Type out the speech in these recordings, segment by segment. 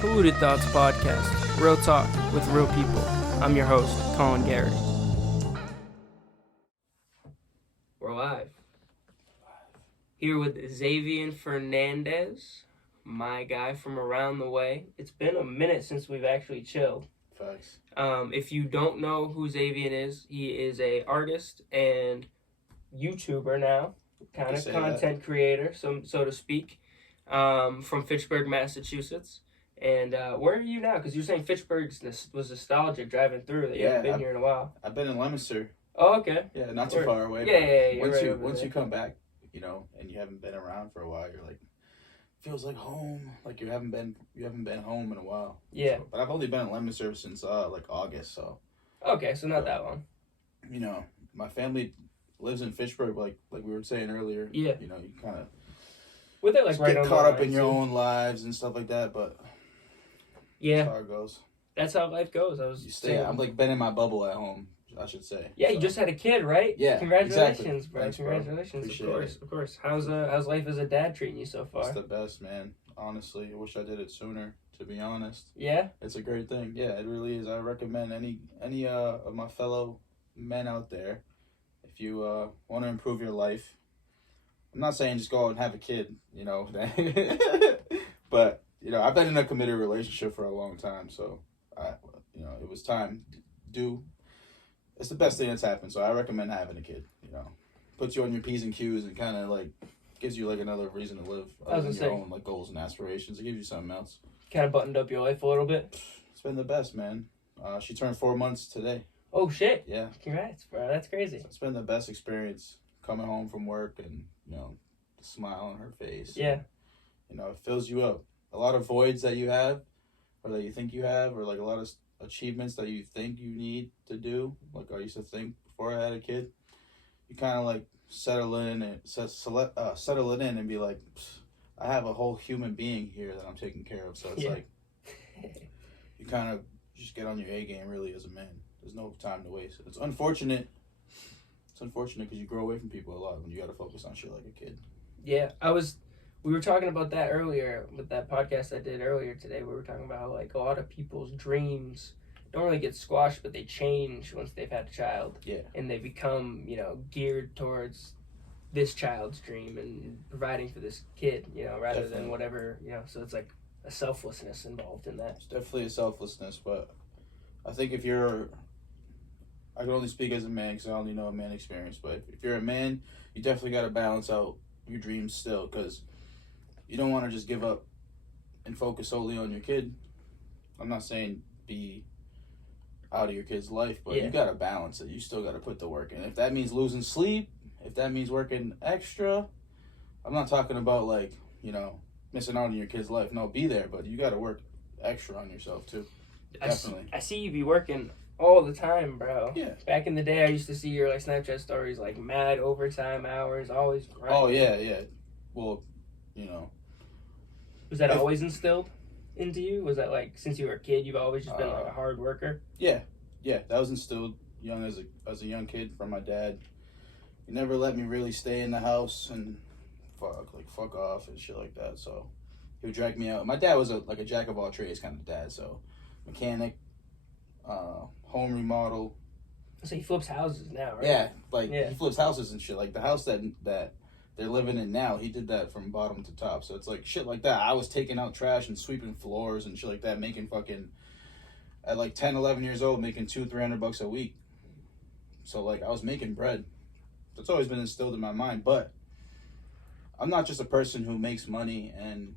Polluted Thoughts Podcast, real talk with real people. I'm your host, Colin Garrett. We're live. Here with Zavian Fernandez, my guy from around the way. It's been a minute since we've actually chilled. Facts. If you don't know who Zavian is, he is a artist and YouTuber now, kind of content creator, so to speak, from Fitchburg, Massachusetts. And where are you now? Because you're saying Fitchburg was nostalgic driving through. That you haven't been here in a while. I've been in Leominster. Oh, okay. Yeah, not too far away. Yeah. Once you come back, and you haven't been around for a while, you're like, feels like home. Like you haven't been home in a while. Yeah. So, but I've only been in Leominster since like August. So. Okay, so not that long. My family lives in Fitchburg, like we were saying earlier. Yeah. You kind of. Were they like right get on caught up in too? your own lives and stuff like that, but. Yeah. That's how it goes. That's how life goes. I'm like been in my bubble at home, I should say. Yeah, so. You just had a kid, right? Yeah. Congratulations, exactly. bro. Thanks, Congratulations. bro. Of course. How's life as a dad treating you so far? It's the best, man. Honestly, I wish I did it sooner, to be honest. Yeah? It's a great thing. Yeah, it really is. I recommend any of my fellow men out there, if you want to improve your life. I'm not saying just go out and have a kid, but I've been in a committed relationship for a long time, so it was time. It's the best thing that's happened, so I recommend having a kid. Puts you on your P's and Q's and kind of like gives you like another reason to live. Other than your own like goals and aspirations. It gives you something else. Kind of buttoned up your life a little bit. It's been the best, man. She turned 4 months today. Oh shit! Yeah. Congrats, bro. That's crazy. So it's been the best experience coming home from work and the smile on her face. Yeah. And, it fills you up. A lot of voids that you have, or that you think you have, or like a lot of achievements that you think you need to do. Like I used to think before I had a kid. You kind of like settle it in and be like, I have a whole human being here that I'm taking care of. So it's like you kind of just get on your A game really as a man. There's no time to waste. It's unfortunate. It's unfortunate because you grow away from people a lot when you got to focus on shit like a kid. Yeah, we were talking about that earlier with that podcast I did earlier today. We were talking about how, like, a lot of people's dreams don't really get squashed, but they change once they've had a child. Yeah. And they become, geared towards this child's dream and providing for this kid, rather than whatever, so it's like a selflessness involved in that. It's definitely a selflessness, but I think I can only speak as a man because I only know a man experience, but if you're a man, you definitely got to balance out your dreams still, because you don't want to just give up and focus solely on your kid. I'm not saying be out of your kid's life, but you got to balance it. You still got to put the work in. If that means losing sleep, if that means working extra, I'm not talking about like, missing out on your kid's life. No, be there, but you got to work extra on yourself too. Definitely. I see you be working all the time, bro. Yeah. Back in the day, I used to see your like Snapchat stories, like mad overtime hours, always grinding. Oh, yeah. Well, Was that always instilled into you? Was that like since you were a kid, you've always just been like a hard worker? Yeah. That was instilled young as a young kid from my dad. He never let me really stay in the house and fuck off and shit like that. So he would drag me out. My dad was a jack of all trades kind of dad. So mechanic, home remodel. So he flips houses now, right? Yeah, he flips houses and shit. Like the house that they're living in now, he did that from bottom to top. So it's like shit like that. I was taking out trash and sweeping floors and shit like that, making fucking, at like 10, 11 years old, making $200-300 a week. So like I was making bread. That's always been instilled in my mind. But I'm not just a person who makes money and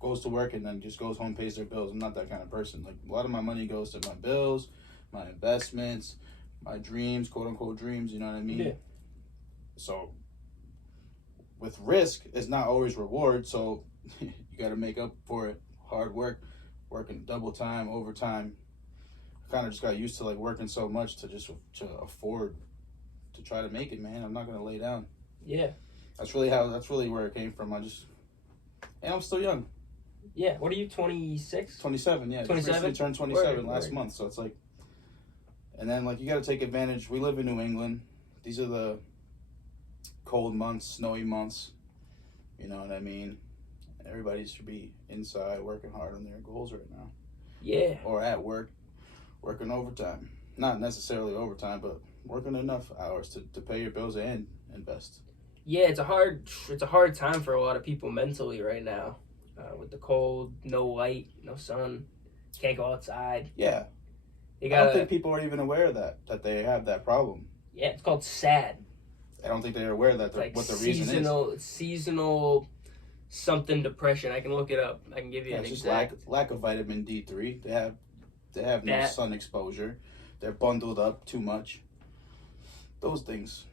goes to work and then just goes home, pays their bills. I'm not that kind of person. Like a lot of my money goes to my bills, my investments, my dreams, quote unquote dreams, you know what I mean? Yeah. So with risk, it's not always reward, so you got to make up for it. Hard work, working double time, overtime. I kind of just got used to like working so much to afford to try to make it, man. I'm not gonna lay down. Yeah. That's really where it came from. And I'm still young. Yeah. What are you, 26? 27, yeah. 27? Turned 27 last month, so it's like, and then like you got to take advantage. We live in New England. These are the cold months, snowy months. You know what I mean? everybody should be inside working hard on their goals right now. Yeah. Or at work, working overtime. Not necessarily overtime, but working enough hours to pay your bills and invest. Yeah, it's a hard time for a lot of people mentally right now, with the cold, no light, no sun, can't go outside. Yeah, I don't think people are even aware of that they have that problem. Yeah, it's called SAD. I don't think they're aware that what the reason is. Seasonal something depression. I can look it up. I can give you an exact. Just lack of vitamin D3. They have no sun exposure. They're bundled up too much. Those things.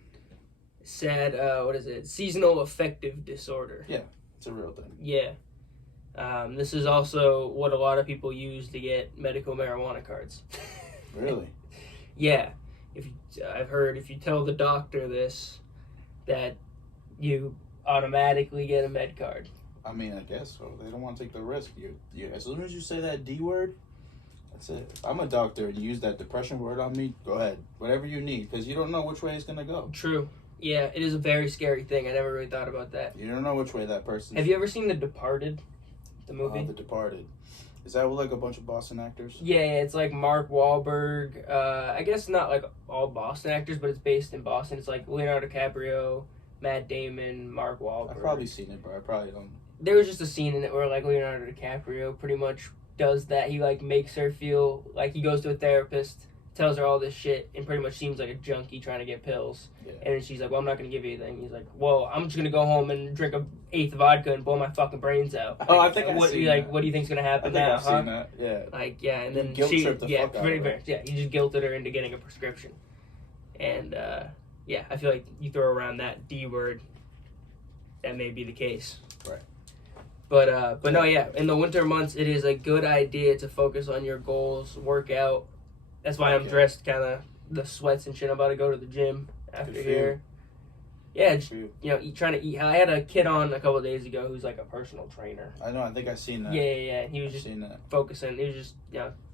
SAD, what is it? Seasonal affective disorder. Yeah, it's a real thing. Yeah. This is also what a lot of people use to get medical marijuana cards. Really? Yeah. I've heard if you tell the doctor this, that you automatically get a med card. I mean, I guess so. They don't want to take the risk. You as soon as you say that D word, that's it. If I'm a doctor and you use that depression word on me, go ahead. Whatever you need, because you don't know which way it's going to go. True. Yeah, it is a very scary thing. I never really thought about that. You don't know which way that person... Have you ever seen The Departed, the movie? The Departed. Is that with like a bunch of Boston actors? Yeah, it's like Mark Wahlberg. I guess not like all Boston actors, but it's based in Boston. It's like Leonardo DiCaprio, Matt Damon, Mark Wahlberg. I've probably seen it, but I probably don't. There was just a scene in it where like Leonardo DiCaprio pretty much does that. He like makes her feel like he goes to a therapist, tells her all this shit, and pretty much seems like a junkie trying to get pills. Yeah. And then she's like, well, I'm not going to give you anything. He's like, well, I'm just going to go home and drink an eighth vodka and blow my fucking brains out. Oh, like, I think what, what do you think's going to happen now, I've seen that, yeah. Like, yeah, and then guilt tripped the fuck out of her. Yeah, he just guilted her into getting a prescription. And, yeah, I feel like you throw around that D word, that may be the case. Right. But no, yeah, in the winter months, it is a good idea to focus on your goals, work out. That's why I'm dressed kind of the sweats and shit. I'm about to go to the gym after here. Yeah, just, trying to eat. I had a kid on a couple of days ago who's like a personal trainer. I know. I think I've seen that. Yeah. He was just focusing. He was just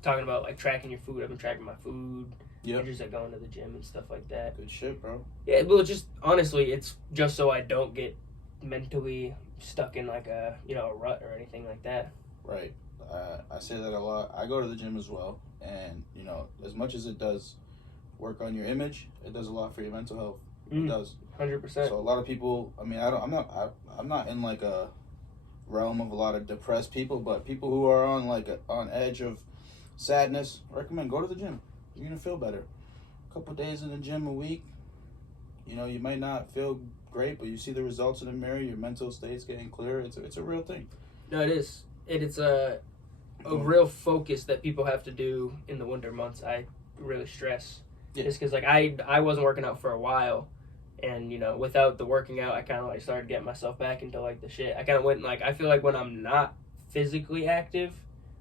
talking about like tracking your food. I've been tracking my food. Yeah. And just like going to the gym and stuff like that. Good shit, bro. Yeah. Well, just honestly, it's just so I don't get mentally stuck in like a a rut or anything like that. Right. I say that a lot. I go to the gym as well, and as much as it does work on your image, it does a lot for your mental health. It does. 100%. So a lot of people. I mean, I'm not in like a realm of a lot of depressed people, but people who are on edge of sadness, recommend go to the gym. You're gonna feel better. A couple days in the gym a week. You might not feel great, but you see the results in the mirror. Your mental state's getting clearer. It's a real thing. No, it is. It's a real focus that people have to do in the winter months. I really stress. Yeah. Just because like I wasn't working out for a while, and without the working out, I kind of like started getting myself back into like the shit. I kind of went like I feel like when I'm not physically active,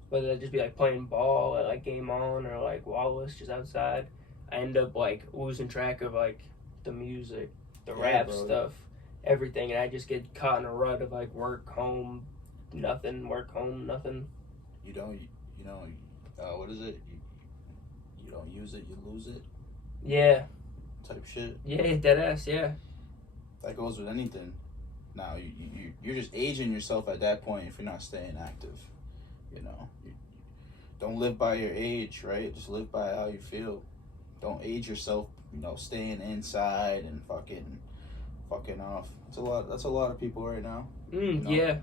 whether it just be like playing ball at like Game On or like Wallace just outside, I end up like losing track of like the music, the rap stuff, everything, and I just get caught in a rut of like work, home, nothing, work, home, nothing. What is it? You don't use it, you lose it. Yeah. Type shit. Yeah, deadass, yeah. That goes with anything. Now, you're just aging yourself at that point if you're not staying active. You don't live by your age, right? Just live by how you feel. Don't age yourself, staying inside and fucking off. That's a lot of people right now. Yeah.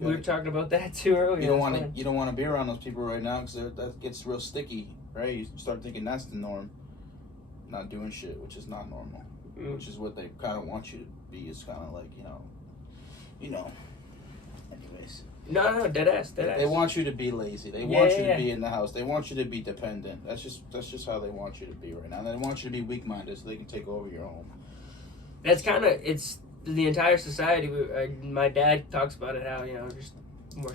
We were talking about that too earlier. You don't want to be around those people right now because that gets real sticky, right? You start thinking that's the norm. Not doing shit, which is not normal. Which is what they kind of want you to be. Is kind of like Anyways. No, deadass. They want you to be lazy. They want you to be in the house. They want you to be dependent. That's just how they want you to be right now. They want you to be weak-minded so they can take over your home. That's kind of it's the entire society. My dad talks about it how just we're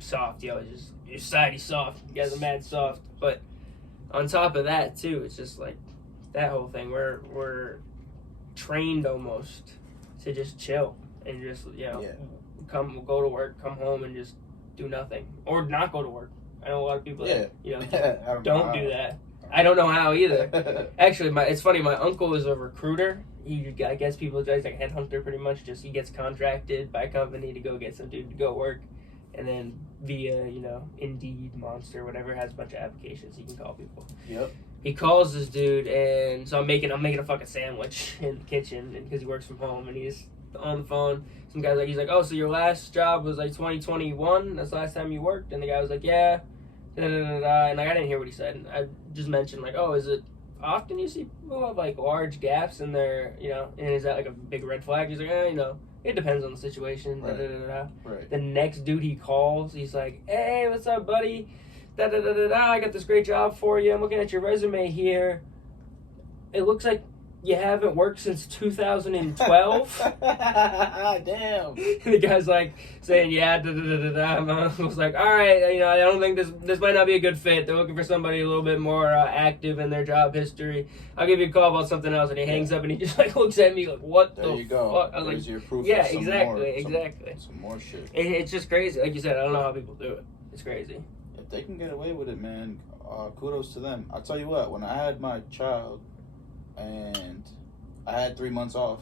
soft. Just your society's soft. You guys are mad soft. But on top of that too, it's just like that whole thing. We're trained almost to just chill and just go to work, come home, and just do nothing or not go to work. I know a lot of people that don't do that. I don't know how either. Actually, it's funny. My uncle is a recruiter. I guess people, he's like a headhunter pretty much. Just he gets contracted by a company to go get some dude to go work, and then via Indeed, Monster, whatever, has a bunch of applications he can call people. Yep. He calls this dude, and so I'm making a fucking sandwich in the kitchen, and because he works from home, and he's on the phone. Some guy's like, he's like, oh, so your last job was like 2021? That's the last time you worked? And the guy was like, yeah. And like, I didn't hear what he said. And I just mentioned like, oh, is it often you see people have like large gaps in their, and is that like a big red flag? He's like, it depends on the situation. Right. Right. The next dude he calls, he's like, hey, what's up, buddy? I got this great job for you. I'm looking at your resume here. It looks like you haven't worked since 2012. Damn. The guy's like saying, yeah, I was like, all right, I don't think this might not be a good fit. They're looking for somebody a little bit more active in their job history. I'll give you a call about something else. And he hangs up and he just like looks at me like, what there the you go. fuck? I was There's like, your proof. yeah, Some exactly. Some more shit. It's just crazy. Like you said, I don't know how people do it. It's crazy. If they can get away with it, man, kudos to them. I'll tell you what, when I had my child and I had 3 months off,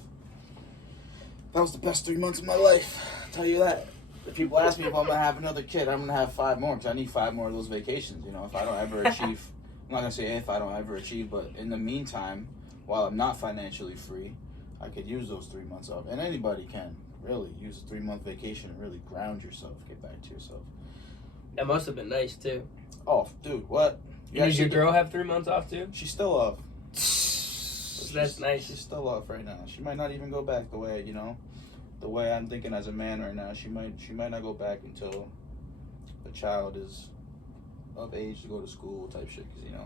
that was the best 3 months of my life. I'll tell you that. If people ask me if I'm going to have another kid, I'm going to have 5 more because I need 5 more of those vacations. If I don't ever achieve, I'm not going to say if I don't ever achieve, but in the meantime, while I'm not financially free, I could use those 3 months off. And anybody can really use a 3-month vacation and really ground yourself, get back to yourself. That must have been nice too. Oh, dude, what? Did your girl have 3 months off too? She's still off. That's nice. She's still off right now. She might not even go back the way I'm thinking as a man right now. She might not go back until the child is of age to go to school type shit. Because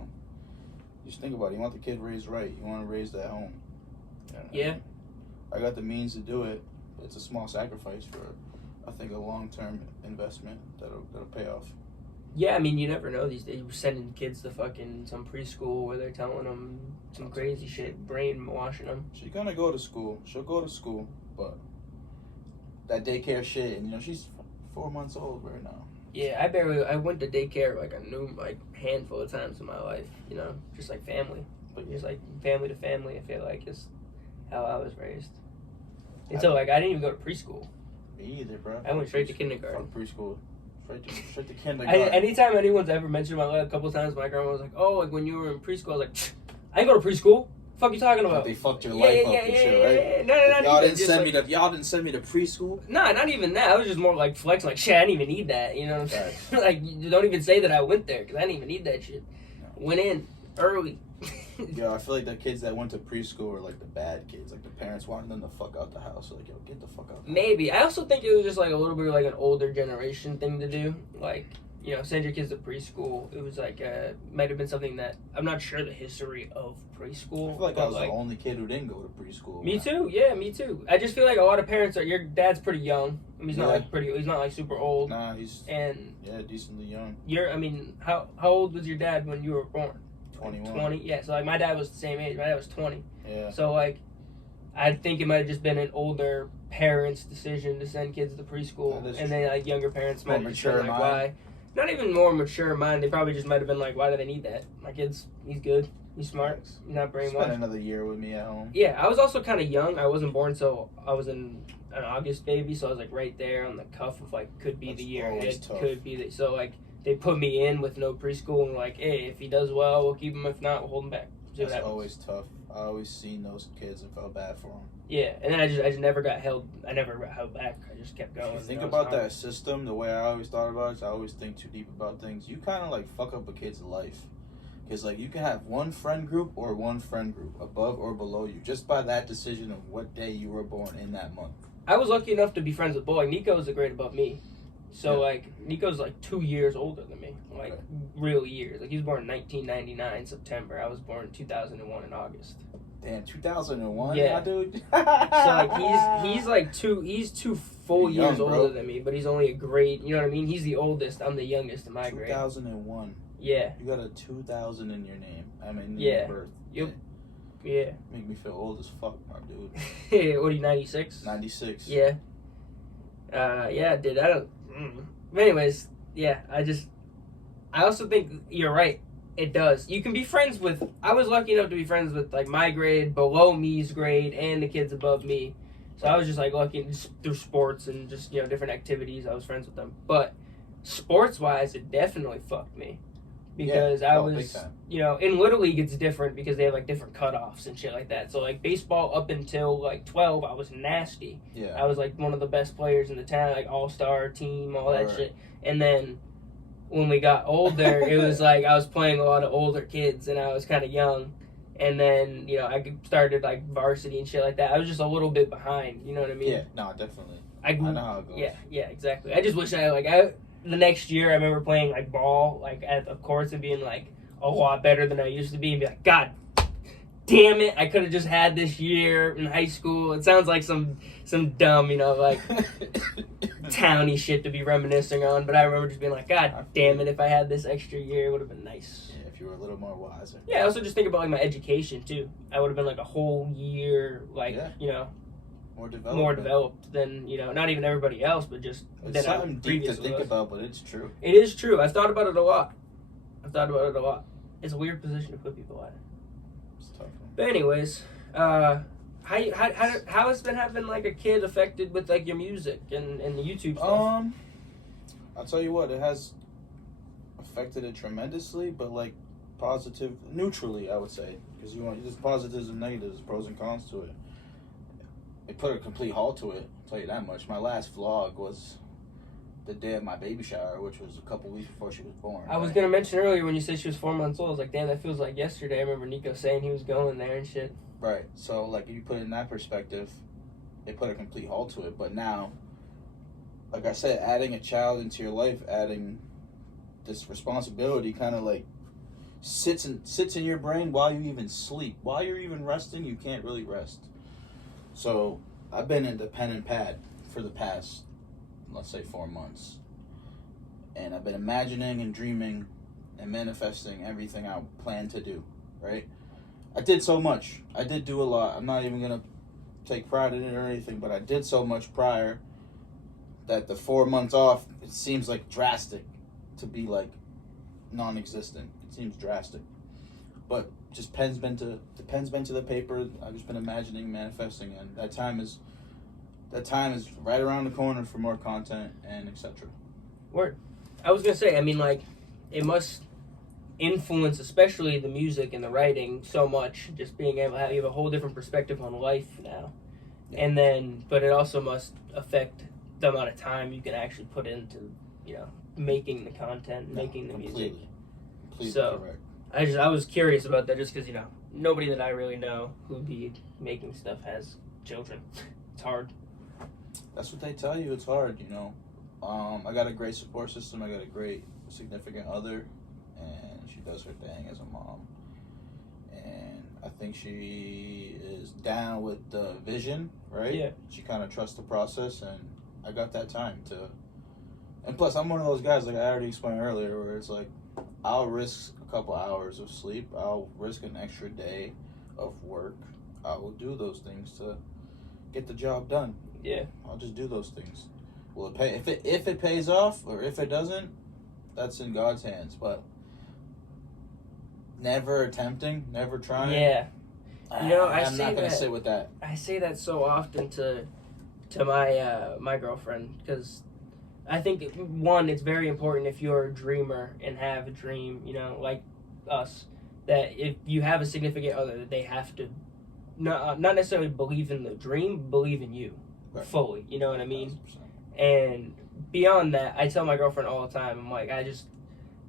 just think about it. You want the kid raised right. You want to raise that home. Yeah. I got the means to do it. It's a small sacrifice for, I think, a long-term investment that'll pay off. Yeah, you never know these days. We're sending kids to fucking some preschool where they're telling them some crazy shit, brainwashing them. She's gonna go to school. She'll go to school, but that daycare shit, and she's 4 months old right now. Yeah, I went to daycare like a handful of times in my life. Just like family, but just like family to family. I feel like is how I was raised. Until I didn't even go to preschool. Me either, bro. I went straight to kindergarten. Fuck preschool. Straight to kindergarten. Anytime anyone's ever mentioned my life, a couple of times, my grandma was like, "Oh, like when you were in preschool," I was like, "I didn't go to preschool. The fuck you talking about?" They fucked your life up and shit, right? No, y'all didn't send me to preschool. Nah, not even that. I was just more like flexing, like shit. I didn't even need that. You know what I'm saying? Like, you don't even say that I went there because I didn't even need that shit. No. Went in early. Yo, I feel like the kids that went to preschool were like the bad kids. Like the parents wanted them to fuck out the house. Like, yo, get the fuck out. Maybe. I also think it was just like a little bit like an older generation thing to do. Like, send your kids to preschool. It was like, might have been something that, I'm not sure the history of preschool. I feel like I was the only kid who didn't go to preschool. Me too. Yeah, me too. I just feel like a lot of parents your dad's pretty young. He's not he's not like super old. Nah, he's decently young. How old was your dad when you were born? 21. 20, yeah. So like my dad was the same age. My dad was 20. Yeah. So like, I think it might have just been an older parents' decision to send kids to preschool, and then like younger parents might have just been like, why? Not even more mature in mind. They probably just might have been like, why do they need that? My kid's, he's good. He's smart. He's not brainwashed. Spent another year with me at home. Yeah, I was also kind of young. I wasn't born till I was an August baby, so I was like right there on the cuff of like could be the year. It could be so like. They put me in with no preschool and were like, hey, if he does well, we'll keep him. If not, we'll hold him back. That's always tough. I always seen those kids and felt bad for them. Yeah, and then I just never got held. I never got held back. I just kept going. Think about that system. The way I always thought about it is I always think too deep about things. You kind of like fuck up a kid's life. Because like you can have one friend group or one friend group above or below you just by that decision of what day you were born in that month. I was lucky enough to be friends with Boy. Nico's a grade above me. So, like, Nico's, like, 2 years older than me. Like, real years. Like, he was born in 1999, September. I was born in 2001 in August. Damn, 2001? Yeah. Dude? So, like, he's 2 full years older than me, but he's only a grade, you know what I mean? He's the oldest. I'm the youngest in my grade. 2001. Yeah. You got a 2000 in your name. I mean, your birth. Yep. Yeah. Make me feel old as fuck, my dude. What are you, 96? 96. Yeah. Yeah, dude, But anyways, yeah, I also think you're right. It does. You can be friends with. I was lucky enough to be friends with like my grade, below me's grade, and the kids above me. So I was just like lucky just through sports and just different activities. I was friends with them. But sports wise, it definitely fucked me because I was in Little League it's different because they have like different cutoffs and shit like that. So like baseball up until like 12, I was nasty. Yeah. I was like one of the best players in the town, like all-star team, all that shit. And then when we got older, it was like I was playing a lot of older kids and I was kind of young. And then, I started like varsity and shit like that. I was just a little bit behind, you know what I mean? Yeah, no, definitely. I know how it goes. Yeah, exactly. I just wish the next year I remember playing like ball like at the courts and being like a lot better than I used to be and be like, God damn it, I could have just had this year in high school. It sounds like some dumb, like towny shit to be reminiscing on, but I remember just being like, God damn it, if I had this extra year, it would have been nice. Yeah, if you were a little more wiser. Yeah, I also just think about like my education too. I would have been like a whole year, more developed than not even everybody else, but just it's something deep to think about, but it's true. It is true. I've thought about it a lot. It's a weird position to put people in. It's tough. But anyways, how has been having like a kid affected with like your music and the YouTube stuff? I'll tell you what, it has affected it tremendously, but like neutrally, I would say, because there's positives and negatives, pros and cons to it. It put a complete halt to it, I'll tell you that much. My last vlog was the day of my baby shower, which was a couple weeks before she was born. I was going to mention earlier when you said she was 4 months old, I was like, damn, that feels like yesterday. I remember Nico saying he was going there and shit. Right. So, like, if you put it in that perspective, it put a complete halt to it. But now, like I said, adding a child into your life, adding this responsibility kind of, like, sits in your brain while you even sleep. While you're even resting, you can't really rest. So, I've been in the pen and pad for the past, let's say, 4 months. And I've been imagining and dreaming and manifesting everything I plan to do, right? I did so much. I did do a lot. I'm not even going to take pride in it or anything, but I did so much prior that the 4 months off, it seems like drastic to be like non-existent. It seems drastic. But just the pen's been to the paper. I've just been imagining, manifesting, and that time is right around the corner for more content and etc. Word. I was gonna say, I mean, like, it must influence, especially the music and the writing, so much. Just being able to have a whole different perspective on life now, and then, but it also must affect the amount of time you can actually put into, making the content, making the music. Completely so, correct. I was curious about that just because nobody that I really know who'd be making stuff has children. It's hard. That's what they tell you. It's hard, I got a great support system. I got a great significant other, and she does her thing as a mom. And I think she is down with the vision, right? Yeah. She kind of trusts the process, and I got that time to. And plus, I'm one of those guys, like I already explained earlier, where it's like, I'll risk a couple hours of sleep. I'll risk an extra day of work. I will do those things to get the job done. Yeah. I'll just do those things. Will it pay? If it pays off, or if it doesn't, that's in God's hands. But never attempting, never trying. Yeah. I'm not gonna sit with that. I say that so often to my my girlfriend, because I think one, it's very important if you're a dreamer and have a dream, like us, that if you have a significant other, that they have to not necessarily believe in the dream, believe in you fully. You know what I mean? 100%. And beyond that, I tell my girlfriend all the time, I'm like,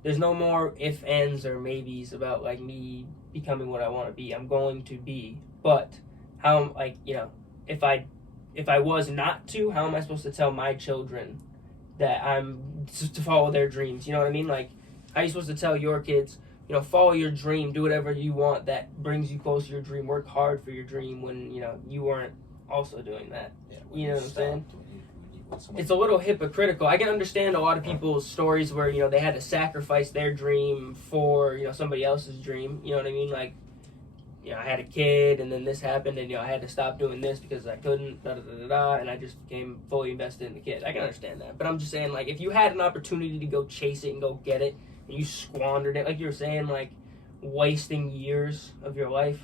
there's no more if, ands, or maybes about like me becoming what I want to be. I'm going to be, but how, like, if I was not to, how am I supposed to tell my children that I'm to follow their dreams? You know what I mean? Like, how are you supposed to tell your kids, follow your dream, do whatever you want that brings you close to your dream, work hard for your dream when, you weren't also doing that. Yeah, you know what I'm saying? It's a little hypocritical. I can understand a lot of people's stories where, they had to sacrifice their dream for, somebody else's dream. You know what I mean? Like, I had a kid, and then this happened, and I had to stop doing this because I couldn't, and I just became fully invested in the kid. I can understand that, but I'm just saying, like, if you had an opportunity to go chase it and go get it, and you squandered it, like you were saying, like, wasting years of your life,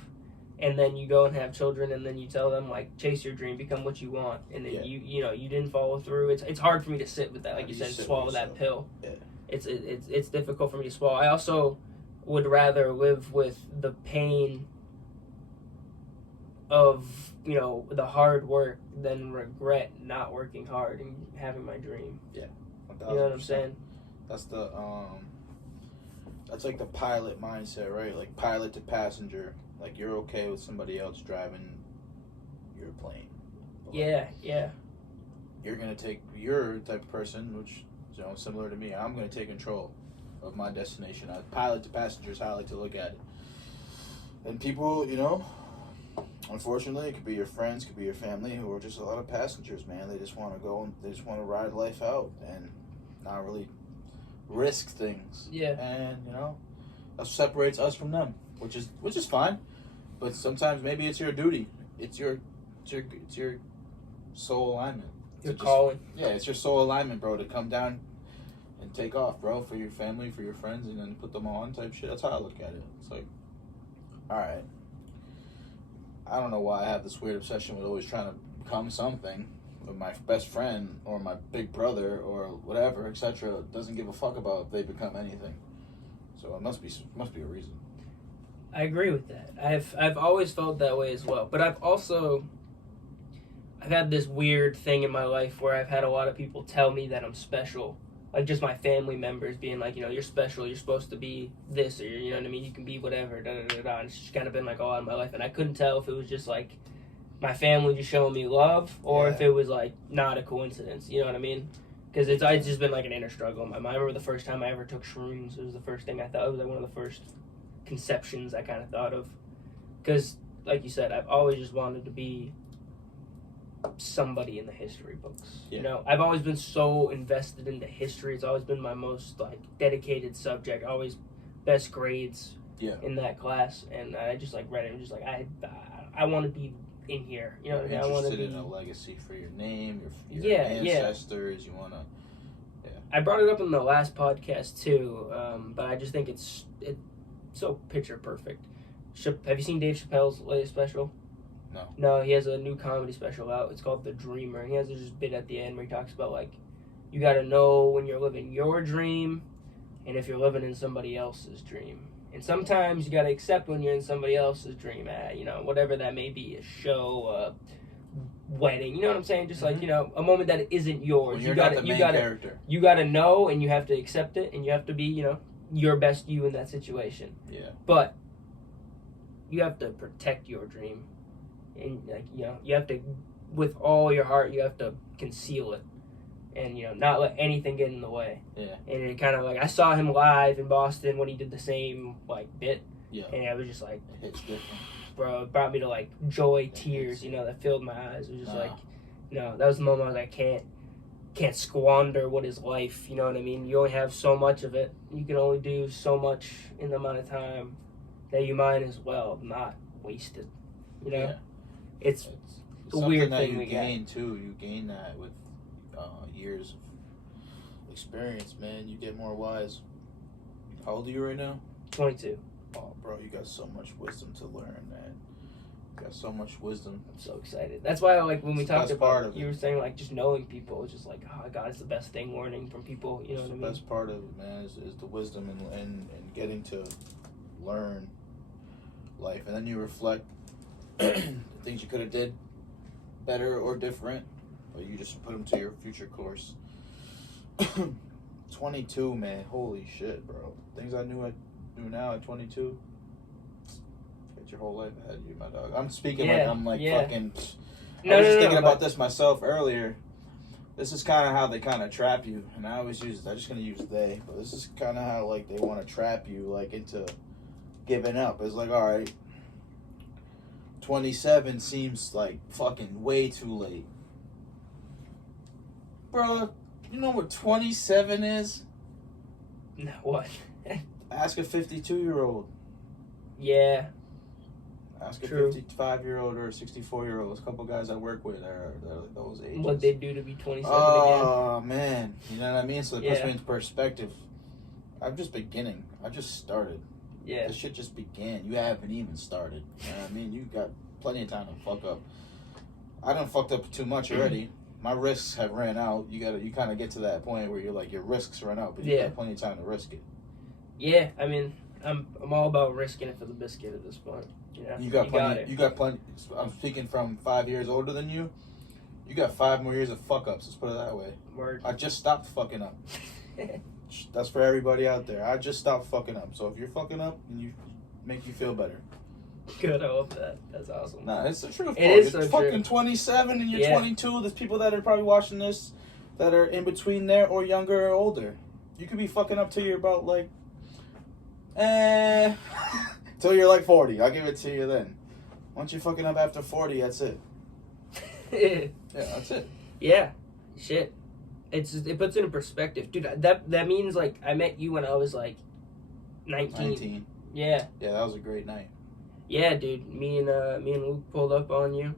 and then you go and have children, and then you tell them, like, chase your dream, become what you want, and then you didn't follow through. It's hard for me to sit with that, like you said, swallow that pill. Yeah. It's difficult for me to swallow. I also would rather live with the pain of the hard work than regret not working hard and having my dream. Yeah, 1,000%. You know what I'm saying? That's the that's like the pilot mindset, right? Like pilot to passenger. Like you're okay with somebody else driving your plane. But yeah. You're gonna take your type of person, which similar to me. I'm gonna take control of my destination. Pilot to passenger is how I like to look at it. And people, unfortunately, it could be your friends, could be your family, who are just a lot of passengers, man. They just want to go and they just want to ride life out and not really risk things. Yeah. And that separates us from them, which is fine. But sometimes maybe it's your duty. It's your soul alignment. Your calling. Yeah, it's your soul alignment, bro, to come down and take off, bro, for your family, for your friends, and then put them on type shit. That's how I look at it. It's like, all right. I don't know why I have this weird obsession with always trying to become something. But my best friend or my big brother or whatever, etc., doesn't give a fuck about if they become anything. So it must be a reason. I agree with that. I've always felt that way as well. But I've had this weird thing in my life where I've had a lot of people tell me that I'm special. Like just my family members being like, you're special, you're supposed to be this, or you know what I mean, you can be whatever, And it's just kind of been like a lot in my life, and I couldn't tell if it was just like my family just showing me love, or if it was like not a coincidence. You know what I mean? Because it's just been like an inner struggle in my mind. I remember the first time I ever took shrooms. It was the first thing I thought. It was like one of the first conceptions I kind of thought of. Because, like you said, I've always just wanted to be somebody in the history books. Yeah. I've always been so invested into history. It's always been my most like dedicated subject. Always best grades in that class, and I just like read it and just like I want to be in here. You know what I mean? I want to be in a legacy for your name, your ancestors. You want to. Yeah. I brought it up in the last podcast too, but I just think it's so picture perfect. Have you seen Dave Chappelle's latest special? No, he has a new comedy special out. It's called The Dreamer. And he has this bit at the end where he talks about, like, you got to know when you're living your dream and if you're living in somebody else's dream. And sometimes you got to accept when you're in somebody else's dream, whatever that may be, a show, a wedding. You know what I'm saying? Just like, a moment that isn't yours. When you're not the main character. You got to know, and you have to accept it, and you have to be, your best you in that situation. Yeah. But you have to protect your dream. And you have to, with all your heart, you have to conceal it, and not let anything get in the way. Yeah. And it kind of like I saw him live in Boston when he did the same like bit. Yeah. And I was just like, it hits different. Bro, it brought me to like joy, tears, that filled my eyes. It was just like, that was the moment I was like, can't squander what is life. You know what I mean? You only have so much of it. You can only do so much in the amount of time that you might as well not waste it. Yeah. It's a something weird that thing you we gain too. You gain that with years of experience, man. You get more wise. How old are you right now? 22. Oh, bro, you got so much wisdom to learn, man. You got so much wisdom. I'm so excited. That's why, like, when we talked about it, you it. were saying, like, just knowing people. It's just like, oh, God, it's the best thing, learning from people. You know what I mean? The best part of it, man, is the wisdom and getting to learn life. And then you reflect things you could have did better or different, but you just put them to your future course. 22, man, holy shit, bro. Things I knew now at 22. Get your whole life ahead of you, my dog. I'm speaking like I'm like fucking. I was just thinking about this myself earlier. This is kind of how they kind of trap you, and I'm just gonna use they, but this is kind of how like they want to trap you like into giving up. It's like, all right, 27 seems like fucking way too late. Bro, you know what 27 is? No, what? Ask a 52-year-old. Yeah. Ask a 55-year-old or a 64-year-old. There's a couple guys I work with that are those ages. What they do to be 27 again. Oh, man. You know what I mean? So it puts me into perspective. I'm just beginning. I just started. Yeah. This shit just began. You haven't even started. You know what I mean? You got plenty of time to fuck up. I done fucked up too much already. My risks have ran out. You kind of get to that point where you're like, your risks run out, but you got plenty of time to risk it. Yeah, I mean, I'm all about risking it for the biscuit at this point. You got plenty. You got plenty. I'm speaking from 5 years older than you. You got 5 more years of fuck ups. Let's put it that way. Word. I just stopped fucking up. That's for everybody out there. I just stopped fucking up. So if you're fucking up, and you make you feel better. Good, I love that. That's awesome. Nah, it's the truth. It is you're so fucking true. 27 and you're 22. There's people that are probably watching this that are in between there or younger or older. You could be fucking up till you're about like, till you're like 40. I'll give it to you then. Once you're fucking up after 40, that's it. Yeah, that's it. Yeah, shit. It puts it in perspective, dude. That means like I met you when I was like 19. Yeah. Yeah, that was a great night. Yeah, dude. Me and Luke pulled up on you.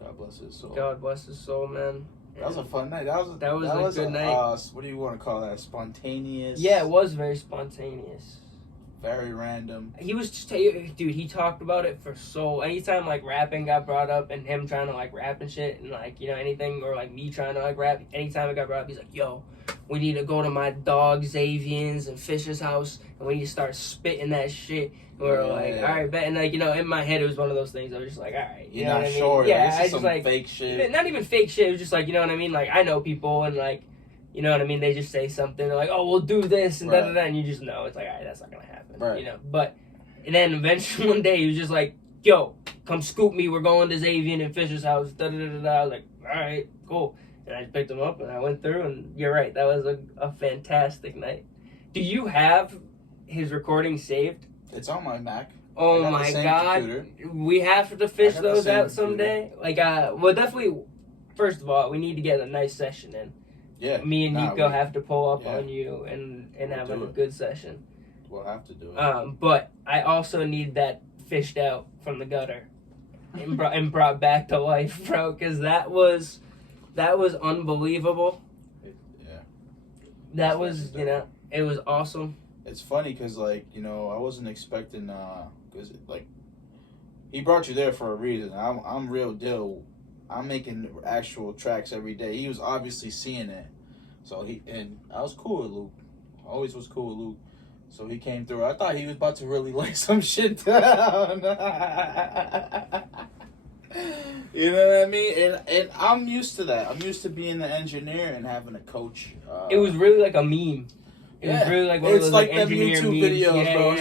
God bless his soul. God bless his soul, man. That was a fun night. That was a good night. What do you want to call that? Spontaneous. Yeah, it was very spontaneous. Very random. He was just, dude, he talked about it for anytime like rapping got brought up and him trying to like rap and shit and like, anything, or like me trying to like rap, anytime it got brought up, he's like, yo, we need to go to my dog Zavian's and Fisher's house and we need to start spitting that shit. And we were like, all right, bet. And like, in my head, it was one of those things. I was just like, all right. You're not sure. I mean? Yeah, this is some fake shit. Not even fake shit. It was just like, you know what I mean? Like, I know people and like, you know what I mean? They just say something. They're like, oh, we'll do this and da-da-da. And you just know. It's like, all right, that's not going to happen. Right. But, and then eventually one day he was just like, yo, come scoop me. We're going to Zavian and Fisher's house. Da-da-da-da-da. I was like, all right, cool. And I picked him up and I went through and you're right. That was a fantastic night. Do you have his recording saved? It's on my Mac. Oh my God. Computer. We have to fish those out someday. Like, well, definitely, first of all, we need to get a nice session in. Yeah. Me and Nico have to pull up on you and We'll have a good session. We'll have to do it. But I also need that fished out from the gutter and brought back to life, bro, because that was unbelievable. Yeah. That was, it was awesome. It's funny because, like, I wasn't expecting, because, like, he brought you there for a reason. I'm real deal. I'm making actual tracks every day. He was obviously seeing it. So and I was cool with Luke. Always was cool with Luke. So he came through. I thought he was about to really lay some shit down. You know what I mean? And I'm used to that. I'm used to being the engineer and having a coach. It was really like a meme. It was really like one of those like them YouTube memes. videos, bro.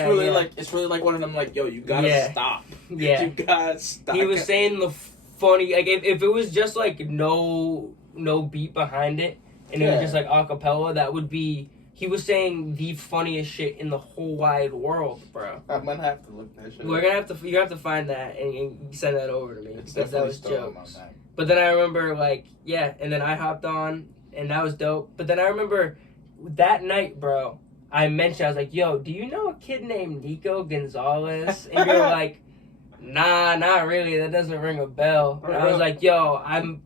It's really like one of them. Like, yo, you gotta stop. Yeah, you gotta stop. He was saying the funny, like if it was just like no beat behind it, and it was just like acapella, that would be. He was saying the funniest shit in the whole wide world, bro. I'm gonna have to look that shit. We're gonna have to. You have to find that and send that over to me because that was jokes. On but then I remember and then I hopped on and that was dope. But then I remember that night, bro. I mentioned I was like, "Yo, do you know a kid named Nico Gonzalez?" And you're like, "Nah, not really. That doesn't ring a bell." And I was like, "Yo, I'm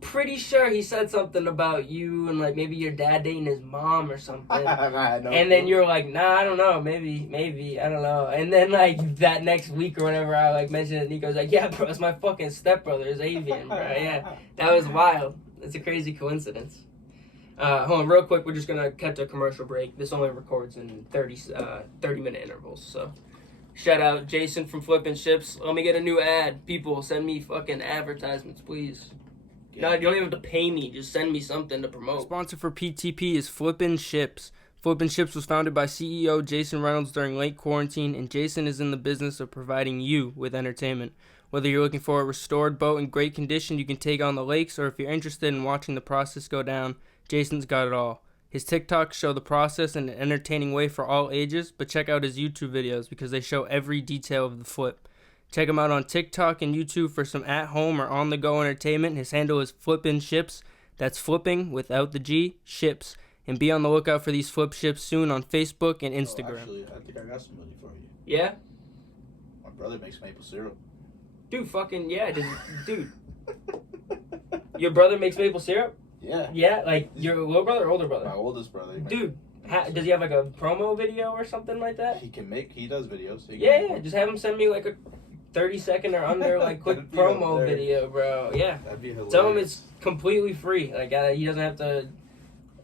pretty sure he said something about you and like maybe your dad dating his mom or something." And then you're like, "Nah, I don't know. Maybe I don't know." And then like that next week or whenever I like mentioned it, Nico's like, "Yeah, bro, it's my fucking stepbrother, Zavian, bro. Yeah, that was wild. It's a crazy coincidence." Hold on, real quick. We're just gonna cut to a commercial break. This only records in 30-minute intervals. So, shout out Jason from Flippin' Ships. Let me get a new ad. People, send me fucking advertisements, please. No, you don't even have to pay me. Just send me something to promote. Sponsor for PTP is Flippin' Ships. Flippin' Ships was founded by CEO Jason Reynolds during late quarantine, and Jason is in the business of providing you with entertainment. Whether you're looking for a restored boat in great condition you can take on the lakes, or if you're interested in watching the process go down, Jason's got it all. His TikToks show the process in an entertaining way for all ages, but check out his YouTube videos because they show every detail of the flip. Check him out on TikTok and YouTube for some at-home or on-the-go entertainment. His handle is Flippin' Ships. That's flipping without the G, ships. And be on the lookout for these flip ships soon on Facebook and Instagram. Actually, I think I got somebody for you. Yeah? My brother makes maple syrup. Dude, fucking, yeah, dude. Your brother makes maple syrup? Yeah. Yeah, like your little brother or older brother? My oldest brother. Dude, does he have like a promo video or something like that? He does videos. Yeah, just have him send me like a 30-second or under like quick promo video, bro. Yeah. That'd be hilarious. Tell him it's completely free. Like he doesn't have to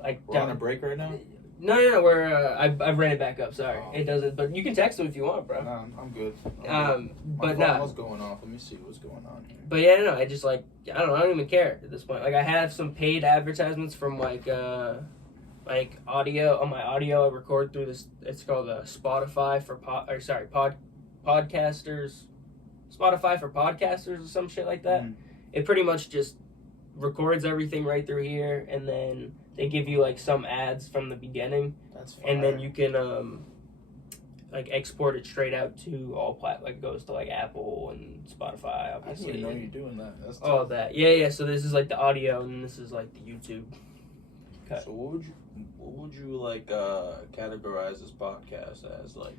like. We're on a break right now? No. We're I've ran it back up. Sorry, it doesn't. But you can text him if you want, bro. No, I'm good. But no. What's going off? Let me see what's going on here. But yeah, no, I just like I don't even care at this point. Like I have some paid advertisements from like audio on my audio. I record through this. It's called Spotify for podcasters. Spotify for podcasters or some shit like that. It pretty much just records everything right through here, and then they give you like some ads from the beginning. That's fire. And then you can like export it straight out to all like it goes to like Apple and Spotify, obviously. I didn't know you're doing that. That's all tough. that. Yeah. So this is like the audio, and this is like the YouTube cut. So what would you like categorize this podcast as? Like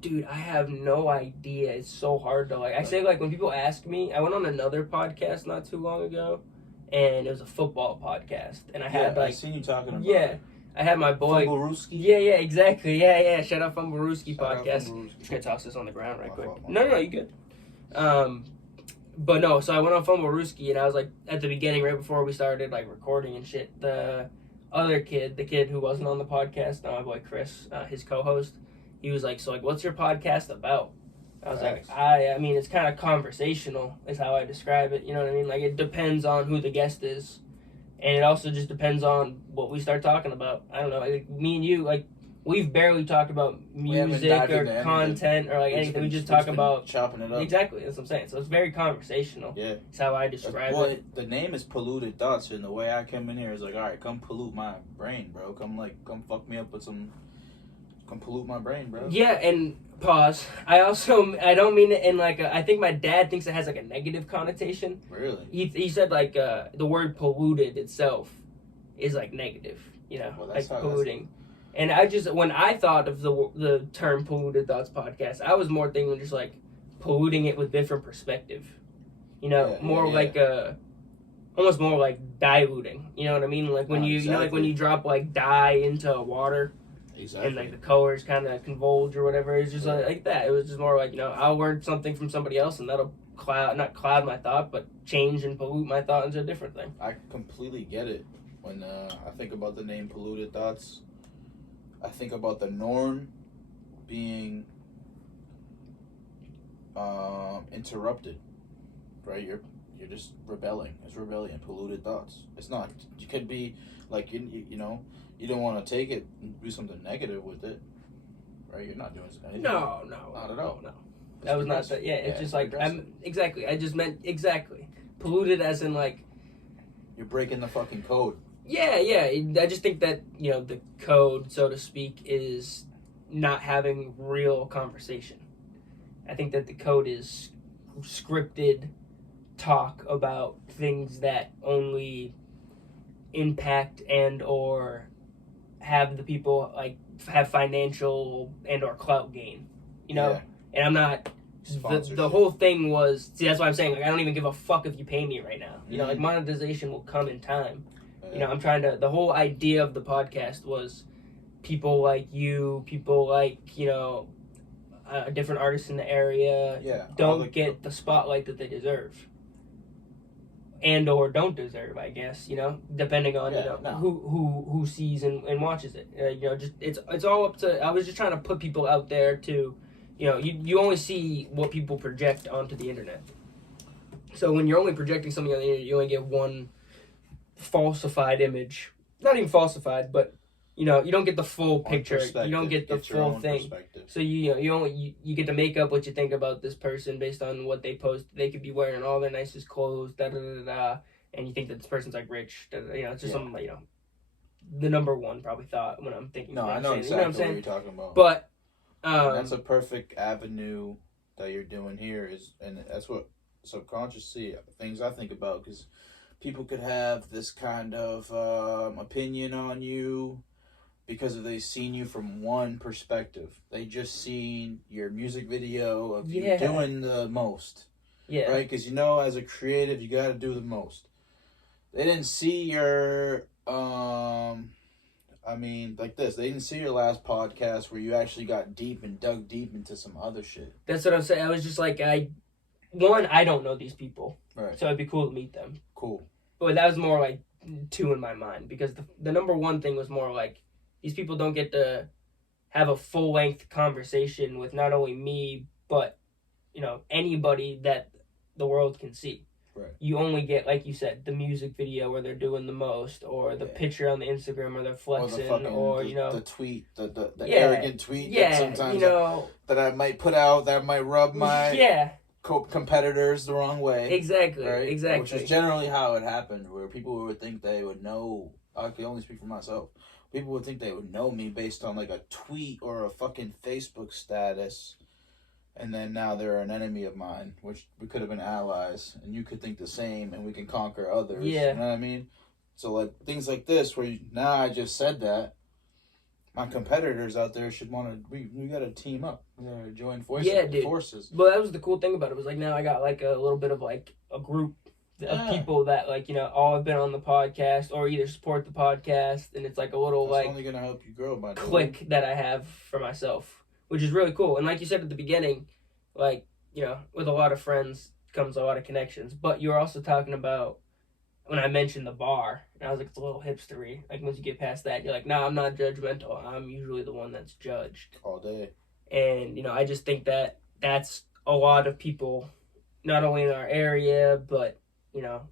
Dude, I have no idea. It's so hard to like. I say like when people ask me, I went on another podcast not too long ago, and it was a football podcast, and I had like I seen you talking about it. I had my boy. Fumblerooski? Yeah, exactly. Yeah. Shout out Fumblerooski podcast. Just gonna toss this on the ground right quick. No, you good. But no, so I went on Fumblerooski, and I was like at the beginning, right before we started like recording and shit. The other kid, the kid who wasn't on the podcast, my boy Chris, his co-host, he was like, "So like, what's your podcast about?" I was like, I mean, it's kind of conversational, is how I describe it. You know what I mean? Like, it depends on who the guest is. And it also just depends on what we start talking about. I don't know. Like, me and you, like, we've barely talked about music or content or, like, anything. We just talk about... chopping it up. Exactly. That's what I'm saying. So it's very conversational. Yeah. That's how I describe it. The name is Polluted Thoughts, and the way I come in here is like, all right, come pollute my brain, bro. Come fuck me up with some... Come pollute my brain, bro. Yeah, and... Pause. I don't mean it in like I think my dad thinks it has like a negative connotation. Really? He said like the word polluted itself is like negative, you know, like polluting. And when I thought of the term Polluted Thoughts podcast, I was more thinking just like polluting it with different perspective. You know, like almost more like diluting. You know what I mean? Like when you know like when you drop like dye into water. Exactly. And like the colors kind of convolge or whatever. It's just like that. It was just more like, you know, I'll learn something from somebody else, and that'll not cloud my thought, but change and pollute my thought into a different thing. I completely get it. When I think about the name Polluted Thoughts, I think about the norm being interrupted. Right? You're just rebelling. It's rebellion. Polluted thoughts. It's not. You could be like you know. You don't want to take it and do something negative with it, right? You're not doing anything. No, not at all. No. That was not that. Yeah, it's just like exactly. I just meant exactly polluted as in like you're breaking the fucking code. Yeah. I just think that you know the code, so to speak, is not having real conversation. I think that the code is scripted talk about things that only impact and or have the people like have financial and or clout gain, you know. And I'm not the whole thing was that's why I'm saying like I don't even give a fuck if you pay me right now, you know. Like monetization will come in time. You know, I'm trying to the whole idea of the podcast was people like you, people like, you know, different artists in the area don't get the spotlight that they deserve and or don't deserve, I guess, you know, depending on who sees and watches it. You know, just it's all up to. I was just trying to put people out there to, you know, you only see what people project onto the internet. So when you're only projecting something on the internet, you only get one falsified image. Not even falsified, but you know, you don't get the full picture. You don't get the full thing. So you get to make up what you think about this person based on what they post. They could be wearing all their nicest clothes, and you think that this person's like rich. You know, it's just something like, you know, the number one probably thought when I'm thinking. No, I know exactly what you're talking about. But that's a perfect avenue that you're doing here and that's what subconsciously things I think about, because people could have this kind of opinion on you because they've seen you from one perspective. They just seen your music video of you doing the most. Yeah. Right? Because, you know, as a creative, you got to do the most. They didn't see your, like this. They didn't see your last podcast where you actually got deep and dug deep into some other shit. That's what I'm saying. I was just like, I don't know these people. Right. So it'd be cool to meet them. Cool. But that was more like 2 in my mind. Because the number 1 thing was more like, these people don't get to have a full-length conversation with not only me, but, you know, anybody that the world can see. Right. You only get, like you said, the music video where they're doing the most, or the picture on the Instagram where they're flexing, or you know, the tweet, the arrogant tweet that sometimes, you know, that I might put out that might rub my competitors the wrong way. Exactly, right? exactly. Which is generally how it happened, where people would think they would know. I can only speak for myself. People would think they would know me based on like a tweet or a fucking Facebook status. And then now they're an enemy of mine, which we could have been allies, and you could think the same, and we can conquer others. Yeah. You know what I mean? So, like, things like this, where now I just said that, my competitors out there should want to, we got to team up. We got to join forces. Well, that was the cool thing about it. Was like, now I got, like, a little bit of, like, a group of people that, like, you know, all have been on the podcast, or either support the podcast, and it's, like, a little, That's like, only going to help you grow, my clique that I have for myself. Which is really cool. And like you said at the beginning, like, you know, with a lot of friends comes a lot of connections. But you were also talking about, when I mentioned the bar, and I was like, it's a little hipstery. Like, once you get past that, you're like, nah, I'm not judgmental. I'm usually the one that's judged. All day. And, you know, I just think that that's a lot of people, not only in our area, but, you know,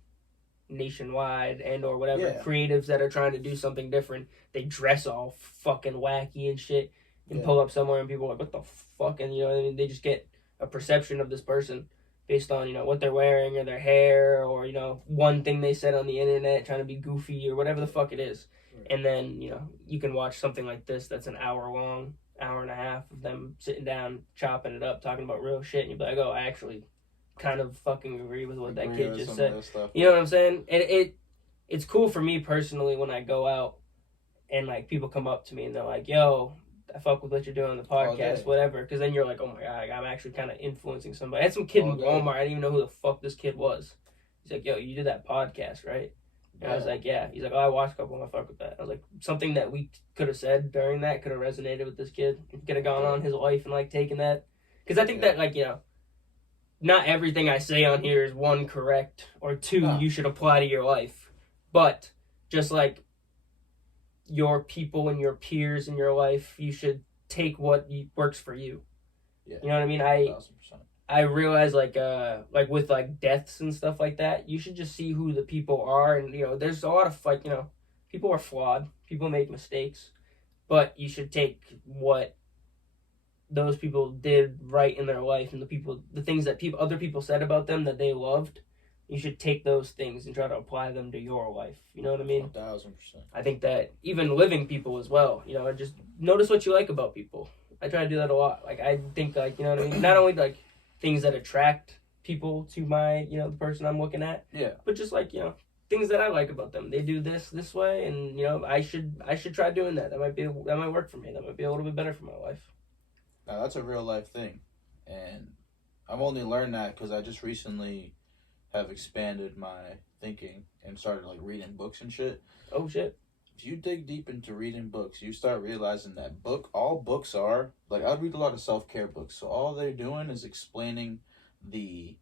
nationwide and or whatever, creatives that are trying to do something different. They dress all fucking wacky and shit. And pull up somewhere and people are like, what the fuck? And, you know what I mean? They just get a perception of this person based on, you know, what they're wearing or their hair or, you know, one thing they said on the internet trying to be goofy or whatever the fuck it is. Right. And then, you know, you can watch something like this that's an hour long, hour and a half of them sitting down, chopping it up, talking about real shit. And you'd be like, oh, I actually kind of fucking agree with what that kid just said. You know what I'm saying? And it's cool for me personally when I go out and, like, people come up to me and they're like, yo, I fuck with what you're doing on the podcast, whatever. Because then you're like, oh my God, I'm actually kind of influencing somebody. I had some kid in Walmart. I didn't even know who the fuck this kid was. He's like, yo, you did that podcast, right? And I was like, yeah. He's like, oh, I watched a couple of them. I fuck with that. I was like, something that we could have said during that could have resonated with this kid. He could have gone on his life and, like, taken that. Because I think that, like, you know, not everything I say on here is 1, correct, or 2, you should apply to your life. But just like your people and your peers in your life, you should take what works for you. Yeah. You know what I mean? 1000%. I realize, like with, like, deaths and stuff like that, you should just see who the people are. And, you know, there's a lot of, like, you know, people are flawed. People make mistakes. But you should take what those people did right in their life and the things that other people said about them that they loved. You should take those things and try to apply them to your life. You know what I mean? 1000%. I think that even living people as well, you know, just notice what you like about people. I try to do that a lot. Like, I think, like, you know what I mean? Not only, like, things that attract people to my, you know, the person I'm looking at. Yeah. But just, like, you know, things that I like about them. They do this way, and, you know, I should try doing that. That might work for me. That might be a little bit better for my life. Now, that's a real life thing. And I've only learned that because I just recently have expanded my thinking and started, like, reading books and shit. Oh, shit. If you dig deep into reading books, you start realizing that all books are, like, I read a lot of self-care books, so all they're doing is explaining the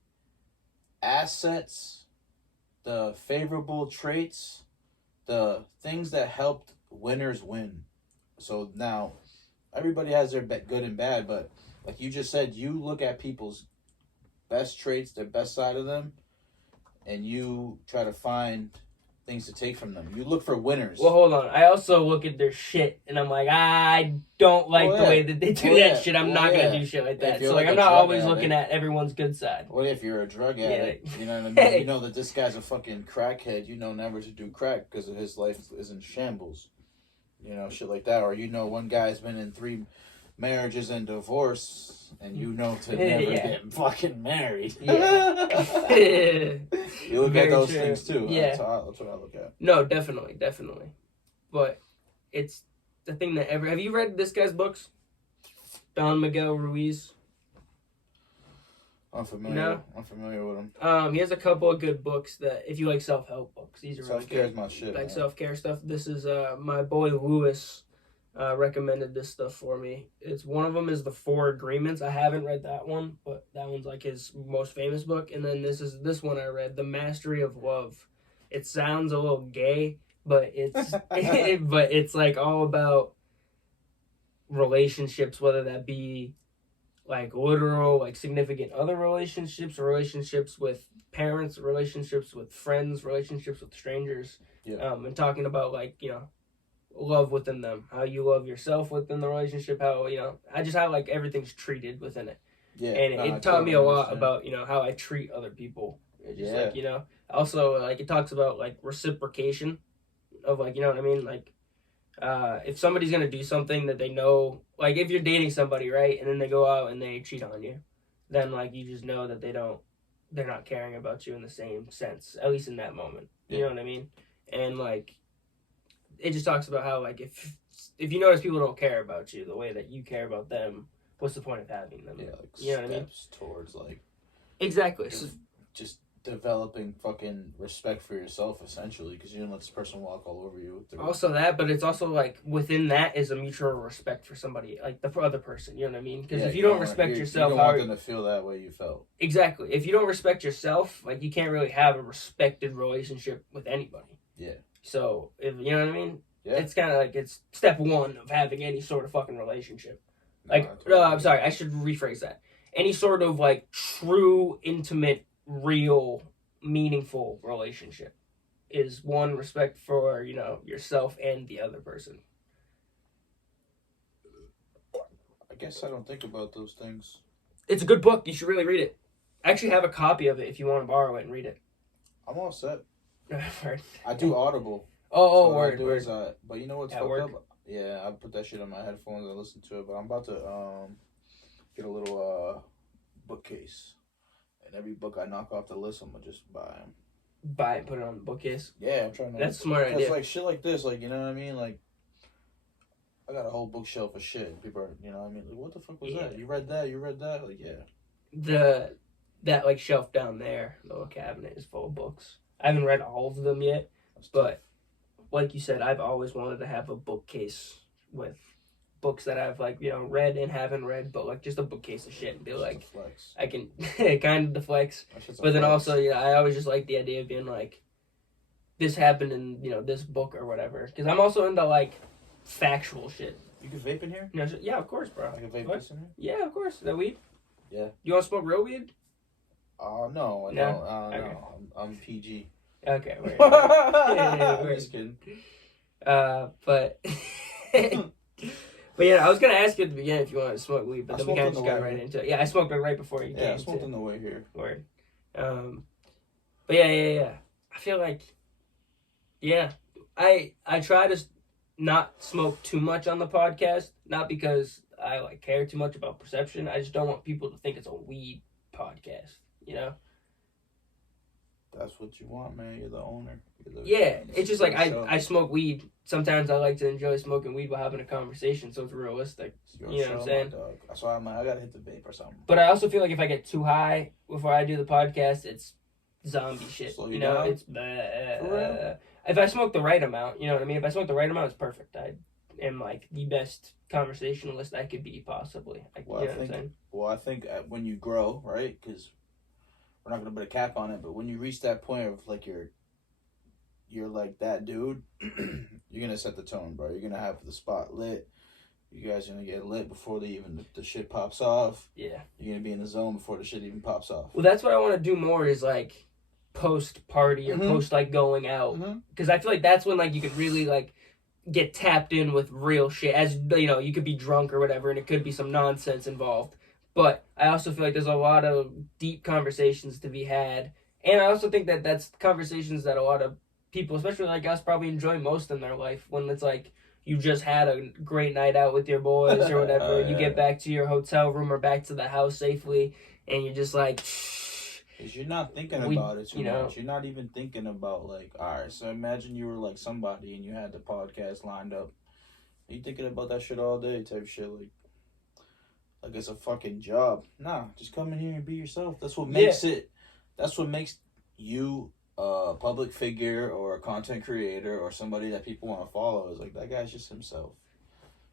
assets, the favorable traits, the things that helped winners win. So now, everybody has their good and bad, but like you just said, you look at people's best traits, their best side of them, and you try to find things to take from them. You look for winners. Well, hold on. I also look at their shit, and I'm like, I don't like the way that they do that shit. I'm not going to do shit like that. So, like, I'm not always looking at everyone's good side. What if you're a drug addict? You know what I mean? You know that this guy's a fucking crackhead. You know never to do crack because his life is in shambles. You know, shit like that. Or you know one guy's been in 3 marriages and divorce, and you know to never get fucking married. Yeah. You look at those things too. Yeah. That's what I look at. No, definitely. But it's the thing that have you read this guy's books? Don Miguel Ruiz. Unfamiliar with him. He has a couple of good books that, if you like self-help books, these are self-care is my shit. Like self-care stuff. This is my boy Lewis recommended this stuff for me. It's one of them is the 4 Agreements. I haven't read that one, but that one's like his most famous book. And then this one I read, The Mastery of Love. It sounds a little gay, but it's but it's like all about relationships, whether that be like literal, like significant other relationships, or relationships with parents, relationships with friends, relationships with strangers. Yeah. And talking about like, love within them, how you love yourself within the relationship, how, how like everything's treated within it. Yeah. And it taught me a lot about, how I treat other people. It's just like, also like it talks about like reciprocation of like, you know what I mean? Like, if somebody's gonna do something that they know, like if you're dating somebody, right, and then they go out and they cheat on you, then like you just know that they're not caring about you in the same sense, at least in that moment. You know what I mean? And like, it just talks about how like if you notice people don't care about you the way that you care about them, what's the point of having them? Yeah, like you know what I mean? Towards like exactly just developing fucking respect for yourself, essentially, because you don't let this person walk all over you. Also that, but it's also like within that is a mutual respect for somebody, like the other person. You know what I mean? Because if you don't respect yourself, you don't want them to feel that way you felt. Exactly. If you don't respect yourself, like you can't really have a respected relationship with anybody. Yeah. So if you know what I mean, yeah, it's kind of like it's step 1 of having any sort of fucking relationship. Like, I'm sorry, I should rephrase that. Any sort of like true, intimate, real, meaningful relationship is 1, respect for, yourself and the other person. I guess I don't think about those things. It's a good book. You should really read it. I actually have a copy of it if you want to borrow it and read it. I'm all set. Word. I do Audible. Oh, so word. Is, but you know what's fucked up? Yeah, I put that shit on my headphones and listen to it, but I'm about to get a little bookcase. And every book I knock off the list, I'm gonna just buy them. Buy it, put it on the bookcase. Yeah, I'm trying to. That's a smart idea. Cause like shit like this, like you know what I mean, like I got a whole bookshelf of shit. And people are, you know what I mean, like what the fuck was that? You read that? Like yeah. That like shelf down there, the little cabinet is full of books. I haven't read all of them yet, but like you said, I've always wanted to have a bookcase with books that I've like read and haven't read, but like just a bookcase of shit and be like, I can kind of the flex. But then also, I always just like the idea of being like, this happened in this book or whatever. Because I'm also into like factual shit. You can vape in here? Yeah, of course, bro. I can vape this in here? Yeah, of course. Is that weed? Yeah. You want to smoke real weed? No, I don't. Okay. No, I'm PG. Okay, wait. I'm just kidding. But yeah, I was gonna ask you at the beginning if you wanted to smoke weed, but then we kind of just got right into it. Yeah, I smoked it right before you came. Yeah, I smoked on the way here. Word. But yeah. I feel like, I try to not smoke too much on the podcast, not because I like care too much about perception. I just don't want people to think it's a weed podcast. That's what you want, man. You're the owner. It's just like I smoke weed. Sometimes I like to enjoy smoking weed while having a conversation, so it's realistic. You know what I'm saying? That's why I gotta hit the vape or something. But I also feel like if I get too high before I do the podcast, it's zombie shit. Slow you down? It's if I smoke the right amount, you know what I mean? If I smoke the right amount, it's perfect. I am like the best conversationalist I could be possibly. I think when you grow, right? Because we're not gonna put a cap on it, but when you reach that point of like you're like that dude, you're gonna set the tone, bro. You're gonna have the spot lit. You guys are gonna get lit before the shit pops off. Yeah. You're gonna be in the zone before the shit even pops off. Well, that's what I want to do more is like post party or post like going out, because I feel like that's when like you could really like get tapped in with real shit. As you could be drunk or whatever, and it could be some nonsense involved. But I also feel like there's a lot of deep conversations to be had. And I also think that that's conversations that a lot of people, especially like us, probably enjoy most in their life. When it's like you just had a great night out with your boys or whatever. You get back to your hotel room or back to the house safely. And you're just like... Because you're not thinking about it too much. You're not even thinking about like, all right, so imagine you were like somebody and you had the podcast lined up. Are you thinking about that shit all day type shit? Like, like it's a fucking job. Nah, just come in here and be yourself. That's what makes it. That's what makes you a public figure or a content creator or somebody that people want to follow. Is like that guy's just himself.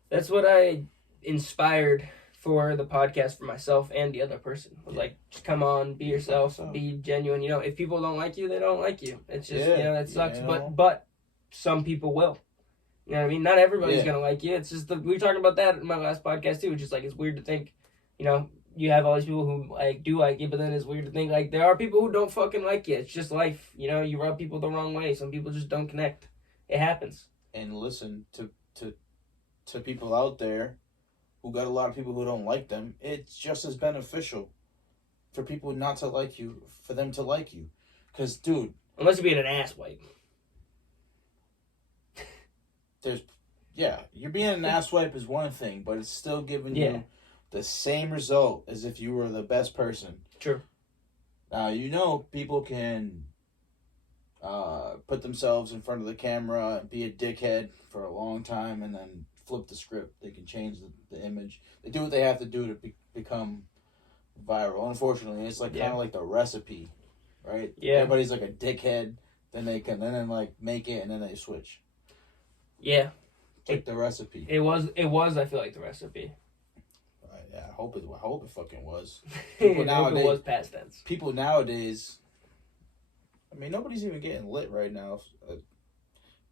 That's what I inspired for the podcast for myself and the other person. Was like, just come on, be yourself, be genuine. You know, if people don't like you, they don't like you. It's just that sucks. But some people will. You know what I mean? Not everybody's gonna like you. It's just we were talking about that in my last podcast too. It's just like it's weird to think, you know, you have all these people who like do like you, but then it's weird to think like there are people who don't fucking like you. It's just life. You know, you rub people the wrong way. Some people just don't connect. It happens. And listen to people out there who got a lot of people who don't like them. It's just as beneficial for people not to like you, for them to like you. Because, dude, unless you're being an asswipe. You're being an asswipe is one thing, but it's still giving you the same result as if you were the best person. True. Now, you know, people can put themselves in front of the camera and be a dickhead for a long time and then flip the script. They can change the image. They do what they have to do to become viral. Unfortunately, it's like kind of like the recipe, right? Yeah. Everybody's like a dickhead, then they can then like make it and then they switch. Yeah. Like the recipe. It was. I feel like the recipe. Yeah, I hope it fucking was. People nowadays, it was past tense. People nowadays. I mean, nobody's even getting lit right now.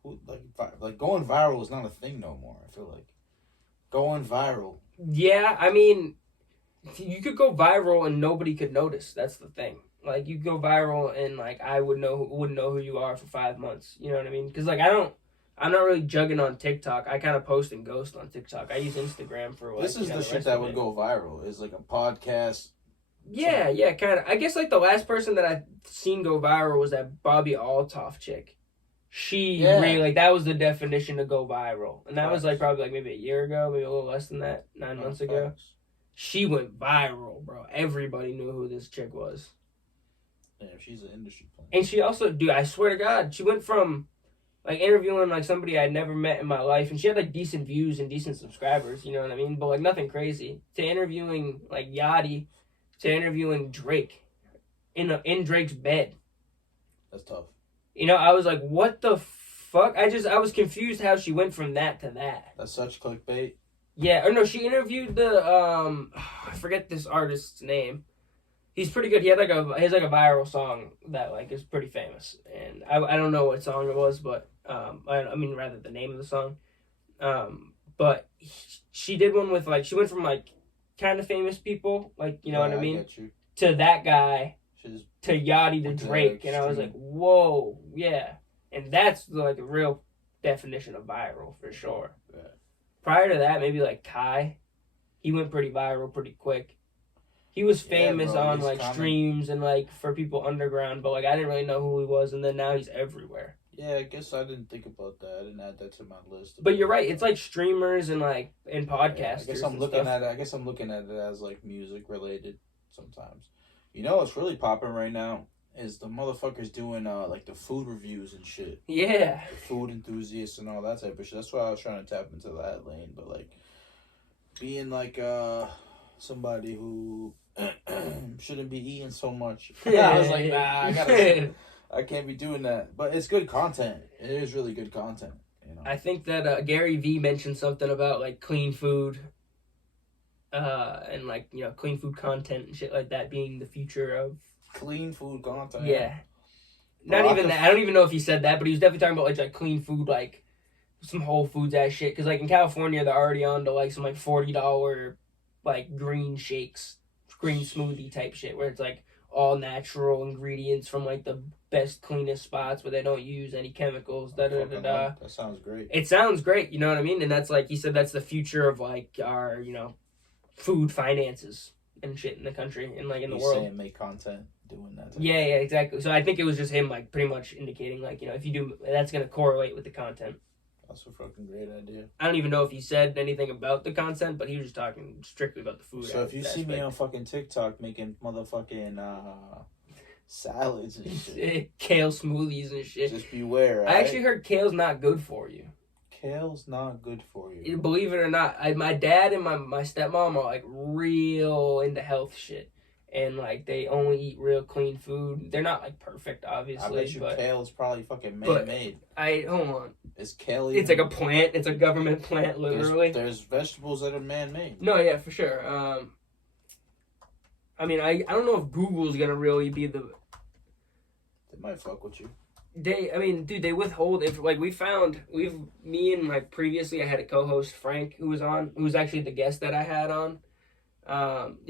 Like going viral is not a thing no more. I feel like going viral. Yeah, I mean, you could go viral and nobody could notice. That's the thing. Like you go viral and like I wouldn't know who you are for 5 months. You know what I mean? Because like I'm not really jugging on TikTok. I kind of post and ghost on TikTok. I use Instagram for this is the shit that would go viral. Is like a podcast. Yeah, kind of. I guess like the last person that I've seen go viral was that Bobby Altoff chick. She really like that was the definition to go viral, and that was like probably like maybe a year ago, maybe a little less than that, 9 months ago. She went viral, bro. Everybody knew who this chick was. Yeah, she's an industry player. And she also, dude, I swear to God, she went from like interviewing like somebody I'd never met in my life, and she had like decent views and decent subscribers, you know what I mean? But like nothing crazy. To interviewing like Yachty, to interviewing Drake in Drake's bed. That's tough. You know, I was like, what the fuck? I was confused how she went from that to that. That's such clickbait. Yeah, or no, she interviewed the I forget this artist's name. He's pretty good. He has like a viral song that like is pretty famous, and I don't know what song it was, but I mean rather the name of the song, but she did one with like she went from like kind of famous people, like you know what I mean, to that guy, to Yachty to Drake, and I was like, whoa, yeah, and that's like a real definition of viral for sure. Yeah. Prior to that, maybe like Kai, he went pretty viral pretty quick. He was famous on like streams and like for people underground, but like I didn't really know who he was, and then now he's everywhere. Yeah, I guess I didn't think about that. I didn't add that to my list. But you're right; it's like streamers and like and podcasters. Yeah, I guess I'm looking at it as like music related sometimes. You know what's really popping right now is the motherfuckers doing like the food reviews and shit. Yeah. The food enthusiasts and all that type of shit. That's why I was trying to tap into that lane, but like being like somebody who shouldn't be eating so much. I was like, nah, I can't be doing that. But it's good content. It is really good content. You know. I think that Gary Vee mentioned something about like clean food, and like you know clean food content and shit like that being the future of clean food content. Yeah. Not even that. I don't even know if he said that, but he was definitely talking about like clean food, like some Whole Foods ass shit. Because like in California, they're already on to like some like $40 like green shakes, green smoothie type shit, where it's like all natural ingredients from like the best, cleanest spots where they don't use any chemicals. That sounds great. It sounds great, you know what I mean? And that's like he said, that's the future of like our food finances and shit in the country and like in the world. Saying make content doing that. Yeah, exactly. So I think it was just him like pretty much indicating like if you do, that's gonna correlate with the content. That's a fucking great idea. I don't even know if he said anything about the content, but he was just talking strictly about the food. So if you see me on fucking TikTok making motherfucking salads and shit, kale smoothies and shit, just beware. I actually heard kale's not good for you. kale's not good for you. Believe it or not, my dad and my stepmom are like real into health shit. And like they only eat real clean food. They're not like perfect, obviously. I bet you kale is probably fucking man-made. Hold on. Is kale? It's like a plant. It's a government plant, literally. There's vegetables that are man-made. No, yeah, for sure. I mean, I don't know if Google's gonna really be the. They might fuck with you. Dude, they withhold if like me and like previously I had a co-host Frank who was actually the guest that I had on.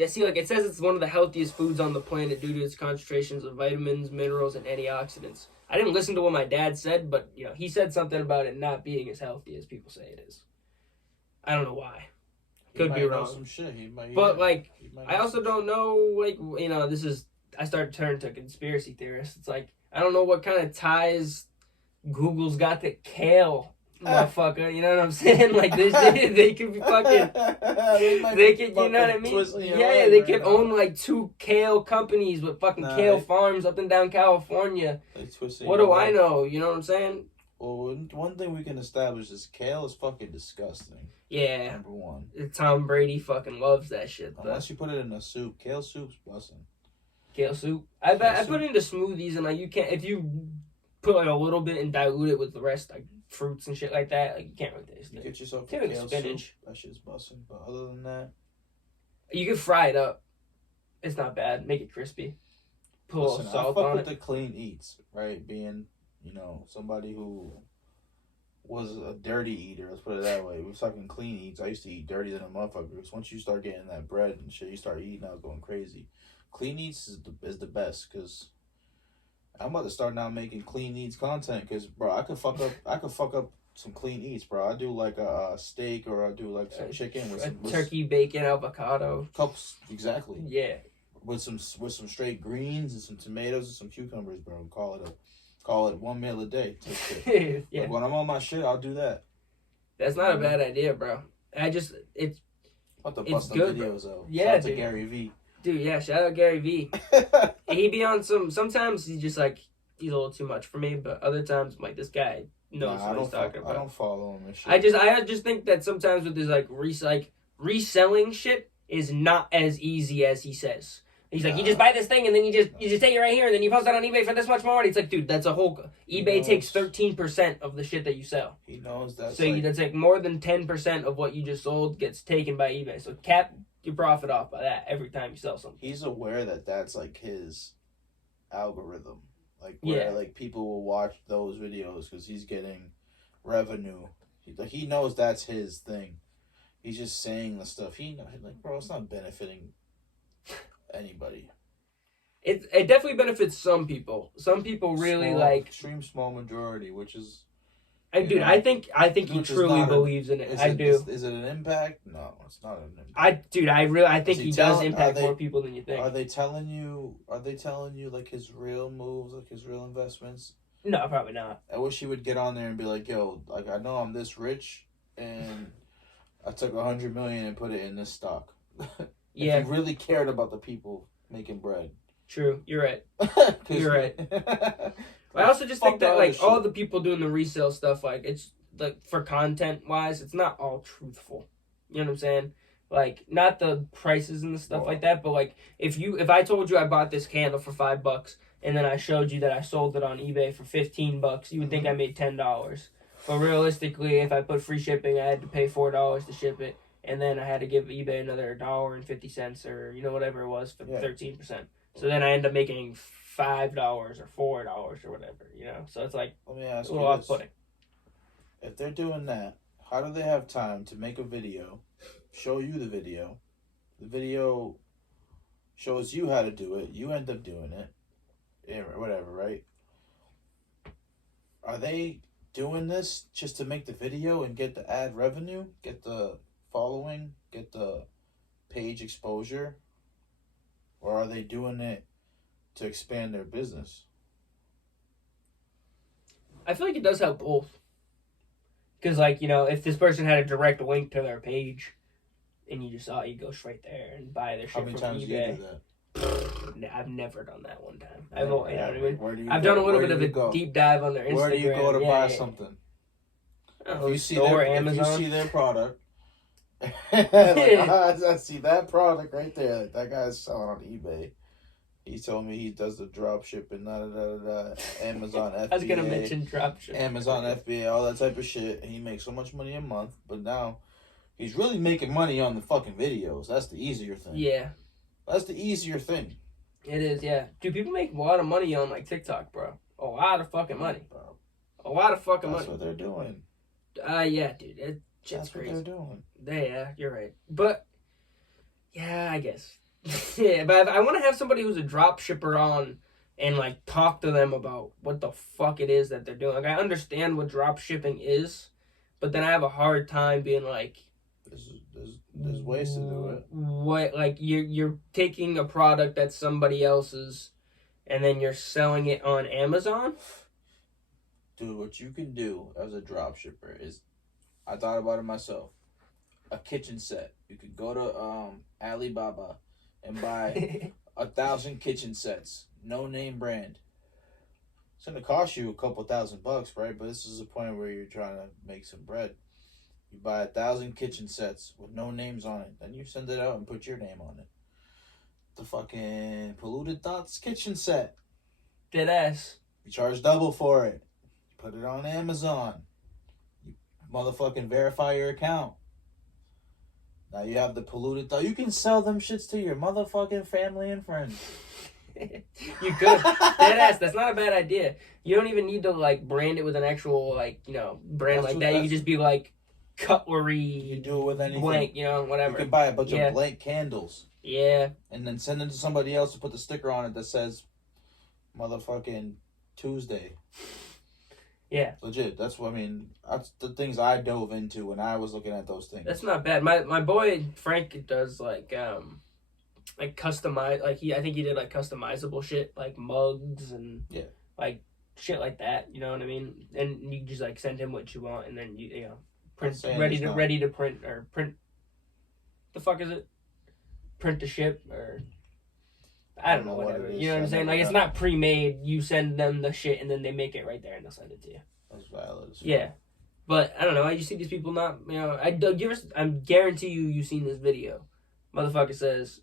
See, like it says it's one of the healthiest foods on the planet due to its concentrations of vitamins, minerals, and antioxidants. I didn't listen to what my dad said, but he said something about it not being as healthy as people say it is. I don't know why. Could be wrong. Some shit. I also don't know. I start to turn to conspiracy theorists. It's like I don't know what kind of ties Google's got to kale. Motherfucker, you know what I'm saying? Like they could be fucking. They could, you know what I mean? Yeah, they could own like 2 kale companies with fucking kale farms up and down California. What do I know? You know what I'm saying? Well, one thing we can establish is kale is fucking disgusting. Yeah. Number one. Tom Brady fucking loves that shit. Unless you put it in a soup, kale soup's busting. Kale soup. I put it into smoothies and like you can't if you put like a little bit and dilute it with the rest like fruits and shit like that. Like you can't really taste it. Get yourself a kale spinach. Soup. That shit's busting. But other than that, you can fry it up. It's not bad. Make it crispy. Put a little salt on it. I fuck with the clean eats, right? Being somebody who was a dirty eater. Let's put it that way. We're talking clean eats. I used to eat dirty than a motherfucker. Because once you start getting that bread and shit, you start eating. I was going crazy. Clean eats is the best because. I'm about to start now making clean eats content because, bro, I could fuck up some clean eats, bro. I do like a steak or I do like some chicken with some turkey, bacon, avocado. Cups, exactly. Yeah. With some straight greens and some tomatoes and some cucumbers, bro. Call it one meal a day. Yeah. Like when I'm on my shit, I'll do that. That's not a bad idea, bro. It's good, videos though. Yeah, shout out to Gary V. Dude, yeah, shout out Gary V. He be on sometimes he's just like, he's a little too much for me, but other times I'm like, this guy knows what he's talking about. I don't follow him and shit. I just think that sometimes with this like reselling shit is not as easy as he says. He's like, you just buy this thing and then you just take it right here and then you post it on eBay for this much more money. It's like, dude, that's a whole eBay takes 13% of the shit that you sell. He knows that. So that's like more than 10% of what you just sold gets taken by eBay. So cap your profit off by that every time you sell something. He's aware that that's like his algorithm, like where like people will watch those videos because he's getting revenue. He knows that's his thing. He's just saying the stuff bro. It's not benefiting anybody. It definitely benefits some people. Some people really extreme small majority, which is. Dude, I think he truly believes in it. I do. Is it an impact? No, it's not an impact. I think he does impact more people than you think. Are they telling you like his real moves, like his real investments? No, probably not. I wish he would get on there and be like, yo, like I know I'm this rich and I took $100 million and put it in this stock. Yeah. If he really cared about the people making bread. True. You're right. You're right. I also just think that like all the people doing the resale stuff, like it's like for content wise, it's not all truthful. You know what I'm saying? Like not the prices and the stuff like that, but like if I told you I bought this candle for $5 and then I showed you that I sold it on eBay for $15, you would think I made $10. But realistically, if I put free shipping, I had to pay $4 to ship it, and then I had to give eBay another $1.50 or whatever it was for 13%. So then I end up making $5 or $4 or whatever, So it's like let me ask a little off-putting. If they're doing that, how do they have time to make a video, show you the video? The video shows you how to do it. You end up doing it, whatever, right? Are they doing this just to make the video and get the ad revenue, get the following, get the page exposure, or are they doing it to expand their business? I feel like it does have both. Because, if this person had a direct link to their page and you just saw it, you go straight there and buy their shit from eBay. How many times do you do that? I've never done that one time. I've done a little bit of a deep dive on their Instagram. Where do you go to buy something? Oh, if you see their product, I see that product right there. Like, that guy's selling on eBay. He told me he does the drop shipping, Amazon FBA. I was gonna mention drop shipping. Amazon FBA, all that type of shit. He makes so much money a month, but now he's really making money on the fucking videos. That's the easier thing. Yeah. That's the easier thing. It is, yeah. Dude, people make a lot of money on, like, TikTok, bro. A lot of fucking money. Bro. A lot of fucking money. That's what they're doing. Yeah, dude. That's crazy. What they're doing. Yeah, you're right. But, yeah, I guess. Yeah, but I want to have somebody who's a drop shipper on and, like, talk to them about what the fuck it is that they're doing. Like, I understand what drop shipping is, but then I have a hard time being like, there's ways to do it. What, like, you're taking a product that's somebody else's and then you're selling it on Amazon? Dude, what you can do as a drop shipper is, I thought about it myself, a kitchen set. You could go to Alibaba and buy 1,000 kitchen sets, no name brand. It's gonna cost you a couple $1,000, right? But this is a point where you're trying to make some bread. You buy 1,000 kitchen sets with no names on it, then you send it out and put your name on it. The fucking Polluted Thoughts kitchen set. Dead ass. You charge double for it. Put it on Amazon. You motherfucking verify your account. Now you have the Polluted Thought. You can sell them shits to your motherfucking family and friends. You could. Dead ass. That's not a bad idea. You don't even need to, like, brand it with an actual, like, you know, brand like that. You can just be like cutlery. You can do it with anything. Blank, you know, whatever. You can buy a bunch of blank candles. Yeah. And then send them to somebody else to put the sticker on it that says motherfucking Tuesday. Yeah. Legit. That's what I mean. That's the things I dove into when I was looking at those things. That's not bad. My boy Frank does like customize, like I think he did like customizable shit, like mugs and like shit like that. You know what I mean? And you just like send him what you want, and then you know print ready to print or print. The fuck is it? Print to ship or. I don't know, whatever. You know what I'm saying? Like, it's not pre-made. You send them the shit, and then they make it right there, and they'll send it to you. That's valid. Yeah. But, I don't know. You see these people not, you know, I guarantee you've seen this video. Motherfucker says,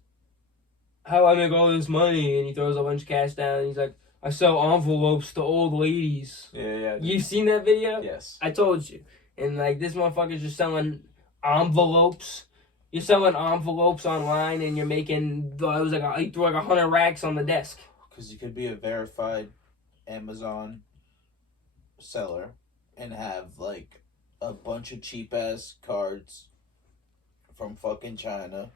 how I make all this money? And he throws a bunch of cash down, and he's like, I sell envelopes to old ladies. Yeah. You've seen that video? Yes. I told you. And, like, this motherfucker's just selling envelopes. You're selling envelopes online, and you're making, it was like, he threw like 100 racks on the desk. Because you could be a verified Amazon seller and have, like, a bunch of cheap-ass cards from fucking China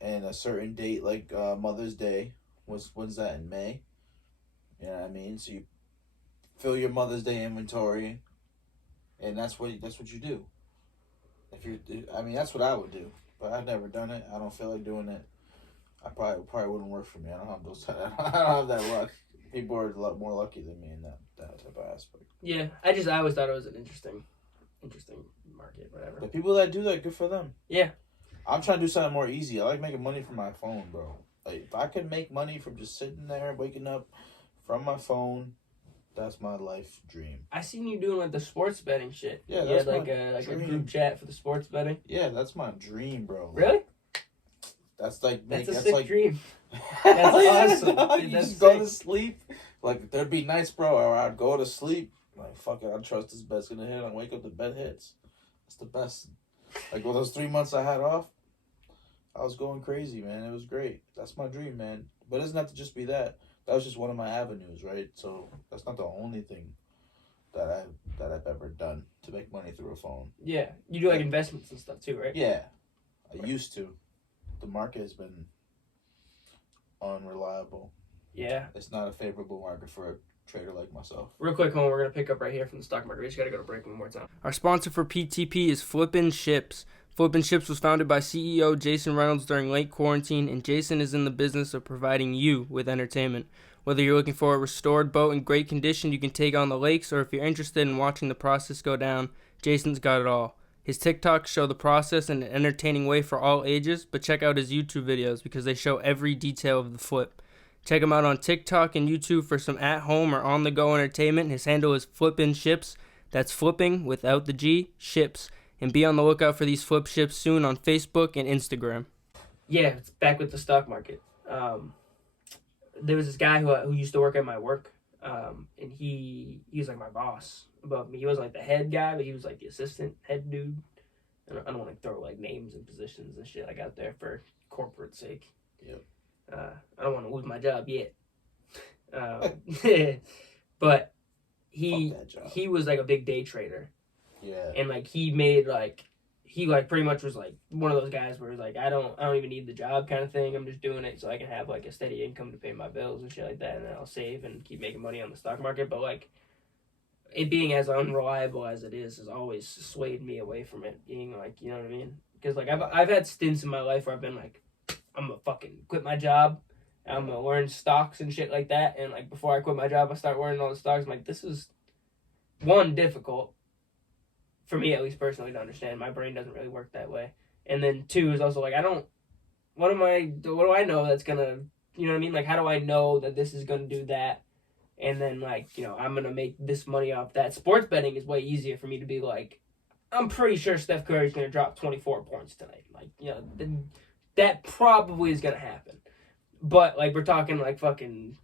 and a certain date, like Mother's Day. When's that, in May? You know what I mean? So you fill your Mother's Day inventory, and that's what you do. That's what I would do, but I've never done it. I don't feel like doing it. I probably wouldn't work for me. I don't have those. I don't have that luck. People are a lot more lucky than me in that type of aspect. Yeah, I always thought it was an interesting market, whatever. The people that do that, good for them. Yeah, I'm trying to do something more easy. I like making money from my phone, bro. Like, if I could make money from just sitting there, waking up from my phone. That's my life dream. I seen you doing like the sports betting shit. Yeah, that's like a group chat for the sports betting. Yeah, that's my dream, bro. Really? That's like that's a sick dream. That's awesome. Dude, you just go to sleep. Like, there'd be nights, bro, or I'd go to sleep. Like, fuck it, I trust this bet's gonna hit. I wake up, the bet hits. It's the best. Like, with those 3 months I had off, I was going crazy, man. It was great. That's my dream, man. But it doesn't have to just be that. That was just one of my avenues, right? So that's not the only thing that I've ever done to make money through a phone. Yeah, you do like investments and stuff too, right? Yeah, I used to. The market has been unreliable. Yeah, it's not a favorable market for a trader like myself. Real quick, we're gonna pick up right here from the stock market. We just gotta go to break one more time. Our sponsor for PTP is Flippin' Ships. Flippin' Ships was founded by CEO Jason Reynolds during late quarantine, and Jason is in the business of providing you with entertainment. Whether you're looking for a restored boat in great condition you can take on the lakes, or if you're interested in watching the process go down, Jason's got it all. His TikToks show the process in an entertaining way for all ages, but check out his YouTube videos because they show every detail of the flip. Check him out on TikTok and YouTube for some at-home or on-the-go entertainment. His handle is Flippin' Ships. That's flipping without the G, ships. And be on the lookout for these flip ships soon on Facebook and Instagram. Yeah, it's back with the stock market. There was this guy who used to work at my work, and he was like my boss above me. He wasn't like the head guy, but he was like the assistant head dude. And I don't want to throw like names and positions and shit like out there for corporate sake. Yep. I don't want to lose my job yet. But he was like a big day trader. Yeah. And like he made like he like pretty much was like one of those guys where it's like I don't even need the job kind of thing. I'm just doing it so I can have like a steady income to pay my bills and shit like that, and then I'll save and keep making money on the stock market. But like it being as unreliable as it is has always swayed me away from it being like, you know what I mean? Because like I've had stints in my life where I've been like, I'm gonna fucking quit my job. I'm gonna learn stocks and shit like that. And like before I quit my job, I start learning all the stocks. I'm like, this is one, difficult for me at least personally to understand. My brain doesn't really work that way. And then two is also like what do I know that's gonna, you know what I mean? Like how do I know that this is gonna do that? And then like, you know, I'm gonna make this money off that. Sports betting is way easier for me to be like, I'm pretty sure Steph Curry's gonna drop 24 points tonight. Like, you know, that probably is gonna happen. But like we're talking like fucking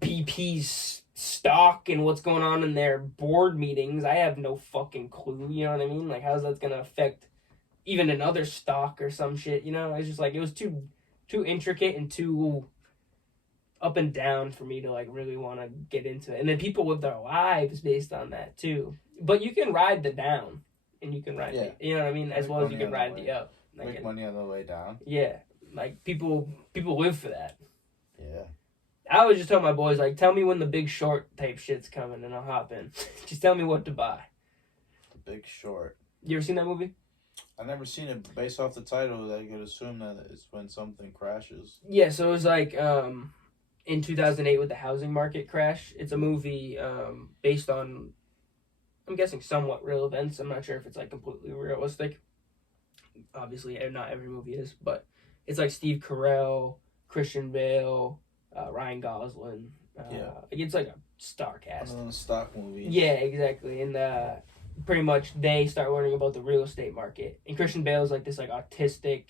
BP's stock and what's going on in their board meetings. I have no fucking clue, you know what I mean? Like how's that gonna affect even another stock or some shit, you know? It's just like it was too intricate and too up and down for me to like really want to get into it. And then people live their lives based on that too. But you can ride the down and you can ride the, you know what I mean, as well as you can ride the up. Like make money on the way down. Yeah. Like people live for that. Yeah. I always just tell my boys, like, tell me when the Big Short type shit's coming and I'll hop in. Just tell me what to buy. The Big Short. You ever seen that movie? I've never seen it. Based off the title, I could assume that it's when something crashes. Yeah, so it was like in 2008 with the housing market crash. It's a movie based on, I'm guessing, somewhat real events. I'm not sure if it's like completely realistic. Obviously, not every movie is, but it's like Steve Carell, Christian Bale, Ryan Gosling. It's like a star cast. One of those stock movies. Yeah, exactly. And pretty much they start learning about the real estate market. And Christian Bale is like this like autistic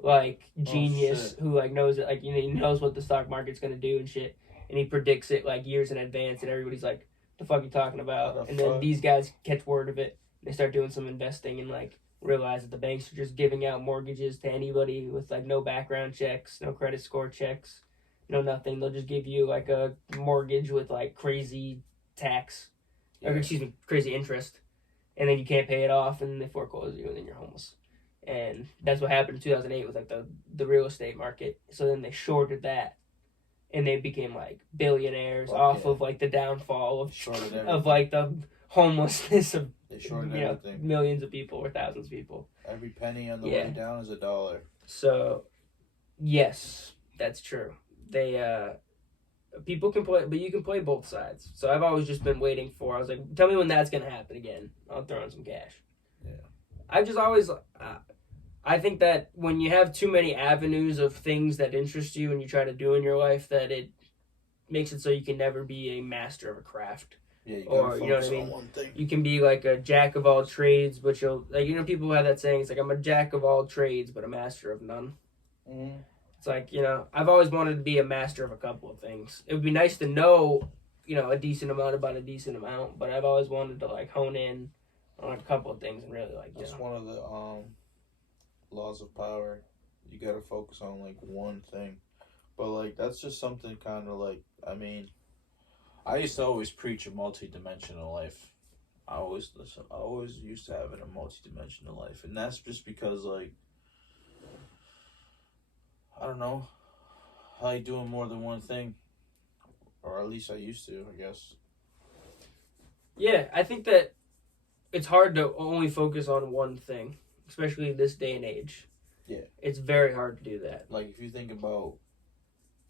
like genius who like knows it, like, you know, he knows what the stock market's gonna do and shit. And he predicts it like years in advance, and everybody's like, the fuck you talking about? And then these guys catch word of it. They start doing some investing and like realize that the banks are just giving out mortgages to anybody with like no background checks, no credit score checks, no nothing. They'll just give you like a mortgage with like crazy tax, crazy interest, and then you can't pay it off, and they foreclose you, and then you're homeless. And that's what happened in 2008 with like the real estate market. So then they shorted that, and they became like billionaires off of like the downfall of like the homelessness of millions of people or thousands of people. Every penny on the way down is $1. So, yes, that's true. They people can play, but you can play both sides. So I've always just been waiting for. I was like, tell me when that's gonna happen again. I'll throw in some cash. Yeah. I've just always. I think that when you have too many avenues of things that interest you and you try to do in your life, that it makes it so you can never be a master of a craft. Yeah, you know what I mean? You can be like a jack of all trades, but you'll, like, you know, people have that saying, it's like, I'm a jack of all trades, but a master of none. Mm-hmm. It's like, you know, I've always wanted to be a master of a couple of things. It would be nice to know, you know, a decent amount about a decent amount, but I've always wanted to, like, hone in on a couple of things and really, like, that's one of the laws of power. You gotta focus on, like, one thing. But, like, that's just something kind of, like, I mean, I used to always preach a multi-dimensional life. I always used to have a multi-dimensional life. And that's just because, like, I don't know, I like doing more than one thing. Or at least I used to, I guess. Yeah, I think that it's hard to only focus on one thing, especially in this day and age. Yeah. It's very hard to do that. Like, if you think about...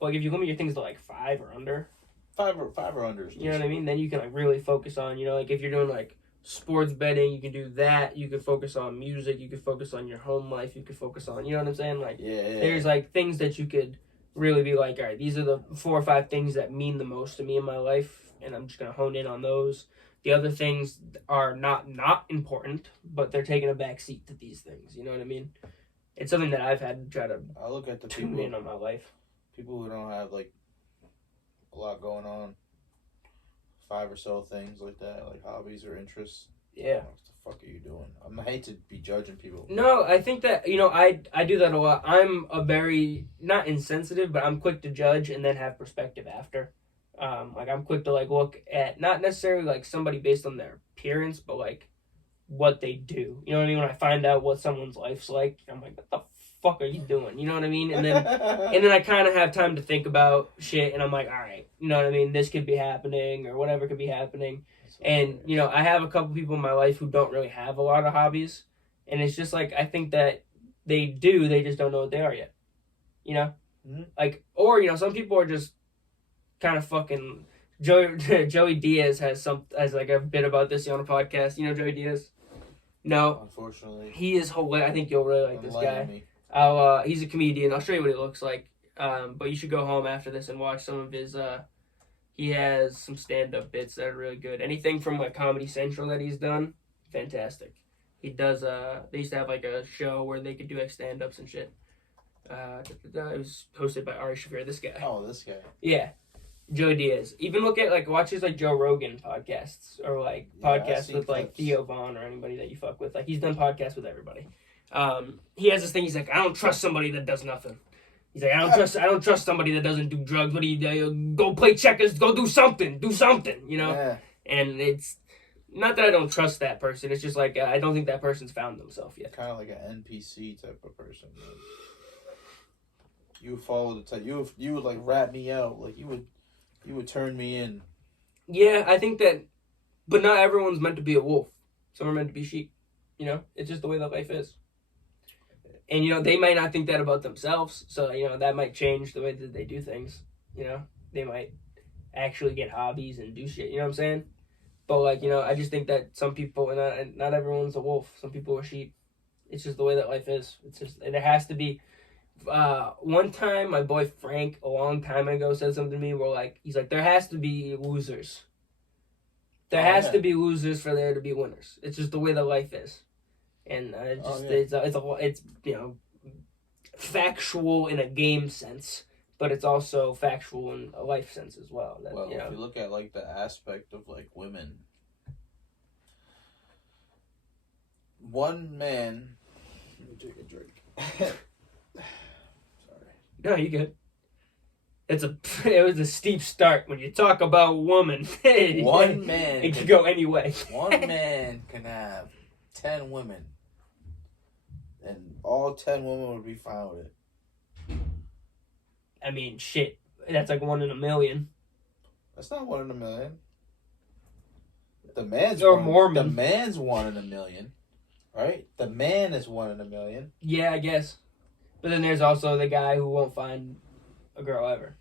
Like, if you limit your things to, like, 5 or under... Five or under. You know what I mean? Then you can, like, really focus on, you know, like, if you're doing, like, sports betting, you can do that. You can focus on music. You can focus on your home life. You can focus on, you know what I'm saying? Like, there's, like, things that you could really be like, all right, these are the 4 or 5 things that mean the most to me in my life, and I'm just going to hone in on those. the other things are not important, but they're taking a back seat to these things. You know what I mean? It's something that I've had to try to I look at the tune people in on my life. People who don't have like a lot going on, 5 or so things like that, like hobbies or interests. Yeah. What the fuck are you doing? I hate to be judging people. No, I think that, you know, I do that a lot. I'm a very, not insensitive, but I'm quick to judge and then have perspective after. Like, I'm quick to, like, look at, not necessarily, like, somebody based on their appearance, but, like, what they do. You know what I mean? When I find out what someone's life's like, I'm like, what the fuck are you doing? You know what I mean? And then I kind of have time to think about shit, and I'm like, all right, you know what I mean? This could be happening, or whatever could be happening. And, you know, I have a couple people in my life who don't really have a lot of hobbies, and it's just like, I think that they do, they just don't know what they are yet. You know? Mm-hmm. Like, or, you know, some people are just kind of fucking... Joey Diaz has like a bit about this on a podcast. You know Joey Diaz? No. Unfortunately. He is hilarious. I think you'll really like this guy. Me. He's a comedian. I'll show you what he looks like. But you should go home after this and watch some of his... he has some stand-up bits that are really good. Anything from like Comedy Central that he's done, fantastic. He does... they used to have like a show where they could do like stand-ups and shit. It was hosted by Ari Shaffir. This guy. Oh, this guy. Yeah. Joey Diaz. Even watch his like Joe Rogan podcasts or like podcasts with like Theo Vaughn or anybody that you fuck with. Like he's done podcasts with everybody. He has this thing. He's like, I don't trust somebody that does nothing. He's like, I don't trust somebody that doesn't do drugs. What do you do? Go play checkers. Go do something. You know. Yeah. And it's not that I don't trust that person. It's just like I don't think that person's found themselves yet. Kind of like an NPC type of person. You follow the type. You would like rat me out. Like you would turn me in. Yeah, I think that, but not everyone's meant to be a wolf. Some are meant to be sheep. You know, it's just the way that life is. And, you know, they might not think that about themselves. So, you know, that might change the way that they do things. You know, they might actually get hobbies and do shit. You know what I'm saying? But, like, you know, I just think that some people, not everyone's a wolf. Some people are sheep. It's just the way that life is. It's just, there has to be. One time, my boy Frank, a long time ago, said something to me where, he's like, there has to be losers. There has to be losers for there to be winners. It's just the way that life is. And it's you know, factual in a game sense, but it's also factual in a life sense as well. That, well, you know, if you look at, like, the aspect of, like, women, one man... Let me take a drink. No, you good. It was a steep start when you talk about woman. One man. It could go any way. One man can have 10 women, and all 10 women would be fine with it. I mean, shit. That's like 1 in a million. That's not 1 in a million. The man's Mormon. The man's 1 in a million, right? The man is 1 in a million. Yeah, I guess. But then there's also the guy who won't find a girl ever.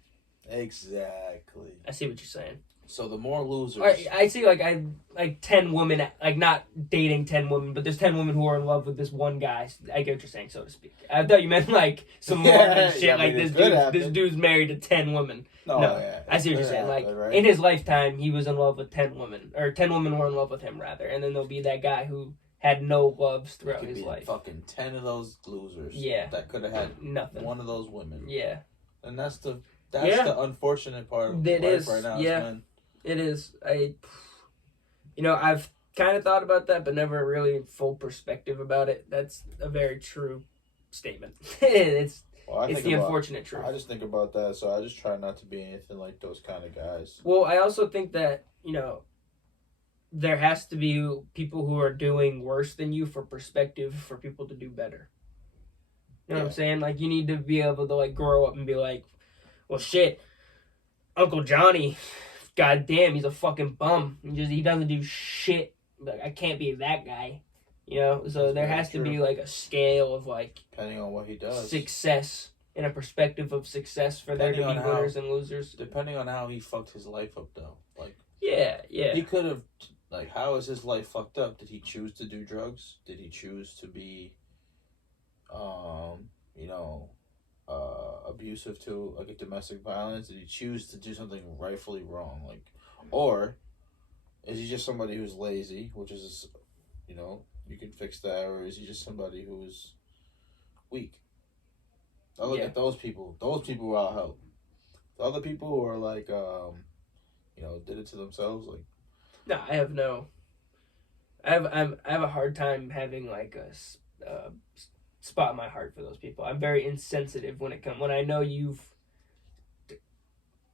Exactly. I see what you're saying. So the more losers. I see, like 10 women, like not dating 10 women, but there's 10 women who are in love with this one guy. I get what you're saying, so to speak. I thought you meant like some Mormon shit. Yeah, like this dude's married to 10 women. No, yeah, I see what you're saying. Like right? in his lifetime, he was in love with 10 women, or 10 women were in love with him rather, and then there'll be that guy who had no loves throughout his life. Fucking 10 of those losers. Yeah. That could have had nothing. One of those women. Yeah. And that's the unfortunate part of life right now. Yeah. It is. I've kind of thought about that, but never really full perspective about it. That's a very true statement. It's the unfortunate truth. I just think about that, so I just try not to be anything like those kind of guys. Well, I also think that, there has to be people who are doing worse than you for perspective for people to do better. You know what I'm saying? Like, you need to be able to, like, grow up and be like, well, shit, Uncle Johnny, goddamn, he's a fucking bum. He doesn't do shit. Like, I can't be that guy. So there has to be, like, a scale of, like... Depending on what he does. Success. And a perspective of success for there to be winners and losers. Depending on how he fucked his life up, though. Like... Yeah. He could have... Like, how is his life fucked up? Did he choose to do drugs? Did he choose to be, abusive to, like, a domestic violence? Did he choose to do something rightfully wrong? Like, or Is he just somebody who's lazy, which is, you can fix that, or is he just somebody who's weak? I look at those people. Those people will help. The other people who are like, did it to themselves. Like, no, I have no. I have a hard time having like a spot in my heart for those people. I'm very insensitive when I know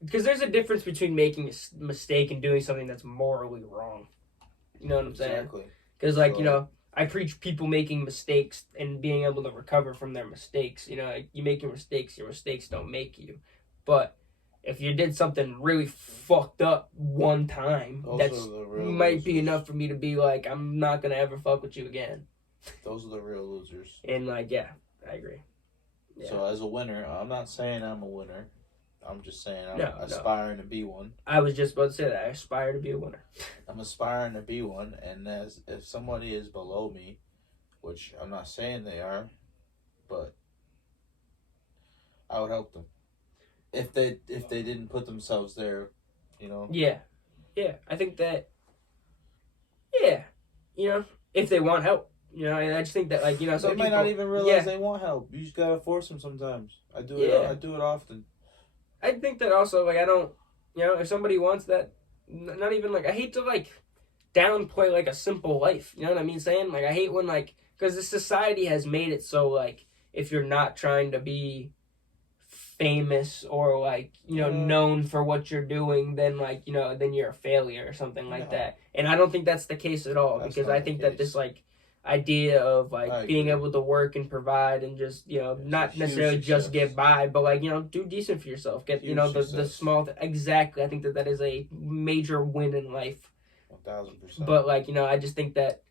because there's a difference between making a mistake and doing something that's morally wrong. You know what I'm saying? Exactly. Because I preach people making mistakes and being able to recover from their mistakes. You make your mistakes don't make you. But if you did something really fucked up one time, that might be enough for me to be like, I'm not gonna ever fuck with you again. Those are the real losers. And I agree. Yeah. So as a winner, I'm not saying I'm a winner. I'm just saying I'm aspiring to be one. I was just about to say that. I aspire to be a winner. I'm aspiring to be one, and if somebody is below me, which I'm not saying they are, but I would help them. If they didn't put themselves there, Yeah. I think that. Yeah, if they want help, I just think that some they might not even realize they want help. You just gotta force them sometimes. I do it often. I think that also I don't, if somebody wants that, not even I hate to downplay a simple life. You know what I mean? Saying I hate when because the society has made it so if you're not trying to be famous or known for what you're doing, then then you're a failure or something like that. And I don't think that's the case at all, because I think that this idea of being able to work and provide and just not necessarily just get by, but do decent for yourself, get the small exactly. I think that is a major win in life. 1000%. But I just think that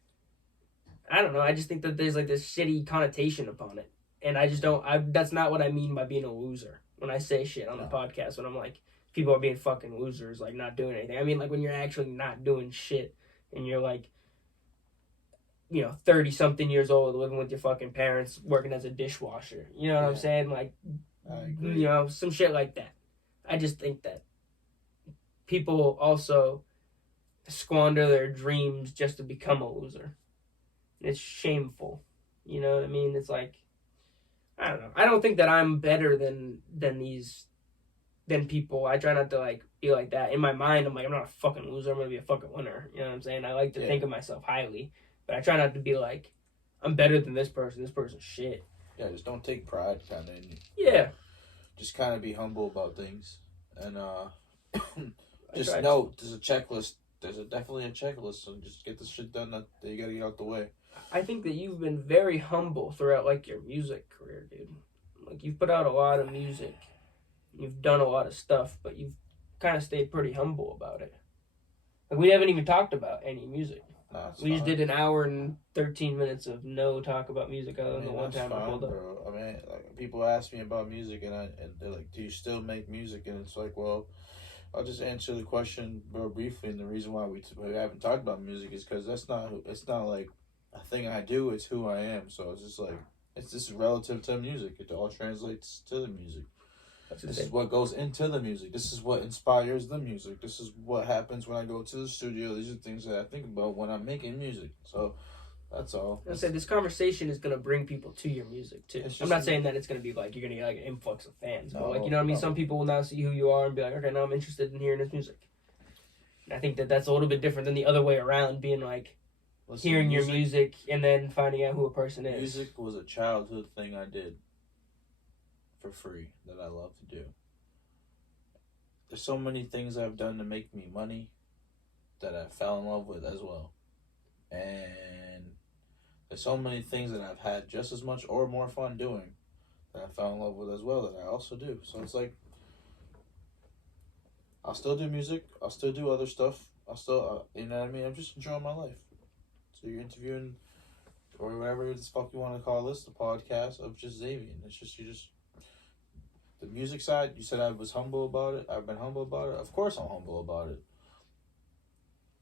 I don't know. I just think that there's this shitty connotation upon it. And I just don't. That's not what I mean by being a loser. When I say shit on the podcast, when I'm people are being fucking losers, not doing anything. I mean, when you're actually not doing shit, and you're 30-something years old, living with your fucking parents, working as a dishwasher. You know what I'm saying? I agree. Some shit like that. I just think that people also squander their dreams just to become a loser. It's shameful. You know what I mean? It's I don't know. I don't think that I'm better than people. I try not to be like that. In my mind, I'm I'm not a fucking loser. I'm gonna be a fucking winner. You know what I'm saying? I like to think of myself highly, but I try not to be I'm better than this person. This person's shit. Yeah, just don't take pride, kind of. Yeah. Just kind of be humble about things, and just know there's a checklist. There's definitely a checklist, so just get the shit done that you gotta get out the way. I think that you've been very humble throughout your music career, dude. You've put out a lot of music. You've done a lot of stuff, but you've kind of stayed pretty humble about it. We haven't even talked about any music. We just did an hour and 13 minutes of no talk about music other than the one time I pulled up. Bro. I mean, people ask me about music, and they're like, "Do you still make music?" And it's well, I'll just answer the question real briefly. And the reason why we haven't talked about music is because it's not a thing I do. It's who I am. So it's just it's just relative to music. It all translates to the music. This is what goes into the music. This is what inspires the music. This is what happens when I go to the studio. These are things that I think about when I'm making music. So that's all. I said this conversation is going to bring people to your music too. I'm not saying that it's going to be you're going to get an influx of fans. But you know what I mean? Some people will now see who you are and be okay, now I'm interested in hearing this music. And I think that that's a little bit different than the other way around, being hearing your music and then finding out who a person is. Music was a childhood thing I did for free that I love to do. There's so many things I've done to make me money that I fell in love with as well. And there's so many things that I've had just as much or more fun doing that I fell in love with as well that I also do. So it's I'll still do music. I'll still do other stuff. I'll still, you know what I mean? I'm just enjoying my life. So you're interviewing, or whatever the fuck you want to call this, the podcast of just Zavian. It's just, the music side, you said I was humble about it. I've been humble about it. Of course I'm humble about it.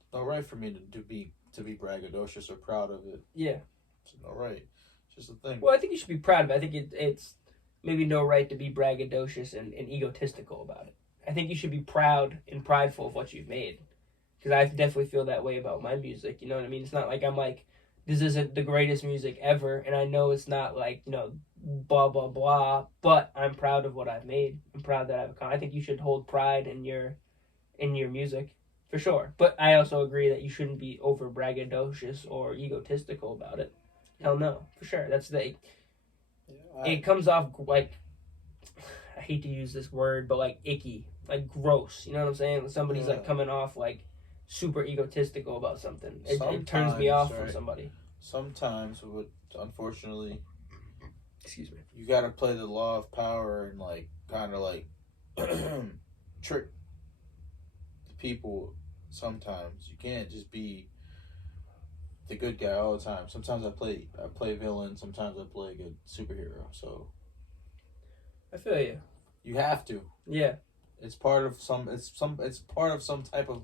It's not right for me to be braggadocious or proud of it. Yeah. It's not right. It's just a thing. Well, I think you should be proud of it. I think it's maybe no right to be braggadocious and egotistical about it. I think you should be proud and prideful of what you've made. because I definitely feel that way about my music. You know what I mean? It's not like I'm like, this isn't the greatest music ever, and I know it's not like, you know, blah blah blah. But I'm proud of what I've made. I'm proud that I think you should hold pride in your music, for sure. But I also agree that you shouldn't be over braggadocious or egotistical about it. Hell no, for sure. That's the. It comes off like, I hate to use this word, but like icky, like gross. You know what I'm saying? When somebody's like coming off like super egotistical about something, it turns me off from somebody. Sometimes, unfortunately, excuse me, you gotta play the law of power and like kind of like trick the people. Sometimes you can't just be the good guy all the time. Sometimes I play villain. Sometimes I play a good superhero. So I feel you. You have to. Yeah. It's part of some. It's part of some type of.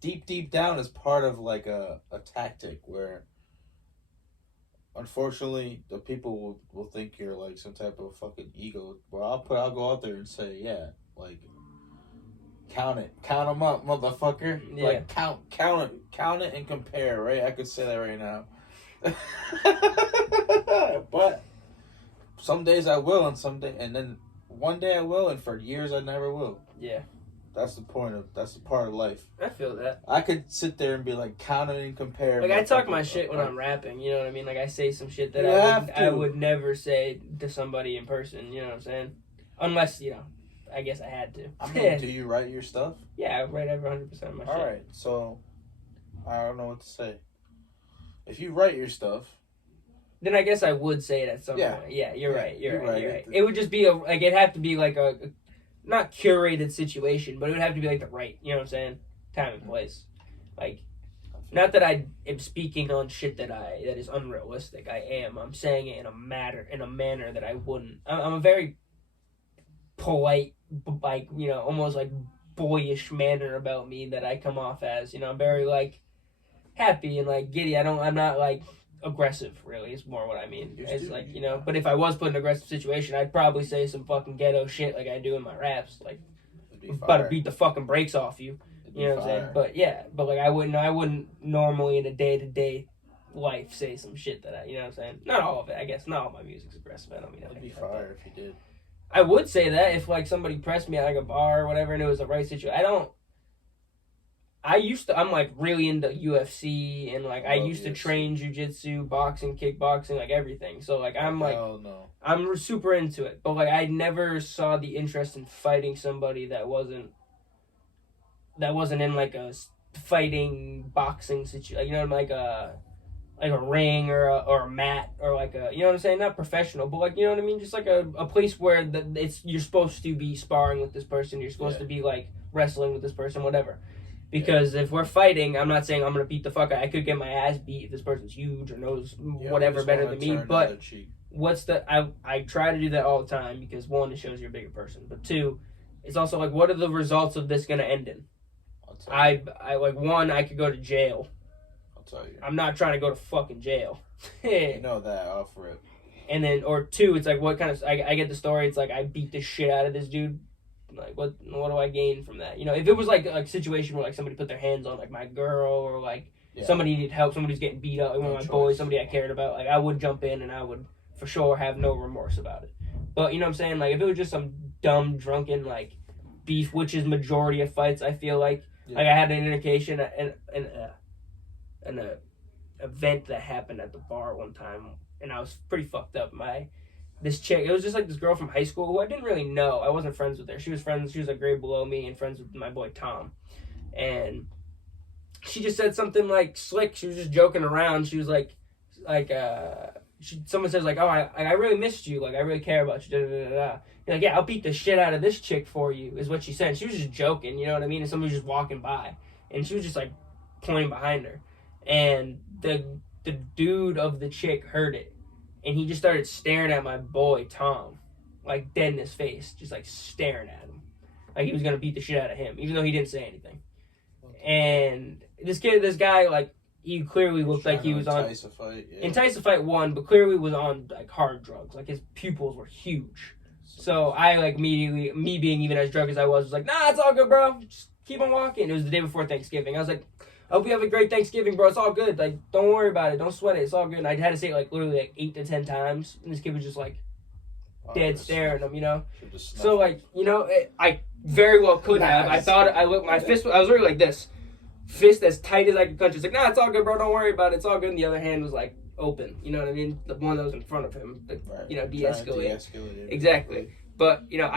Deep down, is part of like a tactic where. Unfortunately, the people will think you're like some type of fucking ego. Well, I'll go out there and say, yeah, like. Count them up, motherfucker. Yeah. Like count it, and compare. Right, I could say that right now. But some days I will, and then one day I will, and for years I never will. Yeah. That's the part of life. I feel that. I could sit there and be like, count it and compare. Like I talk my shit when I'm rapping. You know what I mean? Like I say some shit that I would never say to somebody in person. You know what I'm saying? Unless, you know. I guess I had to. I mean, do you write your stuff? Yeah, I write every 100% of my shit. All right, so I don't know what to say. If you write your stuff, then I guess I would say it at some point. Yeah, you're right. You're right. It would just be it'd have to be like a not curated situation, but it would have to be like the right, you know what I'm saying, time and place. Like, not that I am speaking on shit that is unrealistic. I'm saying it in a manner that I wouldn't. I'm a very polite, like, you know, almost like boyish manner about me that I come off as. You know, I'm very like happy and like giddy. I'm not like aggressive, really, is more what I mean. It's like, you know, but if I was put in an aggressive situation, I'd probably say some fucking ghetto shit like I do in my raps, like about to beat the fucking brakes off you. You know what I'm saying? But yeah, but like I wouldn't normally in a day-to-day life say some shit that you know what I'm saying? Not all of it, I guess. Not all my music's aggressive. I don't mean that. It'd be fire if you did. I would say that if like somebody pressed me at like a bar or whatever and it was the right situation. I'm like really into UFC and like I used to train jiu-jitsu, boxing, kickboxing, like everything. So like I'm super into it. But like I never saw the interest in fighting somebody that wasn't in like a fighting boxing situation. Like, you know, like a ring or a mat or like a, you know what I'm saying? Not professional, but like, you know what I mean? Just like a place where you're supposed to be sparring with this person. You're supposed to be like wrestling with this person, whatever. Because if we're fighting, I'm not saying I'm going to beat the fuck out. I could get my ass beat if this person's huge or knows whatever better than me. But I try to do that all the time because one, it shows you're a bigger person. But two, it's also like, what are the results of this going to end in? I like, one, I could go to jail. I'll tell you. I'm not trying to go to fucking jail. You know that, off rip. And then, or two, it's like, what kind of, I get the story, it's like, I beat the shit out of this dude. Like, what do I gain from that? You know, if it was like a situation where like somebody put their hands on like my girl or like somebody needed help, somebody's getting beat up, like one of my boys, somebody I cared about, like I would jump in and I would for sure have no remorse about it. But you know what I'm saying? Like if it was just some dumb, drunken like beef, which is majority of fights, I feel like. Like I had an indication and an event that happened at the bar one time, and I was pretty fucked up. This chick, it was just like this girl from high school who I didn't really know. I wasn't friends with her. She was a grade below me and friends with my boy Tom. And she just said something like slick. She was just joking around. She was someone says like, oh, I really missed you. Like I really care about you. Da, da, da, da. You're like, yeah, I'll beat the shit out of this chick for you, is what she said. She was just joking, you know what I mean? And somebody was just walking by. And she was just like pointing behind her. And the dude of the chick heard it. And he just started staring at my boy, Tom. Like, dead in his face. Just, like, staring at him. Like, he was going to beat the shit out of him. Even though he didn't say anything. And this guy, like, he clearly looked like he was on... Entice a fight, yeah. Entice a fight, one, but clearly was on, like, hard drugs. Like, his pupils were huge. So, I, like, immediately, me being even as drunk as I was like, nah, it's all good, bro. Just keep on walking. It was the day before Thanksgiving. I was like, I hope you have a great Thanksgiving, bro. It's all good. Like, don't worry about it. Don't sweat it. It's all good. And I had to say it, like, literally, like, 8 to 10 times. And this kid was just, like, dead staring at him, you know? So, like, you know, I very well could have. I thought, my fist, I was really like this. Fist as tight as I could clench. It's like, nah, it's all good, bro. Don't worry about it. It's all good. And the other hand was, like, open. You know what I mean? The one that was in front of him. Right. You know, de-escalate. Exactly. But, you know,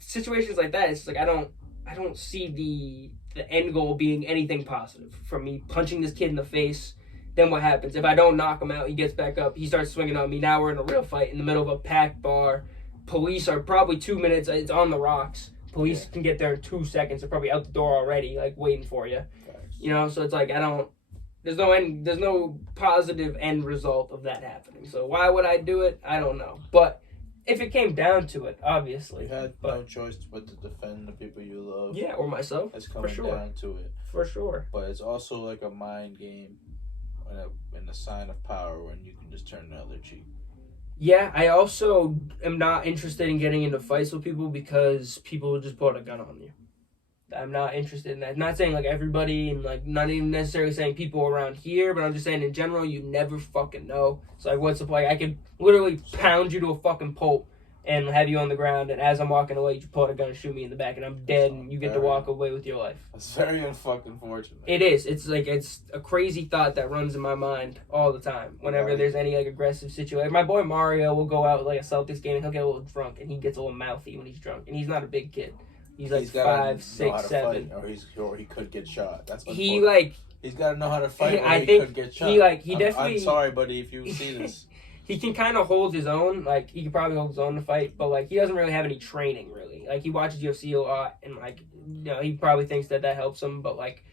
situations like that, it's like, I don't see the end goal being anything positive from me punching this kid in the face. Then what happens? If I don't knock him out, he gets back up. He starts swinging on me. Now we're in a real fight in the middle of a packed bar. Police are probably 2 minutes. It's on the rocks. Police can get there in 2 seconds. They're probably out the door already, like waiting for you. You know, so it's like there's no positive end result of that happening. So why would I do it? I don't know. But if it came down to it, obviously. You had no choice but to defend the people you love. Yeah, or myself. It's coming down to it. For sure. But it's also like a mind game and a sign of power when you can just turn the other cheek. Yeah, I also am not interested in getting into fights with people because people will just pull out a gun on you. I'm not interested in that. I'm not saying like everybody and like not even necessarily saying people around here, but I'm just saying in general, you never fucking know. So like what's the point? I could literally pound you to a fucking pulp and have you on the ground, and as I'm walking away, you pull out a gun and shoot me in the back, and I'm dead, and you get to walk away with your life. That's very unfucking fortunate. It is. It's like, it's a crazy thought that runs in my mind all the time. Whenever there's any like aggressive situation. My boy Mario will go out with like a Celtics game, and he'll get a little drunk, and he gets a little mouthy when he's drunk, and he's not a big kid. He's like 5, 6, 7. Or he could get shot. That's what he's got to know how to fight. I think could get shot. He definitely. I'm sorry, buddy, if you see this. He can kind of hold his own. Like he can probably hold his own to fight, but like he doesn't really have any training really. Like he watches UFC a lot, and like you know he probably thinks that helps him, but like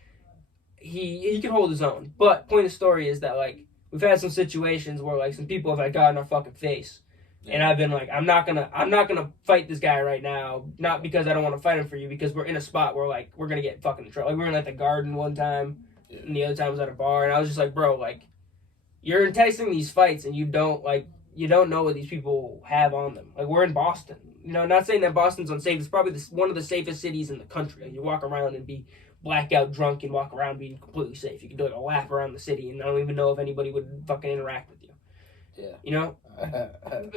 he can hold his own. But point of story is that like we've had some situations where like some people have like got in our fucking face. And I've been like, I'm not gonna fight this guy right now, not because I don't want to fight him for you, because we're in a spot where like we're gonna get fucking in trouble. Like we were in like the Garden one time, and the other time was at a bar, and I was just like, bro, like you're enticing these fights, and you don't know what these people have on them. Like we're in Boston, you know, not saying that Boston's unsafe. It's probably one of the safest cities in the country. Like, you walk around and be blackout drunk and walk around being completely safe. You can do like a lap around the city, and I don't even know if anybody would fucking interact with you. Yeah. You know?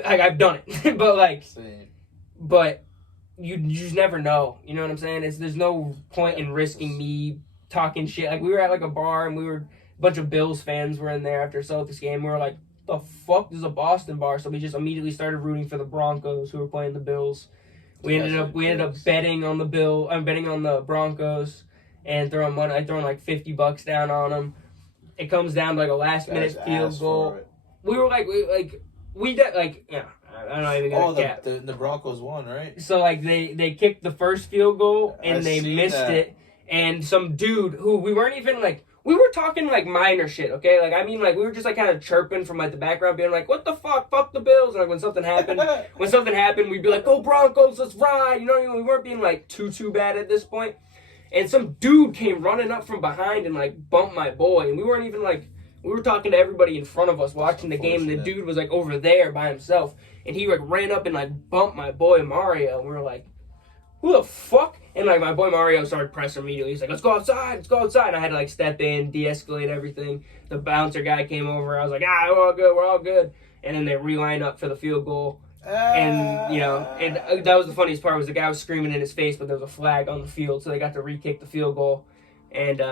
Like, I've done it. But, like... Same. But you just never know. You know what I'm saying? There's no point in risking me talking shit. Like, we were at, like, a bar, and a bunch of Bills fans were in there after a Celtics game. We were like, the fuck? This is a Boston bar. So we just immediately started rooting for the Broncos, who were playing the Bills. We ended up betting on the Broncos and throwing money. I thrown, like, $50 down on them. It comes down to, like, a last-minute field goal. We were we did yeah. I'm not even gonna cap. The Broncos won, right? So like they kicked the first field goal and they missed it, and some dude who we weren't even like we were talking like minor shit, okay? Like I mean like we were just like kind of chirping from like the background, being like, "What the fuck the Bills!" And like when something happened, we'd be like, "Go Broncos, let's ride!" You know, we weren't being like too bad at this point. And some dude came running up from behind and like bumped my boy, and we weren't even like. We were talking to everybody in front of us watching the game, and the dude was, like, over there by himself. And he, like, ran up and, like, bumped my boy Mario. And we were like, who the fuck? And, like, my boy Mario started pressing immediately. He's like, let's go outside. And I had to, like, step in, de-escalate everything. The bouncer guy came over. I was like, we're all good. And then they relined up for the field goal. And, you know, and that was the funniest part was the guy was screaming in his face, but there was a flag on the field. So they got to re-kick the field goal. And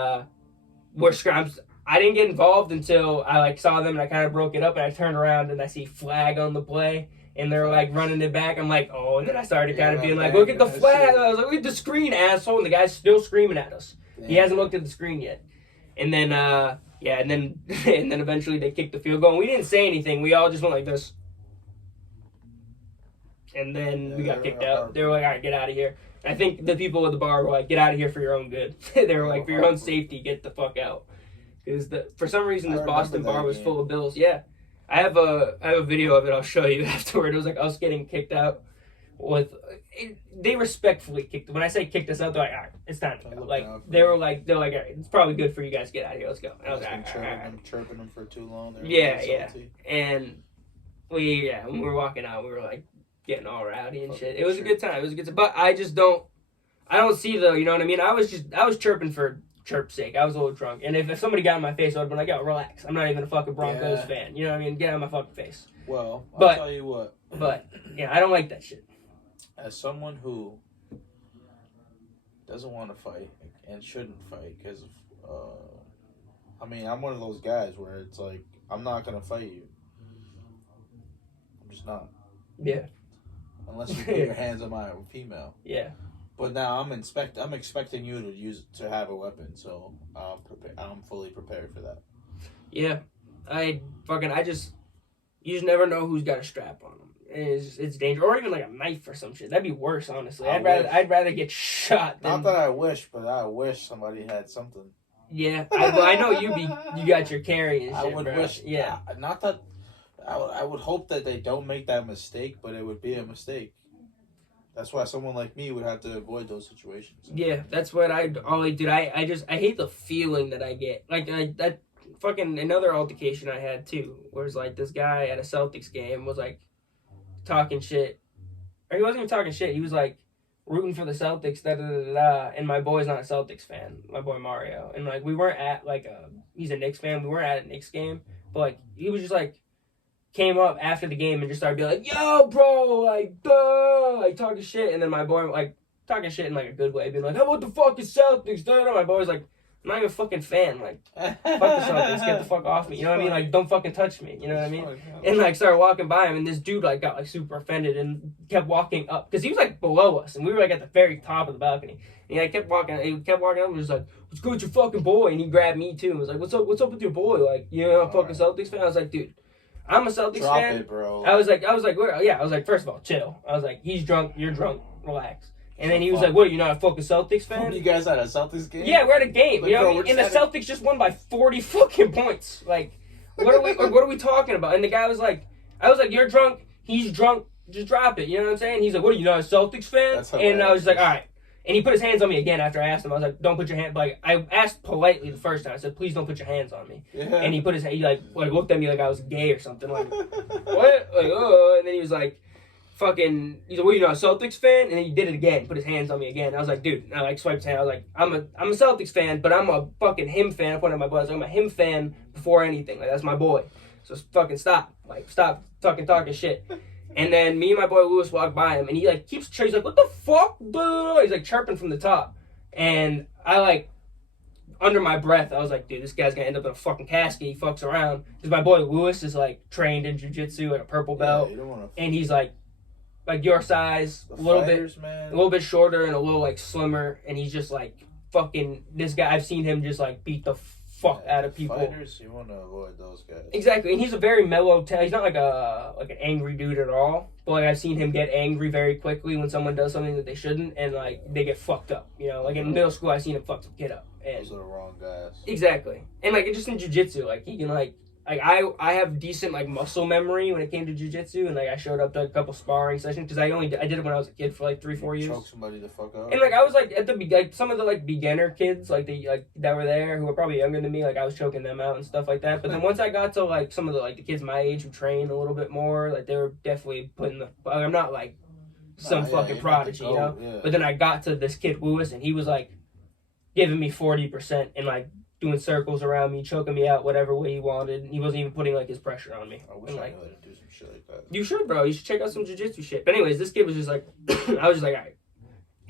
we're screaming. I didn't get involved until I like saw them and I kind of broke it up and I turned around and I see flag on the play and they're like running it back. I'm like, oh, and then I started kind of being like, look at the flag. I was like, look at the screen, asshole. And the guy's still screaming at us. He hasn't looked at the screen yet. And then, and then eventually they kicked the field goal. And we didn't say anything. We all just went like this. And then we got kicked out. They were like, all right, get out of here. And I think the people at the bar were like, get out of here for your own good. They were like, for your own safety, get the fuck out. Because for some reason this Boston bar was full of Bills. Yeah, I have a video of it. I'll show you afterward. It was like us getting kicked out. They respectfully kicked. When I say kicked us out, they're like, all right, it's time to go. Like they're like, all right, it's probably good for you guys to get out of here. Let's go. And I was like, chirping them for too long. Yeah. And when we were walking out, we were like getting all rowdy and shit. It was a good time. But I just don't. I don't see the, you know what I mean? I was chirping for chirp's sake. I was a little drunk. And if somebody got in my face, I would have been like, yo, relax. I'm not even a fucking Broncos fan. You know what I mean? Get out of my fucking face. Well, I'll tell you what. But, yeah, I don't like that shit. As someone who doesn't want to fight and shouldn't fight because of, I'm one of those guys where it's like, I'm not going to fight you. I'm just not. Yeah. Unless you put your hands on my female. Yeah. But now I'm expecting you to have a weapon, so I'm fully prepared for that. Yeah. You just never know who's got a strap on them. It's dangerous. Or even like a knife or some shit. That'd be worse, honestly. I'd rather get shot than... Not that I wish, but I wish somebody had something. Yeah. I know you got your carry and shit, I would bro. wish... Yeah. Not that... I would hope that they don't make that mistake, but it would be a mistake. That's why someone like me would have to avoid those situations. Yeah, that's what I always do. I hate the feeling that I get. Like, that fucking another altercation I had, too, where it's like this guy at a Celtics game was, like, talking shit. Or he wasn't even talking shit. He was, like, rooting for the Celtics, da-da-da-da-da, and my boy's not a Celtics fan, my boy Mario. And, like, we weren't at, like, he's a Knicks fan. We weren't at a Knicks game. But, like, he was just, like, came up after the game and just started being like, yo, bro, like, duh, like, talking shit. And then my boy, like, talking shit in, like, a good way, being like, how about the fucking Celtics, duh? My boy's like, I'm not even a fucking fan. Like, fuck the Celtics, get the fuck off me. You know what I mean? Like, don't fucking touch me. You know what I mean? And, like, started walking by him, and this dude, like, got, like, super offended and kept walking up. Because he was, like, below us, and we were, like, at the very top of the balcony. And he, like, kept walking up, and was like, what's good with your fucking boy? And he grabbed me, too, and was like, what's up with your boy? Like, you know, I'm a fucking Celtics fan? I was like, dude, I'm a Celtics fan. Drop it, bro. I was like, where? Yeah, I was like, first of all, chill. I was like, he's drunk, you're drunk, relax. And then he was like, what, are you not a fucking Celtics fan? You guys at a Celtics game? Yeah, we're at a game. Like, you know what I mean? And the Celtics just won by 40 fucking points. Like, what are we talking about? And the guy was like, I was like, you're drunk, he's drunk, just drop it. You know what I'm saying? He's like, what, are you not a Celtics fan? And I was just like, all right. And he put his hands on me again after I asked him. I was like, don't put your hand... Like, I asked politely the first time. I said, please don't put your hands on me. Yeah. And he put his... He, like looked at me like I was gay or something. Like, what? Like, oh. And then he was like, fucking... He's like, what, you not a Celtics fan? And then he did it again. Put his hands on me again. I was like, dude... And I, like, swiped his hand. I was like, I'm a Celtics fan, but I'm a fucking him fan. I pointed at my boy. I was like, I'm a him fan before anything. Like, that's my boy. So fucking stop. Like, stop fucking talking shit. And then me and my boy Lewis walked by him, and he, like, keeps... He's like, what the fuck? He's, like, chirping from the top. And I, like, under my breath, I was like, dude, this guy's gonna end up in a fucking casket. He fucks around. Because my boy Lewis is, like, trained in jiu-jitsu at a purple belt. You don't wanna... And he's, like your size, a little bit shorter and a little, like, slimmer. And he's just, like, fucking... This guy, I've seen him just, like, beat the fuck out of people. Fighters, you want to avoid those guys. Exactly, and he's a very mellow. He's not like an angry dude at all. But like I've seen him get angry very quickly when someone does something that they shouldn't, and like they get fucked up. You know, like in middle school, I've seen him fuck some kid up. And those are the wrong guys. Exactly, and like just in jiu-jitsu, like he can like I have decent like muscle memory when it came to jiu-jitsu, and like I showed up to a couple sparring sessions because I did it when I was a kid for like 3-4 years. Choke somebody the fuck up. And like I was like at the like some of the like beginner kids like that were there who were probably younger than me, like I was choking them out and stuff like that. But then once I got to like some of the like the kids my age who train a little bit more, like they were definitely putting the. I'm not like some fucking prodigy, you know. Yeah. But then I got to this kid Lewis, and he was like giving me 40% and like doing circles around me, choking me out whatever way he wanted. He wasn't even putting like his pressure on me. I wish I knew how to do some shit like that. You should, bro. You should check out some jiu-jitsu shit. But anyways, this kid was just like, I was just like, all right.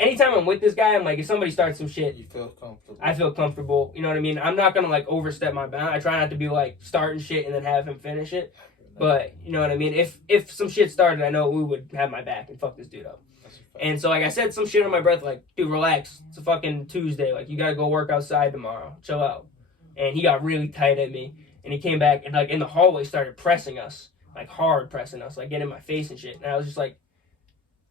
Anytime I'm with this guy, I'm like, if somebody starts some shit, you feel comfortable. I feel comfortable. You know what I mean? I'm not gonna like overstep my bound. I try not to be like starting shit and then have him finish it. But you know what I mean? If some shit started, I know we would have my back and fuck this dude up. And so like I said some shit on my breath, like, dude, relax. It's a fucking Tuesday. Like you gotta go work outside tomorrow. Chill out. And he got really tight at me. And he came back and like in the hallway started pressing us. Like hard pressing us. Like getting in my face and shit. And I was just like,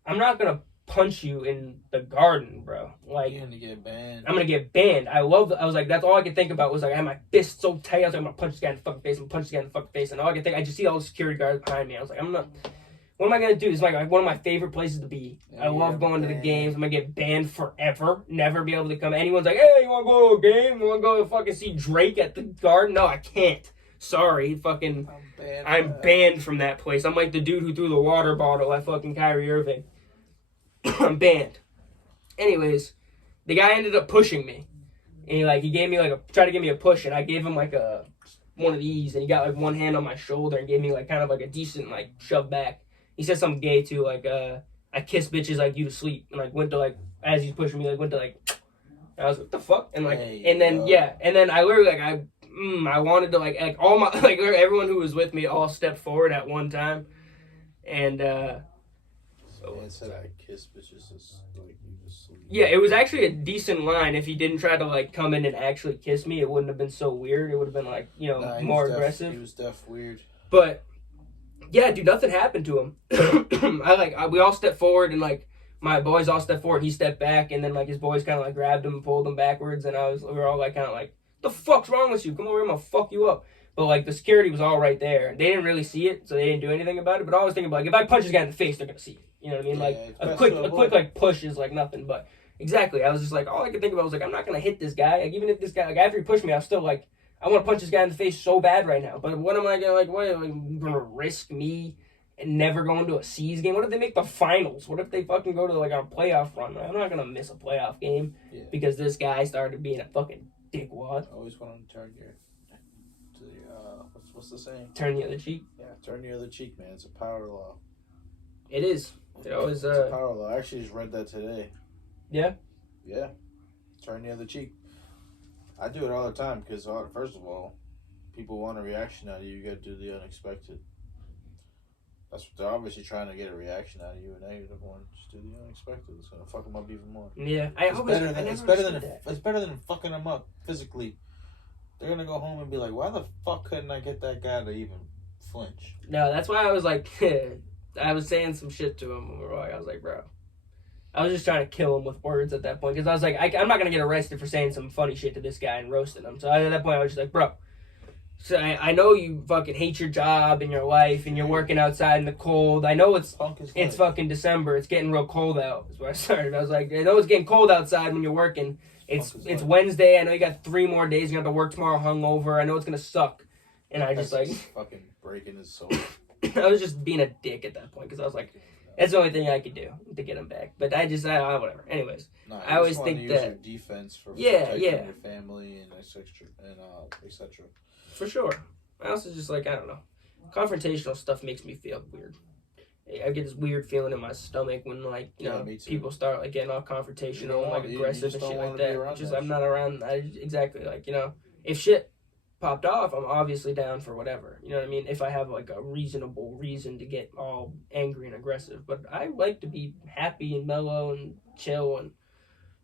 I'm not gonna punch you in the garden, bro. Like you're gonna get banned. I'm gonna get banned. I was like, that's all I could think about was like I had my fist so tight. I was like, I'm gonna punch this guy in the fucking face. I'm gonna punch this guy in the fucking face. And all I could think, I just see all the security guards behind me. I was like, what am I gonna do? It's like one of my favorite places to be. I love going to the games. I'm gonna get banned forever. Never be able to come. Anyone's like, hey, you wanna go to a game? You wanna go fucking see Drake at the Garden? No, I can't. Sorry, fucking. I'm banned from that place. I'm like the dude who threw the water bottle at fucking Kyrie Irving. I'm banned. Anyways, the guy ended up pushing me. And he gave me tried to give me a push, and I gave him one of these, and he got like one hand on my shoulder and gave me like kind of like a decent like shove back. He said something gay too, like I kiss bitches like you to sleep, and like went to like as he's pushing me, like went to like, and I was like, what the fuck, and like, and then I literally like I wanted to like all my like everyone who was with me all stepped forward at one time, and Man said I kiss bitches like you just sleep. Yeah, it was actually a decent line. If he didn't try to like come in and actually kiss me, it wouldn't have been so weird. It would have been like more aggressive. He was deaf weird. But yeah, dude, nothing happened to him. We all stepped forward, and like my boys all stepped forward. He stepped back, and then like his boys kind of like grabbed him and pulled him backwards, and we were all like kind of like, the fuck's wrong with you? Come over here, I'm gonna fuck you up. But like the security was all right there. They didn't really see it, so they didn't do anything about it. But I was thinking like, if I punch this guy in the face, they're gonna see it. You know what I mean? Like a quick like push is like nothing. But exactly, I was just like, all I could think about was like, I'm not gonna hit this guy. Like even if this guy, like after he pushed me, I was still like, I want to punch this guy in the face so bad right now. But what am I gonna like? What am I gonna risk me and never going to a C's game? What if they make the finals? What if they fucking go to like a playoff run? I'm not gonna miss a playoff game because this guy started being a fucking dickwad. I always want to turn what's the saying? Turn the other cheek. Yeah, turn the other cheek, man. It's a power law. It is. It always. It's a power law. I actually just read that today. Yeah. Yeah. Turn the other cheek. I do it all the time because, first of all, people want a reaction out of you. You got to do the unexpected. That's what they're obviously trying to get a reaction out of you, a negative one. Just do the unexpected. It's gonna fuck them up even more. Yeah, it's better than fucking them up physically. They're gonna go home and be like, "Why the fuck couldn't I get that guy to even flinch?" No, that's why I was like, I was saying some shit to him. I was like, bro, I was just trying to kill him with words at that point because I was like, I'm not gonna get arrested for saying some funny shit to this guy and roasting him. So at that point, I was just like, bro. So I know you fucking hate your job and your life and you're working outside in the cold. I know it's fucking December. It's getting real cold out. That's where I started. I was like, I know it's getting cold outside when you're working. It's Wednesday. I know you got 3 more days. You have to work tomorrow hungover. I know it's gonna suck. And I just like fucking breaking his soul. I was just being a dick at that point because I was like, that's the only thing I could do to get him back. But whatever. Anyways, I always think that your defense for protecting your family and etc. For sure. I also just like, I don't know. Confrontational stuff makes me feel weird. I get this weird feeling in my stomach when like, people start like getting all confrontational and like aggressive and shit like that. Just I'm not around. Exactly like, if shit popped off, I'm obviously down for whatever. You know what I mean? If I have like a reasonable reason to get all angry and aggressive. But I like to be happy and mellow and chill and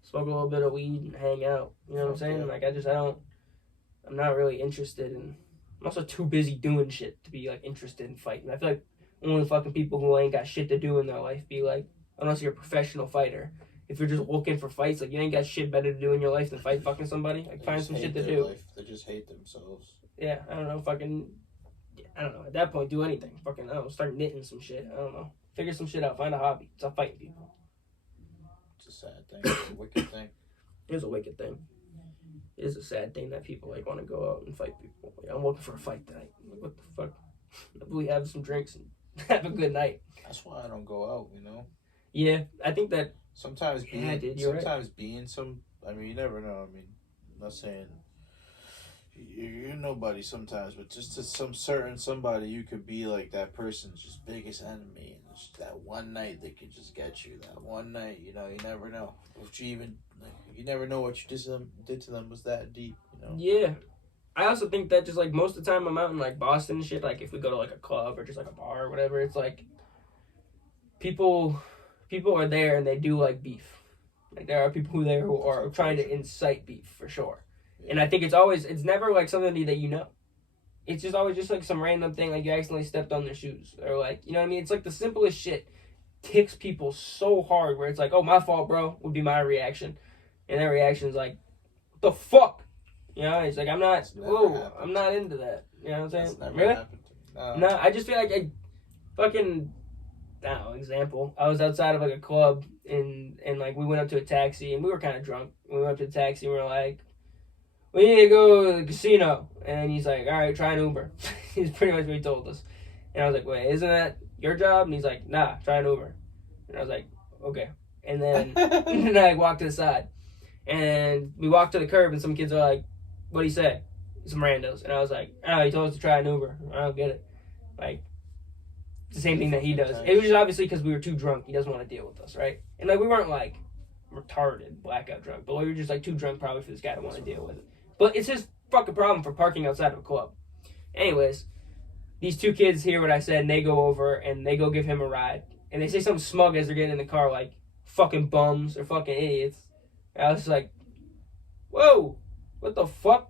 smoke a little bit of weed and hang out. You know what I'm saying? Like I'm not really interested in. I'm also too busy doing shit to be like interested in fighting. I feel like only fucking people who ain't got shit to do in their life be like, unless you're a professional fighter. If you're just looking for fights, like you ain't got shit better to do in your life than fight fucking somebody. Like find some shit to do. Life. They just hate themselves. Yeah, I don't know. I don't know. At that point, do anything. Fucking, I don't know. Start knitting some shit. I don't know. Figure some shit out. Find a hobby. Stop fighting people. It's a sad thing. It's a wicked thing. It is a wicked thing. It is a sad thing that people like want to go out and fight people. Like, I'm looking for a fight tonight. Like, what the fuck? We have some drinks and have a good night. That's why I don't go out. Yeah, I think that sometimes being right. I mean, you never know. I mean, I'm not saying you're nobody sometimes, but just to some certain somebody, you could be like that person's just biggest enemy, and just that one night they could just get you. That one night, you never know. You never know what you did to them was that deep. Yeah. I also think that just like most of the time I'm out in like Boston and shit, like if we go to like a club or just like a bar or whatever, it's like people are there and they do like beef. Like there are people who are trying to incite beef for sure. Yeah. And I think it's never like something that you know. It's just always just like some random thing, like you accidentally stepped on their shoes or like, you know what I mean? It's like the simplest shit ticks people so hard where it's like, oh, my fault, bro, would be my reaction. And their reaction is like, what the fuck? It's like, I'm not into that. You know what I'm saying? Really? No, I just feel like I don't know, example. I was outside of like a club and like we went up to a taxi and we were kind of drunk. We went up to the taxi and we were like, we need to go to the casino. And he's like, all right, try an Uber. He's pretty much what he told us. And I was like, wait, isn't that your job? And he's like, nah, try an Uber. And I was like, okay. And then and I walked to the side. And we walked to the curb, and some kids are like, "What'd he say?" Some randos. And I was like, "Oh, he told us to try an Uber." I don't get it. Like, it's the same thing that he does. It was just obviously because we were too drunk. He doesn't want to deal with us, right? And, like, we weren't, like, retarded, blackout drunk. But we were just, like, too drunk probably for this guy to want to deal with it. But it's his fucking problem for parking outside of a club. Anyways, these two kids hear what I said, and they go over, and they go give him a ride. And they say something smug as they're getting in the car, like, fucking bums or fucking idiots. And I was like, whoa, what the fuck?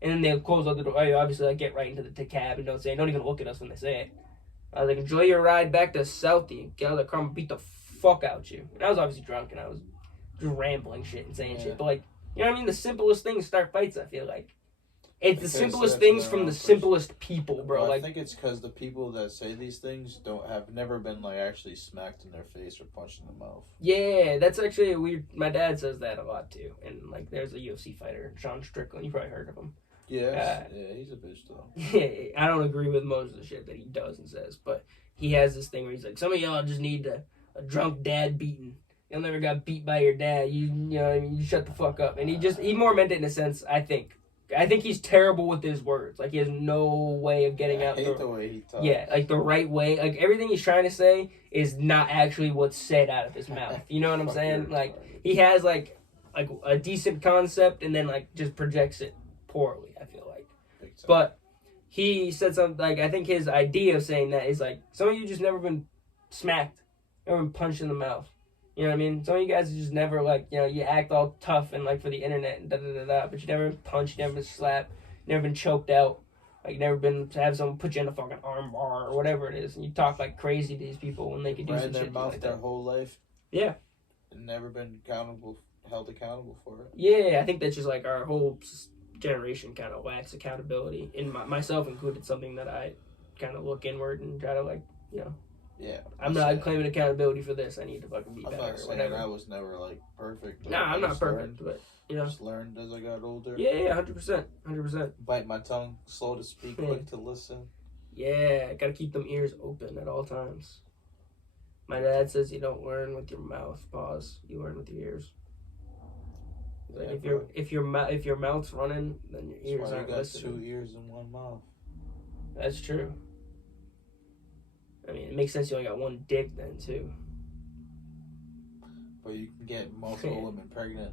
And then they close out the door. I obviously, like, get right into the cab and don't even look at us when they say it. I was like, enjoy your ride back to Southie. Get out of the car and beat the fuck out you. And I was obviously drunk and I was just rambling shit and saying shit. But, like, you know what I mean? The simplest things start fights, I feel like. It's the simplest things from the simplest people, bro. Well, like, I think it's because the people that say these things have never been like actually smacked in their face or punched in the mouth. Yeah, that's actually a weird. My dad says that a lot too. And like, there's a UFC fighter, Sean Strickland. You probably heard of him. Yeah, he's a bitch though. Yeah, I don't agree with most of the shit that he does and says, but he has this thing where he's like, some of y'all just need a drunk dad beating. You'll never got beat by your dad. You know what I mean? You shut the fuck up. And he more meant it in a sense, I think. I think he's terrible with his words. Like, he has no way of getting out. I hate the way he talks. Yeah, like the right way. Like, everything he's trying to say is not actually what's said out of his mouth. You know what I'm saying? Like, he has, like a decent concept and then, like, just projects it poorly, I feel like. But he said something, like, I think his idea of saying that is, like, some of you just never been smacked, never been punched in the mouth. You know what I mean? Some of you guys are just never, like, you know, you act all tough and, like, for the internet and da-da-da-da, but you never been punched, you never been slapped, you never been choked out, like, you never been to have someone put you in a fucking arm bar or whatever it is, and you talk, like, crazy to these people when they could do some shit like that. Their whole life. Yeah. And never been held accountable for it. Yeah, I think that's just, like, our whole generation kind of lacks accountability, and myself included, something that I kind of look inward and try to, like, you know. Yeah, I'm not claiming accountability for this. I need to fucking be better or whatever. I was never like perfect. Nah, I'm not perfect, but you know, just learned as I got older. Yeah, 100%. Bite my tongue, slow to speak, quick to listen. Yeah, gotta keep them ears open at all times. My dad says you don't learn with your mouth. Pause. You learn with your ears. Like, if your mouth's running, then your ears aren't listening. You got 2 ears and 1 mouth. That's true. I mean, it makes sense you only got 1 dick then, too. But you can get multiple women pregnant,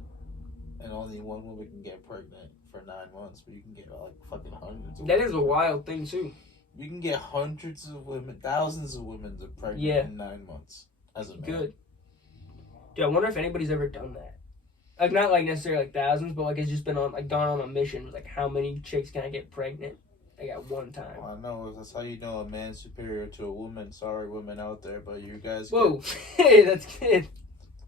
and only 1 woman can get pregnant for 9 months, but you can get, like, fucking hundreds of That is a wild thing, too. You can get hundreds of women, thousands of women pregnant in 9 months as a man. Good. Dude, I wonder if anybody's ever done that. Like, not, like, necessarily, like, thousands, but, like, it's just been on, like, gone on a mission. Like, how many chicks can I get pregnant? I got 1 time. Well, I know. That's how you know a man's superior to a woman. Sorry, women out there, but you guys... Whoa. Hey, that's good.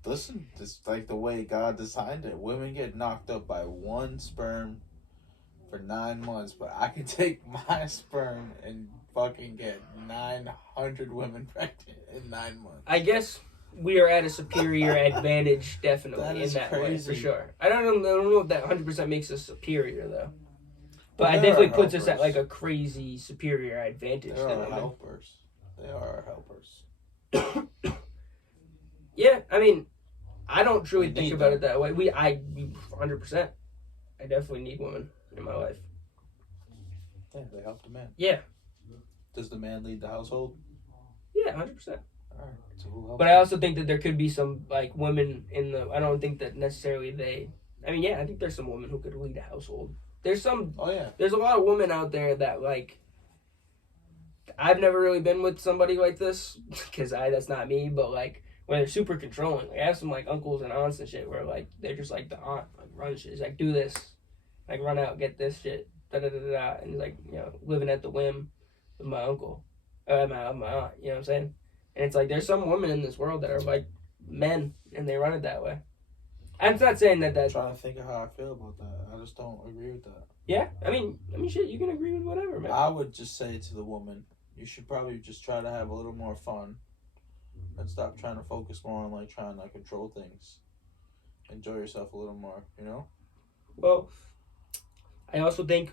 Listen, it's like the way God designed it. Women get knocked up by 1 sperm for 9 months, but I can take my sperm and fucking get 900 women pregnant in 9 months. I guess we are at a superior advantage, definitely, in that way, for sure. I don't know if that 100% makes us superior, though. But it definitely puts us at, like, a crazy superior advantage. They are helpers. They are helpers. Yeah, I mean, I don't truly think about it that way. 100%. I definitely need women in my life. Yeah, they help the man. Yeah. Does the man lead the household? Yeah, 100%. All right. So who helps? But I also think that there could be some, like, women in the... I don't think that necessarily they... I mean, yeah, I think there's some women who could lead a household. There's some... Oh, yeah. There's a lot of women out there that, like... I've never really been with somebody like this, because that's not me, but, like, where they're super controlling. Like, I have some, like, uncles and aunts and shit where, like, they're just, like, the aunt, like, run shit. It's like, do this. Like, run out, get this shit. Da-da-da-da-da. And, like, you know, living at the whim of my uncle. My aunt, you know what I'm saying? And it's like, there's some women in this world that are, like, men, and they run it that way. I'm not saying that I'm trying to think of how I feel about that. I just don't agree with that. Yeah? I mean, shit, you can agree with whatever, man. I would just say to the woman, you should probably just try to have a little more fun and stop trying to focus more on, like, trying to control things. Enjoy yourself a little more, you know? Well, I also think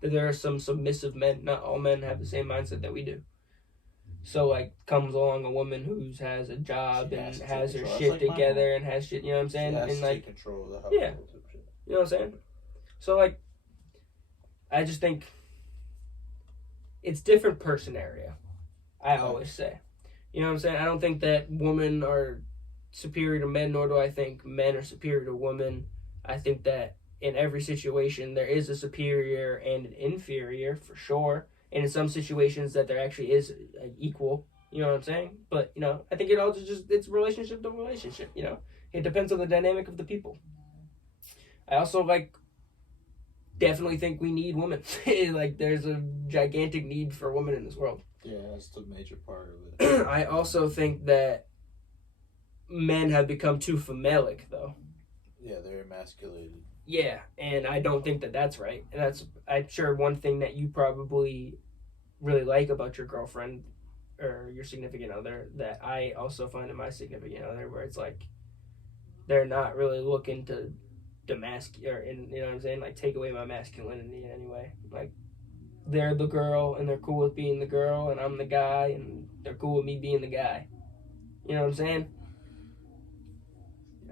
that there are some submissive men. Not all men have the same mindset that we do. So like comes along a woman who has a job and has her shit together and has shit, you know what I'm saying? She has and to like take control of the house. Yeah. You know what I'm saying? So like I just think it's different person area. I always say. You know what I'm saying? I don't think that women are superior to men, nor do I think men are superior to women. I think that in every situation there is a superior and an inferior for sure. And in some situations that there actually is equal. You know what I'm saying? But, you know, I think it all just it's relationship to relationship, you know. It depends on the dynamic of the people. I also definitely think we need women. Like there's a gigantic need for women in this world. Yeah, that's the major part of it. I also think that men have become too femalic, though. Yeah, they're emasculated. Yeah, and I don't think that that's right. And that's, I'm sure, one thing that you probably really like about your girlfriend or your significant other that I also find in my significant other, where it's like they're not really looking to or, you know what I'm saying, like take away my masculinity in any way. Like they're the girl and they're cool with being the girl, and I'm the guy and they're cool with me being the guy. You know what I'm saying?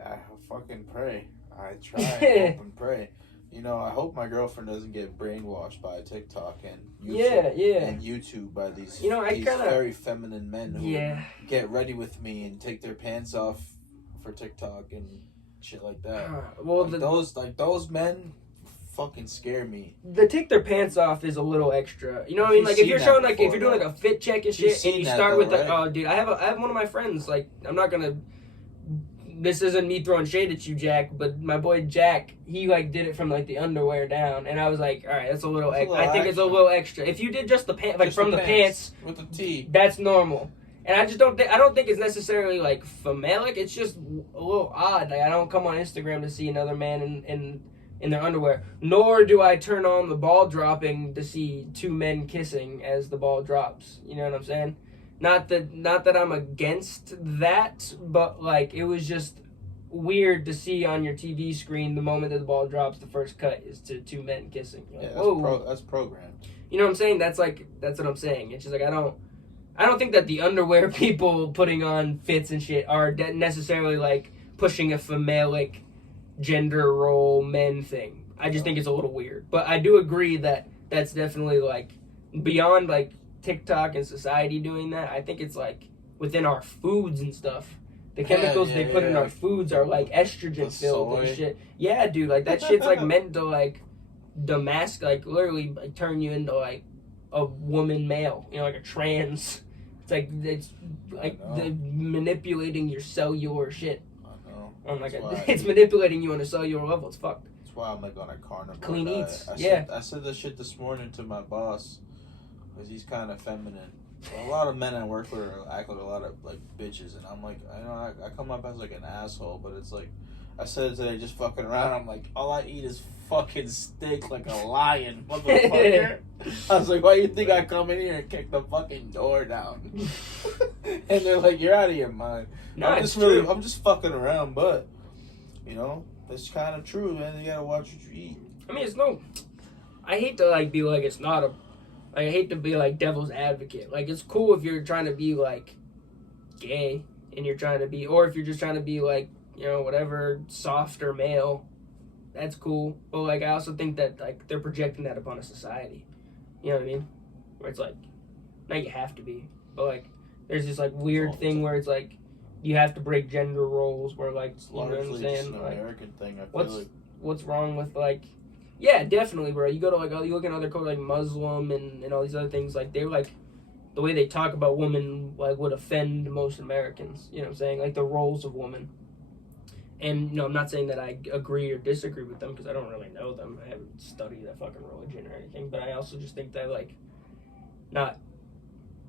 I fucking pray. I try and hope and pray. You know, I hope my girlfriend doesn't get brainwashed by TikTok and YouTube, and YouTube by these, these very feminine men who get ready with me and take their pants off for TikTok and shit like that. Well, those men fucking scare me. The take their pants off is a little extra. You know what I mean? Like if you're showing if you're doing like a fit check and shit, and you start with like, oh dude, I have one of my friends, like I'm not gonna. This isn't me throwing shade at you, Jack, but my boy Jack, he like did it from like the underwear down, and I was like, all right, that's a little. I think it's a little extra. If you did just the pants, like just from the pants with the tee, that's normal. And I just don't think it's necessarily like femalic. It's just a little odd. Like I don't come on Instagram to see another man in their underwear. Nor do I turn on the ball dropping to see two men kissing as the ball drops. You know what I'm saying? Not that I'm against that, but like it was just weird to see on your TV screen the moment that the ball drops, the first cut is to two men kissing. Like, yeah, that's programmed. You know what I'm saying? That's what I'm saying. It's just like I don't think that the underwear people putting on fits and shit are necessarily like pushing a femalic gender role men thing. I just think it's a little weird. But I do agree that that's definitely like beyond like TikTok and society doing that. I think it's like within our foods and stuff. The chemicals they put in our foods are like estrogen filled and shit. Yeah, dude, like that shit's like meant to like demask, like literally like turn you into like a woman male, you know, like a trans. It's like the manipulating your cellular shit. I know. It's manipulating you on a cellular level. It's fucked. That's why I'm like on a carnivore clean diet. eats. I said this shit this morning to my boss because he's kind of feminine. A lot of men I work with act like a lot of like bitches, and I'm like, I come up as like an asshole, but it's like I said it today just fucking around. I'm like, all I eat is fucking steak like a lion, motherfucker. I was like, why you think I come in here and kick the fucking door down? And they're like, you're out of your mind. No, I'm just fucking around, but you know, it's kind of true, man. You gotta watch what you eat. I mean, I hate to like be like it's not a. I hate to be like devil's advocate. Like it's cool if you're trying to be like gay and you're trying to be, or if you're just trying to be like, you know, whatever, soft or male. That's cool. But like I also think that like they're projecting that upon a society. You know what I mean? Where it's like, not you have to be, but like there's this like weird thing where it's like you have to break gender roles. Where like you know what I'm saying? It's an American thing. I feel what's wrong with like. Yeah, definitely, bro. You go to like you look at other cultures like Muslim and all these other things. Like they're like the way they talk about women like would offend most Americans. You know what I'm saying? Like the roles of women. And you know, I'm not saying that I agree or disagree with them because I don't really know them. I haven't studied that fucking religion or anything. But I also just think that like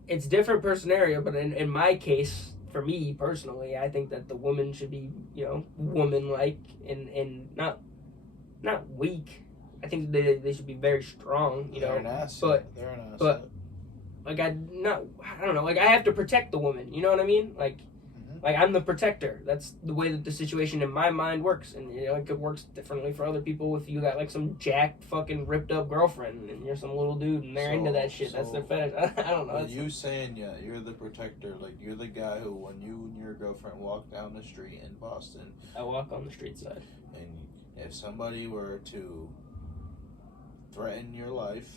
it's different person area. But in my case, for me personally, I think that the woman should be woman like and not weak. I think they should be very strong, you know. They're an asset. But like I don't know, like I have to protect the woman, you know what I mean? Like Like, I'm the protector. That's the way that the situation in my mind works. And, you know, it works differently for other people if you got, like, some jacked, fucking ripped-up girlfriend and you're some little dude and they're into that shit. That's their fetish. I don't know. Are you saying, yeah, you're the protector, like, you're the guy who, when you and your girlfriend walk down the street in Boston... I walk on the street side. And if somebody were to threaten your life,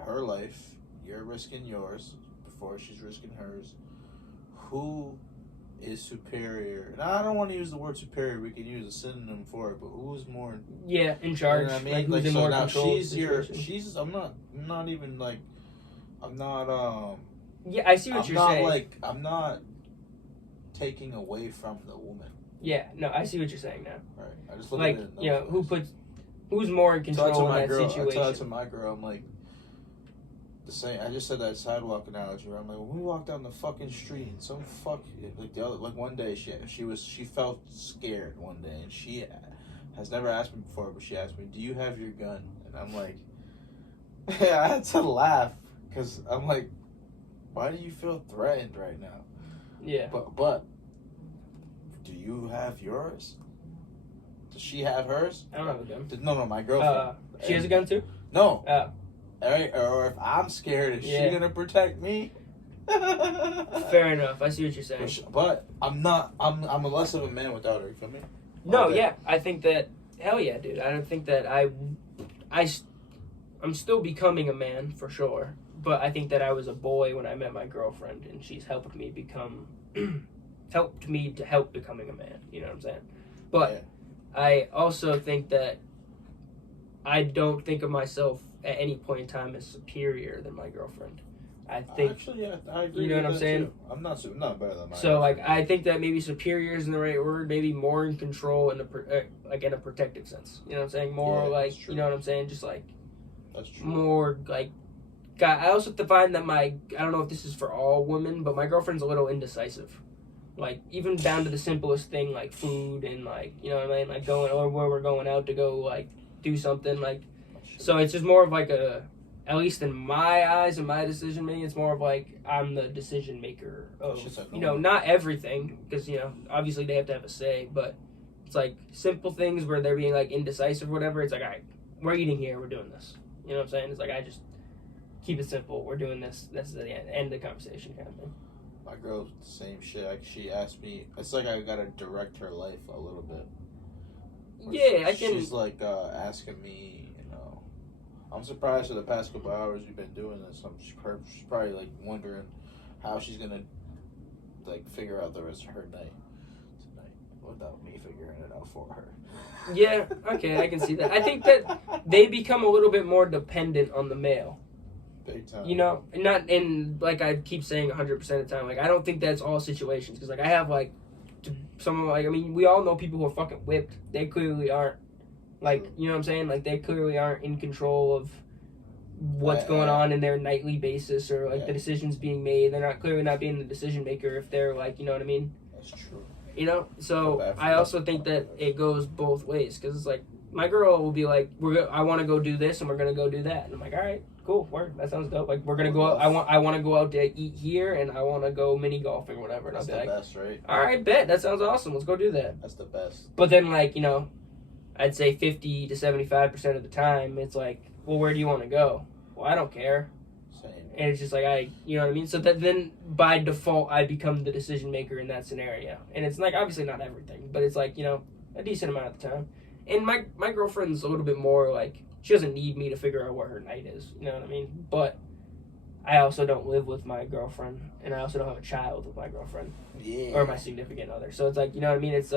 her life, you're risking yours before she's risking hers, who is superior? And I don't want to use the word superior. We can use a synonym for it, but who's more? Yeah, in charge. You know what I mean? Like, Like, who's in so more now control? she's. I'm not even like. I'm not. Yeah, I see what you're saying. I'm not taking away from the woman. Yeah, no, I see what you're saying now. Right. I just look like, at it. You know, who's more in control in that situation? I tell it to my girl. I'm like. The same. I just said that sidewalk analogy. Where I'm like, when we walked down the fucking street, and one day she felt scared one day, and she has never asked me before, but she asked me, "Do you have your gun?" And I'm like, yeah, I had to laugh because I'm like, why do you feel threatened right now? Yeah. But do you have yours? Does she have hers? I don't have a gun. No, my girlfriend. She has a gun too? No. Oh. All right, or if I'm scared, is she gonna protect me? Fair enough. I see what you're saying. But I'm not. I'm less of a man without her. You feel me? No, yeah. I think that. Hell yeah, dude. I don't think that I'm still becoming a man for sure. But I think that I was a boy when I met my girlfriend, and she's helped me become, help becoming a man. You know what I'm saying? But yeah. I also think that I don't think of myself at any point in time as superior than my girlfriend. I think. Actually, yeah, I agree. You know what I'm saying? Too. I'm not better than my. So like, I think that maybe superior isn't the right word. Maybe more in control in a protective sense. You know what I'm saying? More like, you know what I'm saying? Just like. That's true. More like. God, I also find that I don't know if this is for all women, but my girlfriend's a little indecisive. Like, even down to the simplest thing, like food and like, you know what I mean? Like going, or where we're going out to go, like, do something, like. So it's just more of like at least in my eyes and my decision making, it's more of like I'm the decision maker of, you know, not everything, because, you know, obviously they have to have a say, but it's like simple things where they're being like indecisive or whatever. It's like, all right, we're eating here, we're doing this. You know what I'm saying? It's like, I just keep it simple. We're doing this. That's the end of the conversation kind of thing. My girl's the same shit. Like, she asked me, it's like I gotta direct her life a little bit. Yeah, I can. She's like asking me. I'm surprised for the past couple hours we've been doing this. She's probably like wondering how she's gonna like figure out the rest of her night tonight without me figuring it out for her. Yeah, okay, I can see that. I think that they become a little bit more dependent on the male. Big time. You know, not in, like I keep saying 100% of the time. Like, I don't think that's all situations, because like I have like some, like, I mean, we all know people who are fucking whipped. They clearly aren't. Like, you know what I'm saying? Like, they clearly aren't in control of what's going on in their nightly basis, or, like, the decisions being made. They're clearly not being the decision maker if they're, like, you know what I mean? That's true. You know? So, I also think that it goes both ways. Because it's like, my girl will be like, I want to go do this, and we're going to go do that. And I'm like, all right, cool, word. That sounds dope. Like, we're going to go out. I want to go out to eat here, and I want to go mini golfing or whatever. And That's I'll be the like, best, right? All right, bet. That sounds awesome. Let's go do that. That's the best. But then, like, you know, I'd say 50 to 75% of the time, it's like, well, where do you want to go? Well, I don't care. Same. And it's just like, you know what I mean? So that then, by default, I become the decision maker in that scenario. And it's like, obviously not everything, but it's like, you know, a decent amount of the time. And my girlfriend's a little bit more like, she doesn't need me to figure out where her night is. You know what I mean? But I also don't live with my girlfriend, and I also don't have a child with my girlfriend. Yeah. Or my significant other. So it's like, you know what I mean? It's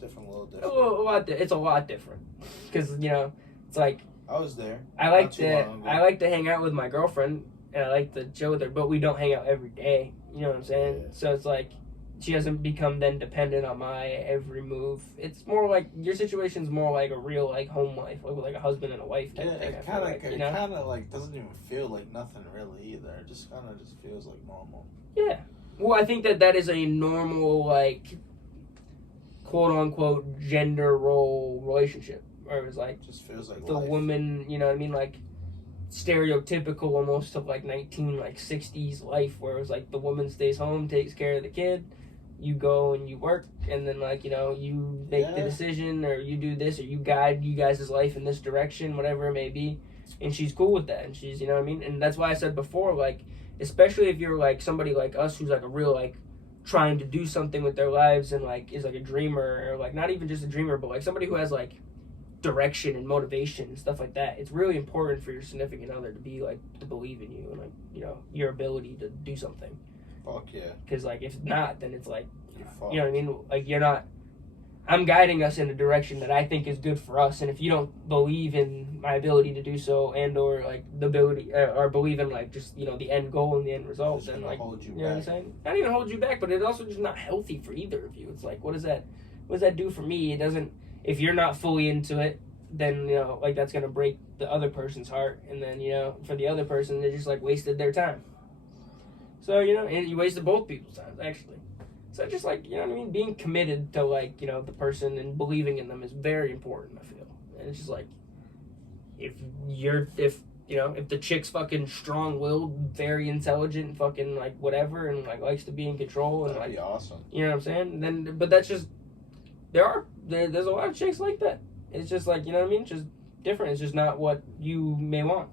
different, a little different. It's a lot different, because, you know, it's like, I was there. I like to hang out with my girlfriend, and I like to chill with her, but we don't hang out every day. You know what I'm saying? Yeah. So it's like, she doesn't become then dependent on my every move. It's more like, your situation's more like a real, like, home life, like a husband and a wife type thing. It kind of like doesn't even feel like nothing really either. It just kind of just feels like normal. Yeah. Well, I think that is a normal, like, quote-unquote gender role relationship, where it's like, just feels like the life. Woman, you know what I mean, like stereotypical almost of like 1960s life, where it was like the woman stays home, takes care of the kid, you go and you work, and then like, you know, you make the decision, or you do this, or you guide you guys' life in this direction, whatever it may be, and she's cool with that, and she's, you know what I mean, and that's why I said before, like, especially if you're like somebody like us who's like a real like trying to do something with their lives and like is like a dreamer, or like not even just a dreamer, but like somebody who has like direction and motivation and stuff like that. It's really important for your significant other to be like to believe in you and like, you know, your ability to do something. Fuck yeah. Because like if not, then it's like, you know what I mean, like you're not, I'm guiding us in a direction that I think is good for us, and if you don't believe in my ability to do so, and or like the ability or believe in like just, you know, the end goal and the end result, then like, you know what I'm saying, not even hold you back, but it's also just not healthy for either of you. It's like, what does that do for me? It doesn't. If you're not fully into it, then, you know, like that's gonna break the other person's heart, and then, you know, for the other person, they just like wasted their time. So, you know, and you wasted both people's time actually. So just like, you know what I mean, being committed to like, you know, the person and believing in them is very important, I feel. And it's just like, if you know, if the chick's fucking strong-willed, very intelligent, fucking like whatever, and like likes to be in control, and that'd like, be awesome. You know what I'm saying? Then, but that's just, there's a lot of chicks like that. It's just like, you know what I mean? Just different. It's just not what you may want.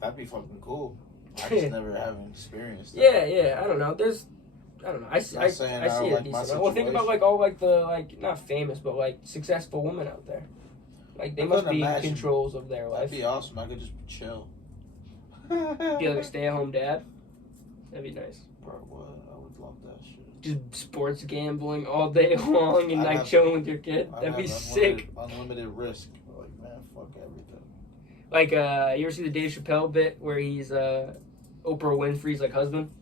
That'd be fucking cool. I just never haven't experienced that. Yeah. I don't know. I see it like decent. Well, think about like all like the like not famous but like successful women out there. Like they must be in controls of their life. That'd be awesome. I could just chill. Be like a stay-at-home dad. That'd be nice. Bro, what? I would love that shit. Just sports gambling all day long and like chilling with your kid. That'd be sick. Unlimited risk. Like, man, fuck everything. Like you ever see the Dave Chappelle bit where he's Oprah Winfrey's like husband?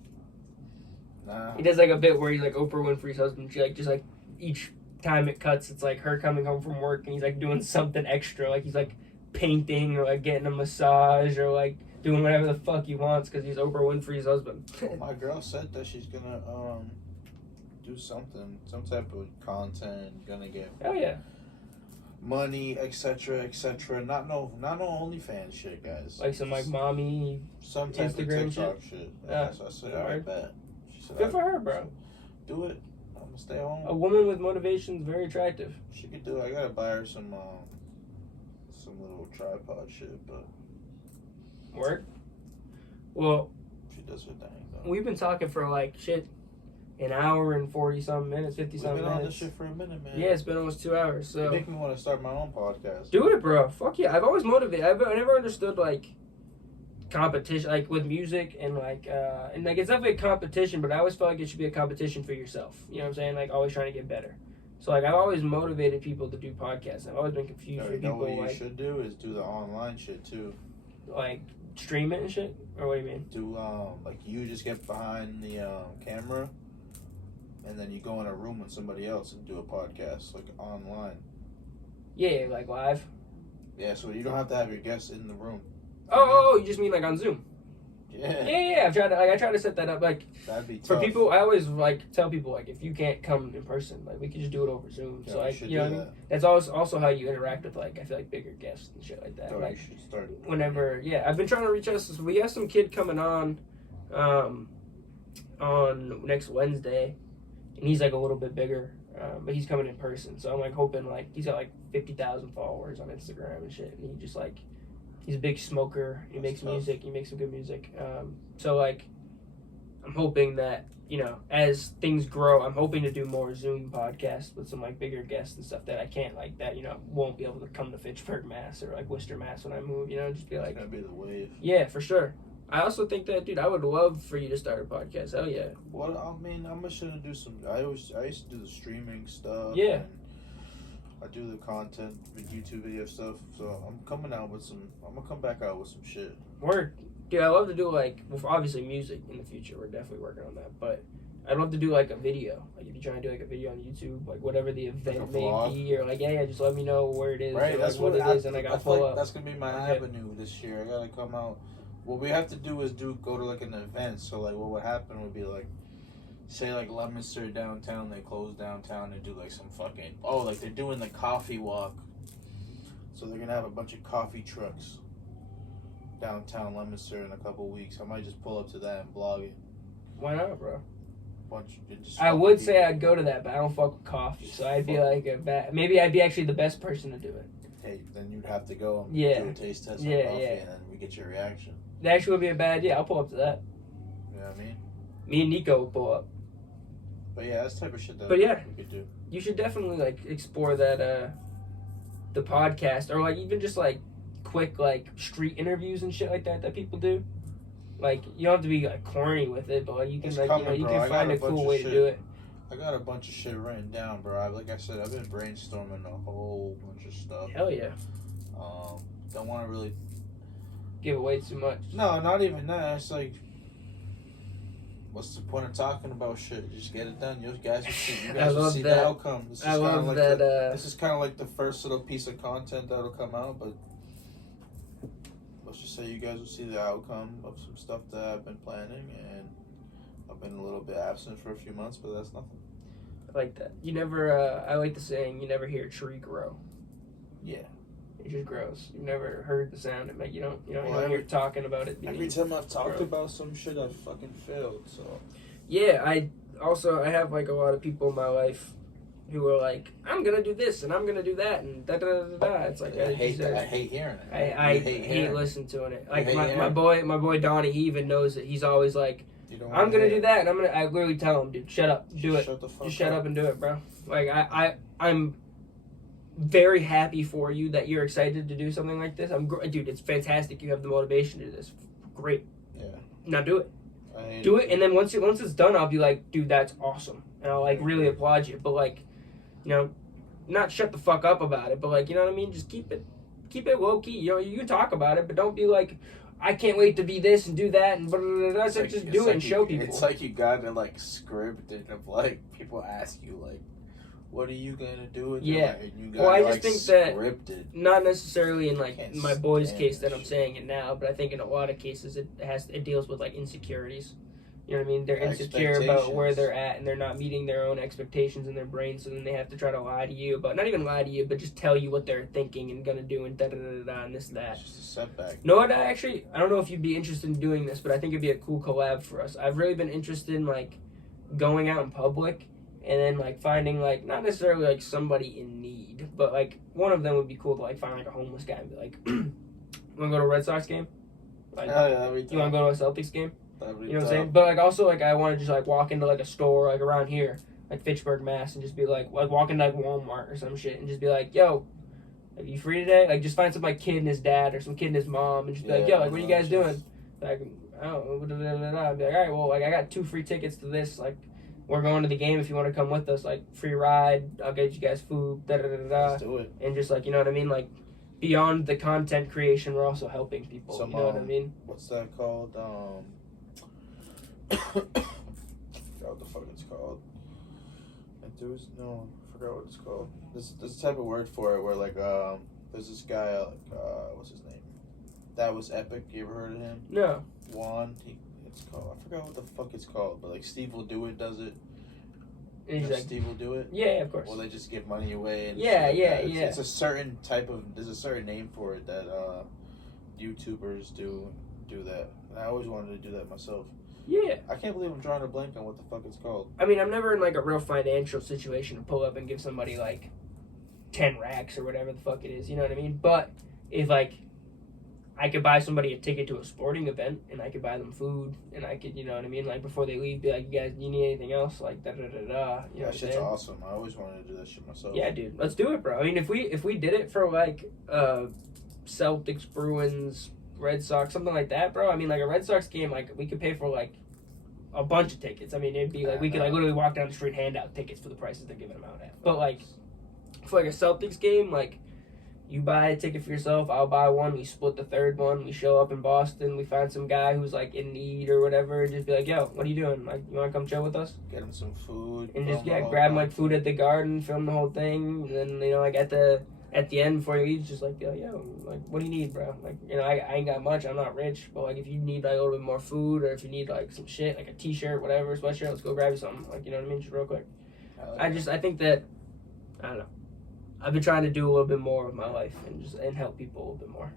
Nah. He does like a bit where he's like Oprah Winfrey's husband. She like just like each time it cuts, it's like her coming home from work and he's like doing something extra, like he's like painting or like getting a massage or like doing whatever the fuck he wants because he's Oprah Winfrey's husband. My girl said that she's gonna do something, some type of content, gonna get money, etc., etc. Not no OnlyFans shit, guys. Like some like mommy, some type Instagram of TikTok shit. Yeah, so I said, I bet. Good for her, bro. Do it. I'm gonna stay home. A woman with motivation is very attractive. She could do it. I gotta buy her some little tripod shit, but work. Well, she does her thing though. We've been talking for like shit, an hour and 40-something minutes, 50-something minutes. We've been on this shit for a minute, man. Yeah, it's been almost 2 hours. So you make me want to start my own podcast. Do it, bro. Fuck yeah. I've always motivated. I never understood like competition, like with music and like it's definitely a competition, but I always felt like it should be a competition for yourself. You know what I'm saying? Like always trying to get better. So like I've always motivated people to do podcasts. I've always been confused for people. What you should do is do the online shit too. Like stream it and shit, or what do you mean? Do like you just get behind the camera, and then you go in a room with somebody else and do a podcast like online. Yeah, like live. Yeah, so you don't have to have your guests in the room. Oh, you just mean like on Zoom? Yeah. Yeah. I try to set that up. Like that'd be tough. For people, I always like tell people like if you can't come in person, like we could just do it over Zoom. Yeah, so like you know what I mean? That's also how you interact with like I feel like bigger guests and shit like that. Oh, like you should start. Whenever I've been trying to reach out. So we have some kid coming on next Wednesday, and he's like a little bit bigger, but he's coming in person. So I'm like hoping like he's got like 50,000 followers on Instagram and shit, and he just like. He's a big smoker. He makes music. He makes some good music. So, like, I'm hoping that, you know, as things grow, I'm hoping to do more Zoom podcasts with some, like, bigger guests and stuff that I can't, like, that, you know, won't be able to come to Fitchburg, Mass. Or, like, Worcester, Mass when I move, you know, just be like... It's gonna be the wave. Yeah, for sure. I also think that, dude, I would love for you to start a podcast. Hell yeah. Well, I mean, I'm just gonna do some... I used to do the streaming stuff. Yeah. I do the content, the YouTube video stuff, so I'm gonna come back out with some shit. Word. Dude, I love to do, like, well, obviously music in the future. We're definitely working on that. But I'd love to do, like, a video. Like, if you're trying to do, like, a video on YouTube, like, whatever the event may be, or, like, yeah, just let me know where it is, right, or, that's like, what it is, and I gotta pull up. That's gonna be my avenue this year. I gotta come out. What we have to do is go to, like, an event. So, like, what would happen would be, like, say like Leominster downtown, they close downtown and do like some fucking like they're doing the coffee walk, so they're gonna have a bunch of coffee trucks downtown Leominster in a couple weeks. I might just pull up to that and blog it. Why not, bro? I would say I'd go to that, but I don't fuck with coffee, so I'd be like maybe I'd be actually the best person to do it. Hey, then you'd have to go and do a taste test on coffee, and then we get your reaction. That actually would be a bad idea. I'll pull up to that. You know what I mean? Me and Nico will pull up. But yeah, that's the type of shit that we could do. You should definitely like explore that the podcast, or like even just like quick like street interviews and shit like that people do. Like you don't have to be like corny with it, but like you can you can find a cool way to do it. I got a bunch of shit written down, bro. Like I said, I've been brainstorming a whole bunch of stuff. Hell yeah. Don't want to really give away too much. No, not even that. It's like, what's the point of talking about shit? Just get it done. You guys will see. You guys will see the outcome. This is kind of like this is kind of like the first little piece of content that'll come out, but let's just say you guys will see the outcome of some stuff that I've been planning, and I've been a little bit absent for a few months, but that's nothing. I like that. You never. I like the saying, you never hear a tree grow. Yeah. It just grows. You've never heard the sound. It you don't hear talking about it. Every time I've talked about some shit, I've fucking failed. So. Yeah, I have like a lot of people in my life who are like, I'm gonna do this and I'm gonna do that and da da da da. It's like I hate hearing it. I hate listening to it. Like my boy Donnie, he even knows it. He's always like, I'm gonna do that, and I literally tell him, dude, shut up, do it. Just shut up and do it, bro. Like I'm very happy for you that you're excited to do something like this. Dude, it's fantastic. You have the motivation to do this. Great. Yeah. Now do it. Do it, and then once it's done, I'll be like, dude, that's awesome, and I'll like really applaud you. But like, not shut the fuck up about it, but like, you know what I mean? Just keep it low key. You can talk about it, but don't be like, I can't wait to be this and do that and blah, blah, blah. Just do it and show people. It's like you got to like script it of like people ask you like, what are you gonna do with it? And you gotta, I just think that it. Not necessarily in like my boy's case that I'm saying it now, but I think in a lot of cases it deals with like insecurities. You know what I mean? They're insecure about where they're at, and they're not meeting their own expectations in their brain, so then they have to try to lie to you, but not even lie to you, but just tell you what they're thinking and gonna do and da-da-da-da and this, that. It's just a setback. No, I don't know if you'd be interested in doing this, but I think it'd be a cool collab for us. I've really been interested in, like, going out in public and then, like, finding, like, not necessarily, like, somebody in need, but, like, one of them would be cool to, like, find, like, a homeless guy and be like, you wanna go to a Red Sox game? Like, you wanna go to a Celtics game? You know what I'm saying? But, like, also, like, I want to just, like, walk into, like, a store, like, around here, like, Fitchburg, Mass, and just be, like walk into, like, Walmart or some shit, and just be like, yo, are you free today? Like, just find some, like, kid and his dad or some kid and his mom, and just be like, yo, like, what are you guys doing? Like, I don't know, I'd be like, all right, well, like, I got 2 free tickets to this, like, we're going to the game if you want to come with us, like, free ride, I'll get you guys food, da-da-da-da-da. Let's do it. And just, like, you know what I mean? Like, beyond the content creation, we're also helping people, you know what I mean? What's that called? I forgot what the fuck it's called. I forgot what it's called. There's a type of word for it where like there's this guy what's his name? That Was Epic. You ever heard of him? No. Juan. It's called. I forgot what the fuck it's called, but like Steve Will Do It does it. Steve Will Do It. Yeah, of course. Well, they just give money away. And yeah. It's a certain type of. There's a certain name for it that YouTubers do that. And I always wanted to do that myself. Yeah. I can't believe I'm drawing a blank on what the fuck it's called. I mean, I'm never in, like, a real financial situation to pull up and give somebody, like, 10 racks or whatever the fuck it is, you know what I mean? But if, like, I could buy somebody a ticket to a sporting event, and I could buy them food, and I could, you know what I mean? Like, before they leave, be like, you guys, you need anything else? Like, da-da-da-da, you know that shit's awesome. I always wanted to do that shit myself. Yeah, dude. Let's do it, bro. I mean, if we did it for, like, Celtics, Bruins, Red Sox, something like that, bro. I mean, like a Red Sox game, like we could pay for like a bunch of tickets. I mean, it'd be like we could like literally walk down the street, hand out tickets for the prices they're giving them out at. But like for like a Celtics game, like you buy a ticket for yourself, I'll buy one. We split the third one. We show up in Boston. We find some guy who's like in need or whatever. Just be like, yo, what are you doing? Like, you want to come chill with us? Get him some food. And just grab like food at the garden, film the whole thing, and then like at the end before you leave, just like, yo, like, what do you need, bro? Like, I ain't got much. I'm not rich, but like, if you need like a little bit more food, or if you need like some shit, like a t-shirt, whatever, sweatshirt, let's go grab you something. Like, you know what I mean? Just real quick. I think that, I don't know. I've been trying to do a little bit more with my life and help people a little bit more.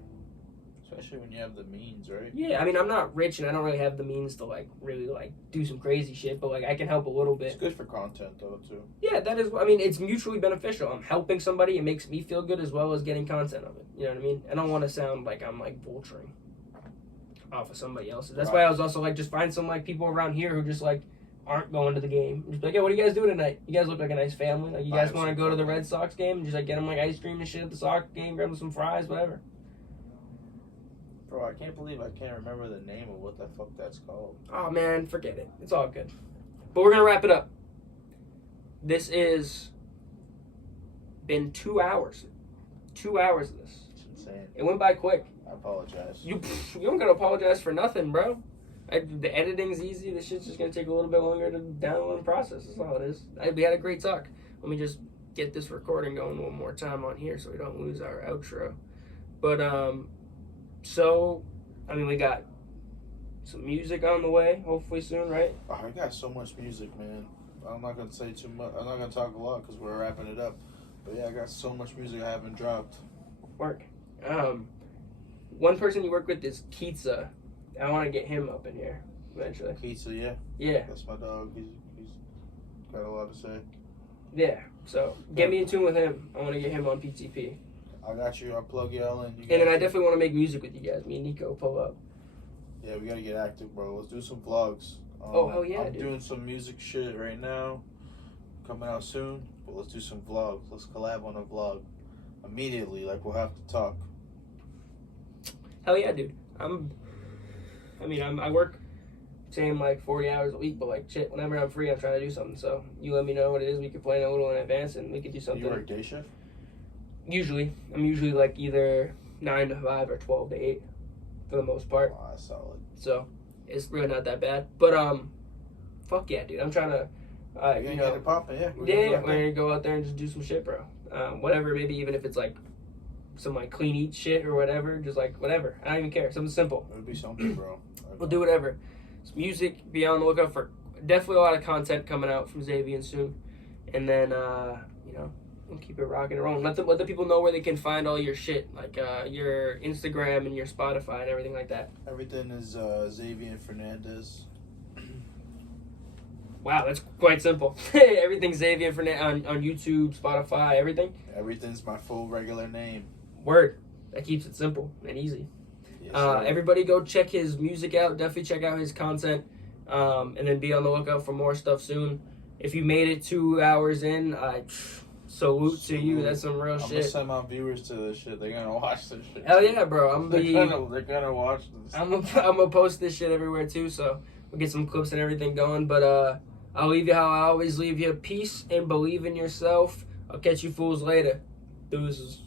Especially when you have the means, right? Yeah, I mean, I'm not rich and I don't really have the means to like really like do some crazy shit, but like I can help a little bit. It's good for content though too. Yeah, that is. I mean, it's mutually beneficial. I'm helping somebody. It makes me feel good as well as getting content of it. You know what I mean? I don't want to sound like I'm like vulturing off of somebody else's. That's why I was also like, just find some like people around here who just like aren't going to the game. Just be like, hey, what are you guys doing tonight? You guys look like a nice family. Like, you guys want to go to the Red Sox game and just like get them like ice cream and shit at the Sox game, grab them some fries, whatever. Bro, I can't believe I can't remember the name of what the fuck that's called. Oh man, forget it. It's all good. But we're gonna wrap it up. This is been 2 hours. 2 hours of this. It's insane. It went by quick. I apologize. You don't gotta apologize for nothing, bro. The editing's easy. This shit's just gonna take a little bit longer to download and process. That's all it is. We had a great talk. Let me just get this recording going one more time on here so we don't lose our outro. But so I mean, we got some music on the way, hopefully soon, right? Oh, I got so much music, man. I'm not gonna say too much. I'm not gonna talk a lot because we're wrapping it up. But yeah, I got so much music I haven't dropped. Work. One person you work with is Keitsa. I want to get him up in here eventually. Keitsa, yeah. Yeah. That's my dog. He's got a lot to say. Yeah. So get me in tune with him. I want to get him on PTP. I got you. I'll plug y'all in. And then I definitely want to make music with you guys. Me and Nico pull up. Yeah, we gotta get active, bro. Let's do some vlogs. Hell yeah, I'm dude. doing some music shit right now, coming out soon. But let's do some vlogs. Let's collab on a vlog immediately. Like, we'll have to talk. Hell yeah, dude. I work same like 40 hours a week, but like shit, whenever I'm free, I'm trying to do something. So you let me know what it is. We can plan a little in advance, and we can do something. You work day shift? Usually, I'm usually like either 9 to 5 or 12 to 8 for the most part. Wow, that's solid. So it's really not that bad. But fuck yeah, dude. I'm trying to Get it popping, yeah. We're gonna go out there and just do some shit, bro. Whatever, maybe even if it's like some like clean eat shit or whatever, just like whatever. I don't even care. Something simple. It would be something, bro. We'll do whatever. Some music. Be on the lookout for definitely a lot of content coming out from Zavian soon, and then we'll keep it rocking and rolling. Let the people know where they can find all your shit, like your Instagram and your Spotify and everything like that. Everything is Zavian Fernandez. Wow, that's quite simple. Everything's Zavian Fernandez on YouTube, Spotify, everything. Everything's my full regular name. Word. That keeps it simple and easy. Yes, everybody go check his music out. Definitely check out his content. And then be on the lookout for more stuff soon. If you made it 2 hours in, I salute to you. That's some real shit. I'm gonna send my viewers to this shit. They're gonna watch this shit. Hell yeah, bro. They're gonna watch this. I'm gonna post this shit everywhere too, so we'll get some clips and everything going. But I'll leave you how I always leave you. Peace and believe in yourself. I'll catch you fools later. Deuces.